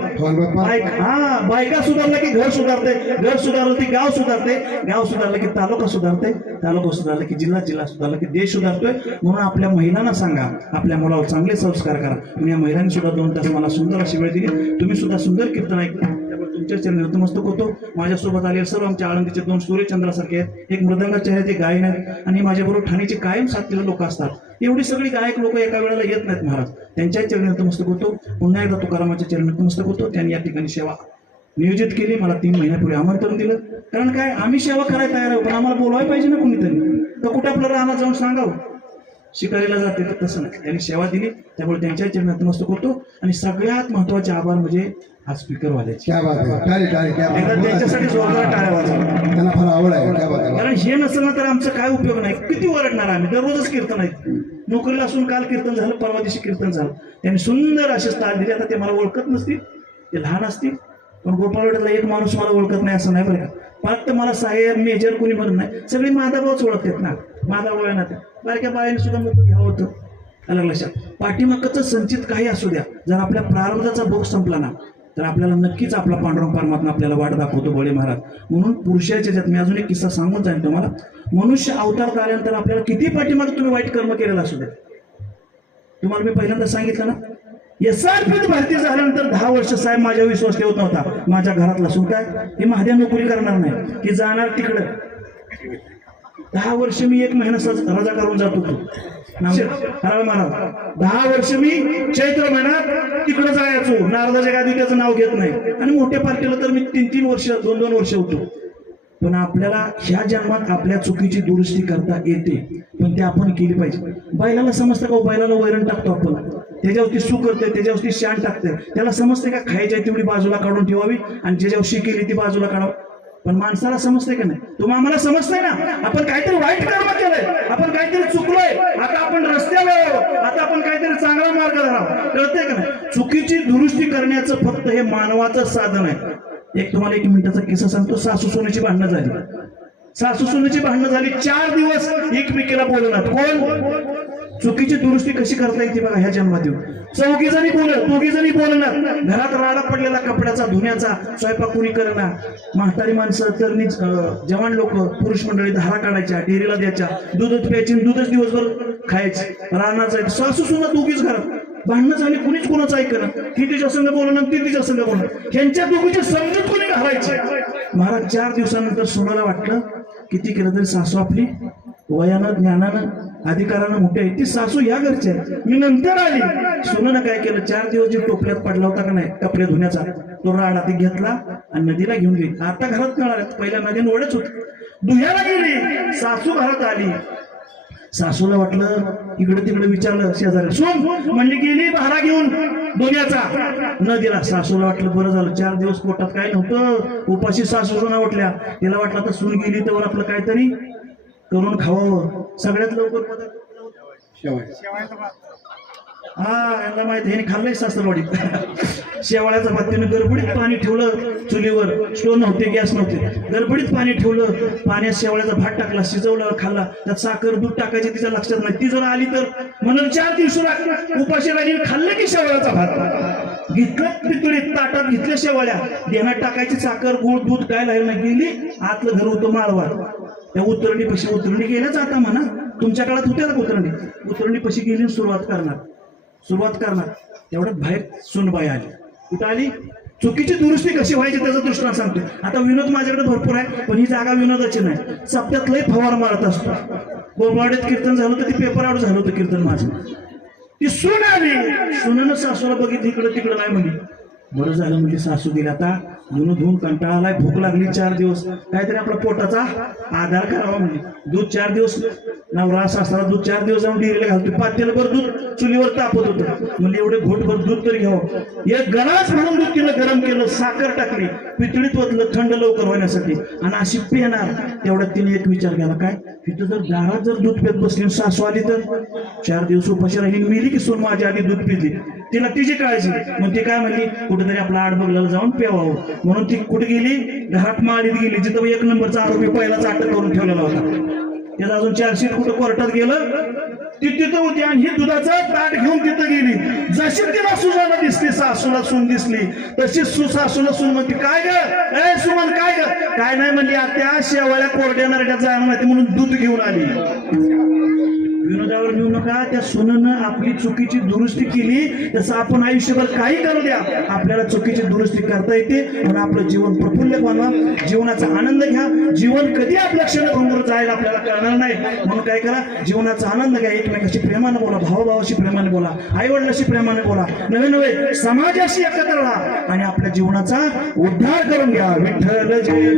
बायका सुधारलं की घर सुधारते, घर सुधारलं की गाव सुधारते, गाव सुधारलं की तालुका सुधारते, तालुका सुधारला की जिल्हा सुधारला की देश सुधारतोय. म्हणून आपल्या महिलांना सांगा, आपल्या मुलावर चांगले संस्कार करा. म्हणून या महिलांनी सुद्धा 2 तास मला सुंदर अशी वेळ दिली. तुम्ही सुद्धा सुंदर कीर्तन ऐकता, त्यामुळे तुमच्या चरणी नतमस्तक होतो. माझ्यासोबत आलेले सर्व आमच्या आळंदीचे 2 सूर्यचंद्रासारखे आहेत, एक मृदंगाचे आहेत, एक गायन आहेत आणि माझ्याबरोबर ठाण्याचे कायम साथीला लोक असतात. एवढी सगळी गायक लोक एका वेळेला येत नाहीत महाराज, त्यांच्याही चरणी नतमस्तक होतो. पुन्हा एकदा तुकारामाच्या चरणी नतमस्तक होतो. त्यांनी या ठिकाणी सेवा नियोजित केली, मला 3 महिन्यापूर्वी आमंत्रण दिलं. कारण काय, आम्ही सेवा करायला तयार आहोत, पण आम्हाला बोलवायला पाहिजे ना कुणीतरी. तर कुठं आपलं राहणार जाऊन सांगावं, शिकारीला जाते तर तसं नाही. त्यांनी सेवा दिली, त्यामुळे त्यांच्या चरणी नतमस्तक होतो. आणि सगळ्यात महत्वाचे आभार म्हणजे हा स्पीकर वाजायचे, एकदा त्यांच्यासाठी जोरदार टाळ्या वाजवा, त्यांना फार आवड आहे. क्या बात आहे. कारण हे नसेल ना तर आमचा काय उपयोग नाही. किती ओरडणार आम्ही, दररोजच कीर्तन आहे. नोकरीला असून काल कीर्तन झालं, परवा दिवशी कीर्तन झालं. त्यांनी सुंदर असे स्थान दिले. आता ते मला ओळखत नसतील, ते लहान असतील, पण गोपाळवाड्यातला एक माणूस मला ओळखत नाही असं नाही बरं का. फक्त मला साहेब मेजर कोणी म्हणत नाही, सगळी माधवच ओळखतात ना. माधव वळणात बारक्या बायाने सुद्धा मोठं घ्यावं होतं. अलग लक्षात, पाठीमागचं संचित काही असू द्या, जर आपल्या प्रारंभाचा भोग संपला ना तर आपल्याला नक्कीच आपला पांडुरंग परमात्मा आपल्याला वाट दाखवतो बळे महाराज. म्हणून पुरुषाच्या ज्यात मी अजून एक किस्सा सांगून जाईन तुम्हाला. मनुष्य अवतार आल्यानंतर आपल्याला किती पाठीमागे तुम्ही वाईट कर्म केलेलं असू द्या, तुम्हाला मी पहिल्यांदा सांगितलं ना, SRPत भरती झाल्यानंतर 10 वर्ष साहेब माझ्यावर विश्वास ठेवत नव्हता. माझ्या घरातला सुन काय, ही महादेव नोकरी करणार नाही, की जाणार तिकडं. 10 वर्ष मी 1 महिना रजा करून जात होतो. हराळ महाराज 10 वर्ष मी चैत्र महिन्यात तिकडं जायचो, नारदाच्या गादी त्याचं नाव घेत नाही. आणि मोठ्या पार्टीला तर मी 3-3 वर्ष 2-2 वर्ष होतो. पण आपल्याला ह्या जन्मात आपल्या चुकीची दुरुस्ती करता येते, पण ते आपण केली पाहिजे. बैलाला समजतं का, बैलाला वैरण टाकतो आपण, त्याच्यावरती सू करते, त्याच्यावरती शाण टाकते, त्याला समजते का खायची तेवढी बाजूला काढून ठेवावी आणि ज्याच्यावर शी केली ती बाजूला काढावं. पण माणसाला समजते का नाही, तुम्ही आम्हाला समजतंय ना, आपण काहीतरी वाईट कर्म केलंय, आपण काहीतरी चुकलोय, आता आपण रस्त्याला आहोत, आता आपण काहीतरी चांगला मार्ग धरावा, कळतंय का नाही. चुकीची दुरुस्ती करण्याचं फक्त हे मानवाचं साधन आहे. एक तुम्हाला 1 मिनिटाचा किस्सा सांगतो. सासू सोन्याची भांडणं झाली, सासू सोन्याची भांडणं झाली, 4 दिवस एकमेकीला बोलणार. कोण, चुकीची दुरुस्ती कशी करता येते बघा ह्या जन्मात येऊन. 4 जणी बोलत, 2 जणी बोलणार. घरात राडा पडलेला कपड्याचा, धुण्याचा, स्वयंपाक कुणी करणार. म्हातारी माणसं, तरणी जवान लोक, पुरुष मंडळी धारा काढायच्या, डेअरीला द्यायच्या, दूधच प्यायची, दूधच दिवसभर खायचे, राहण्याचं. सासू सुद्धा 2घीच घरात भांडणं झाली, कुणीच कुणाचं ऐकणं. ही तिच्या संघ बोलणार, ती तिच्या संघ बोलणार, ह्यांच्या दोघीची समजूत कोणी घालायची. महाराज 4 दिवसानंतर सोनाला वाटलं किती केलं तरी सासू आपली वयानं, ज्ञानानं, अधिकारानं मोठी आहे, ती सासू या घरची आहे. मी नंतर आली. सोनानं काय केलं, 4 दिवस जे टोपल्यात पडला होता का नाही कपडे धुण्याचा, तो राडा ती घेतला आणि नदीला घेऊन गेली. आता घरात नळाला, पहिल्या नदीनं ओढच होती, धुयाला गेली. सासू घरात आली, सासूला वाटलं, इकडे तिकडे विचारलं शेजारी, सोन म्हणली, गेली भारा घेऊन दुनियाचा नदीला. सासूला वाटलं बरं झालं, 4 दिवस पोटात काय नव्हतं, उपाशी सासू सुना वाटल्या. तिला वाटलं तर सून गेली तर आपलं काहीतरी करून खावावं. सगळ्यात लवकर यांना माहिती, ह्याने खाल्लंय सासरवाडीत शेवाळ्याचा भात. त्यानं गडबडीत पाणी ठेवलं चुलीवर, स्टोव्ह नव्हते, गॅस नव्हते, गडबडीत पाणी ठेवलं, पाण्यात शेवाळ्याचा भात टाकला, शिजवला, खाल्ला. त्यात साखर दूध टाकायची तिच्या लक्षात नाही. ती जर आली तर म्हणून 4 दिवस उपाशी राहिली, खाल्लं की शेवाळ्याचा भात घेतलं, पितळीत ताटात घेतल्या शेवाळ्या, देण्यात टाकायची साखर, गुळ, दूध, काय लागलं नाही. गेली, आतलं घर होतं माळवार, त्या उतरणी पशी, उतरणी गेल्याच आता म्हणा, तुमच्या काळात होत्या ना उतरणी, उतरणी पशी गेली, सुरुवात करणार. तेवढ्यात बाहेर सुनबाई आली. कुठं आली, चुकीची दुरुस्ती कशी व्हायची त्याचा दृष्टांत सांगतो. आता विनोद माझ्याकडे भरपूर आहे, पण ही जागा विनोदाची नाही. सप्त्यात लय फवार मारत असतो. बोरवाड्यात कीर्तन झालं तर ती पेपर आउट झालं होतं कीर्तन माझं. ती सून आली, सुनानं सासूला बघितली, इकडं तिकडं नाही म्हणली. बरं झालं म्हणजे सासू गेली. आता धुणं धुवून कंटाळा आलाय, भूक लागली 4 दिवस, काहीतरी आपला पोटाचा आधार करावा म्हणजे. दूध 4 दिवस नवरा सासरा दूध 4 दिवस जाऊन डेअरीला घालतो. पातेलभर दूध चुलीवर तापत होतं. म्हणजे एवढे घोटभर दूध तरी घ्यावं. एक गलास म्हणून दूध तिनं गरम केलं, साखर टाकली, पितळीत ओतलं थंड लवकर होण्यासाठी, आणि अशी पिणार. तेवढ्यात तिने एक विचार केला, काय तिथं जर दारात जर दूध पेत बसली सासू आली तर 4 दिवस उपाशी राहिली, मिली की सोन माझी आधी दूध पिली. तिला तिची काळजी. मग ती काय म्हणली, कुठेतरी आपला आड बंगल्याला जाऊन प्यावावं. म्हणून ती कुठे गेली, घरात माळीत गेली, जिथं 1 नंबरचा आरोपी पहिलाच अटक करून ठेवलेला होता. त्याचं अजून 4 शीट कुठं कोर्टात गेलं, ती तिथं होती, आणि ही दुधाचं ताट घेऊन तिथं गेली. जशी तिला सुजाना दिसली, सासूला सून दिसली, तशी सासूला सून म्हणते, काय ग ए सुमन, काय ग, काय नाही म्हणली, त्या शेवाळ्या कोरड्या नरड्यात जायला माहिती म्हणून दूध घेऊन आली. विनोदावर नेऊ नका. त्या सुनेनं आपली चुकीची दुरुस्ती केली, तसं आपण आयुष्यभर काही करू द्या, आपल्याला चुकीची दुरुस्ती करता येते. म्हणून आपलं जीवन प्रफुल्ल बनवा, जीवनाचा आनंद घ्या. जीवन कधी आपल्या क्षणभंगूर जाईल आपल्याला कळणार नाही. म्हणून काय करा, जीवनाचा आनंद घ्या. एकमेकाशी प्रेमाने बोला, भावाभावाशी प्रेमाने बोला, आई वडिलांशी प्रेमाने बोला, नवे नवे समाजाशी एकत्र राहा, आणि आपल्या जीवनाचा उद्धार करून घ्या. विठ्ठल जय जय.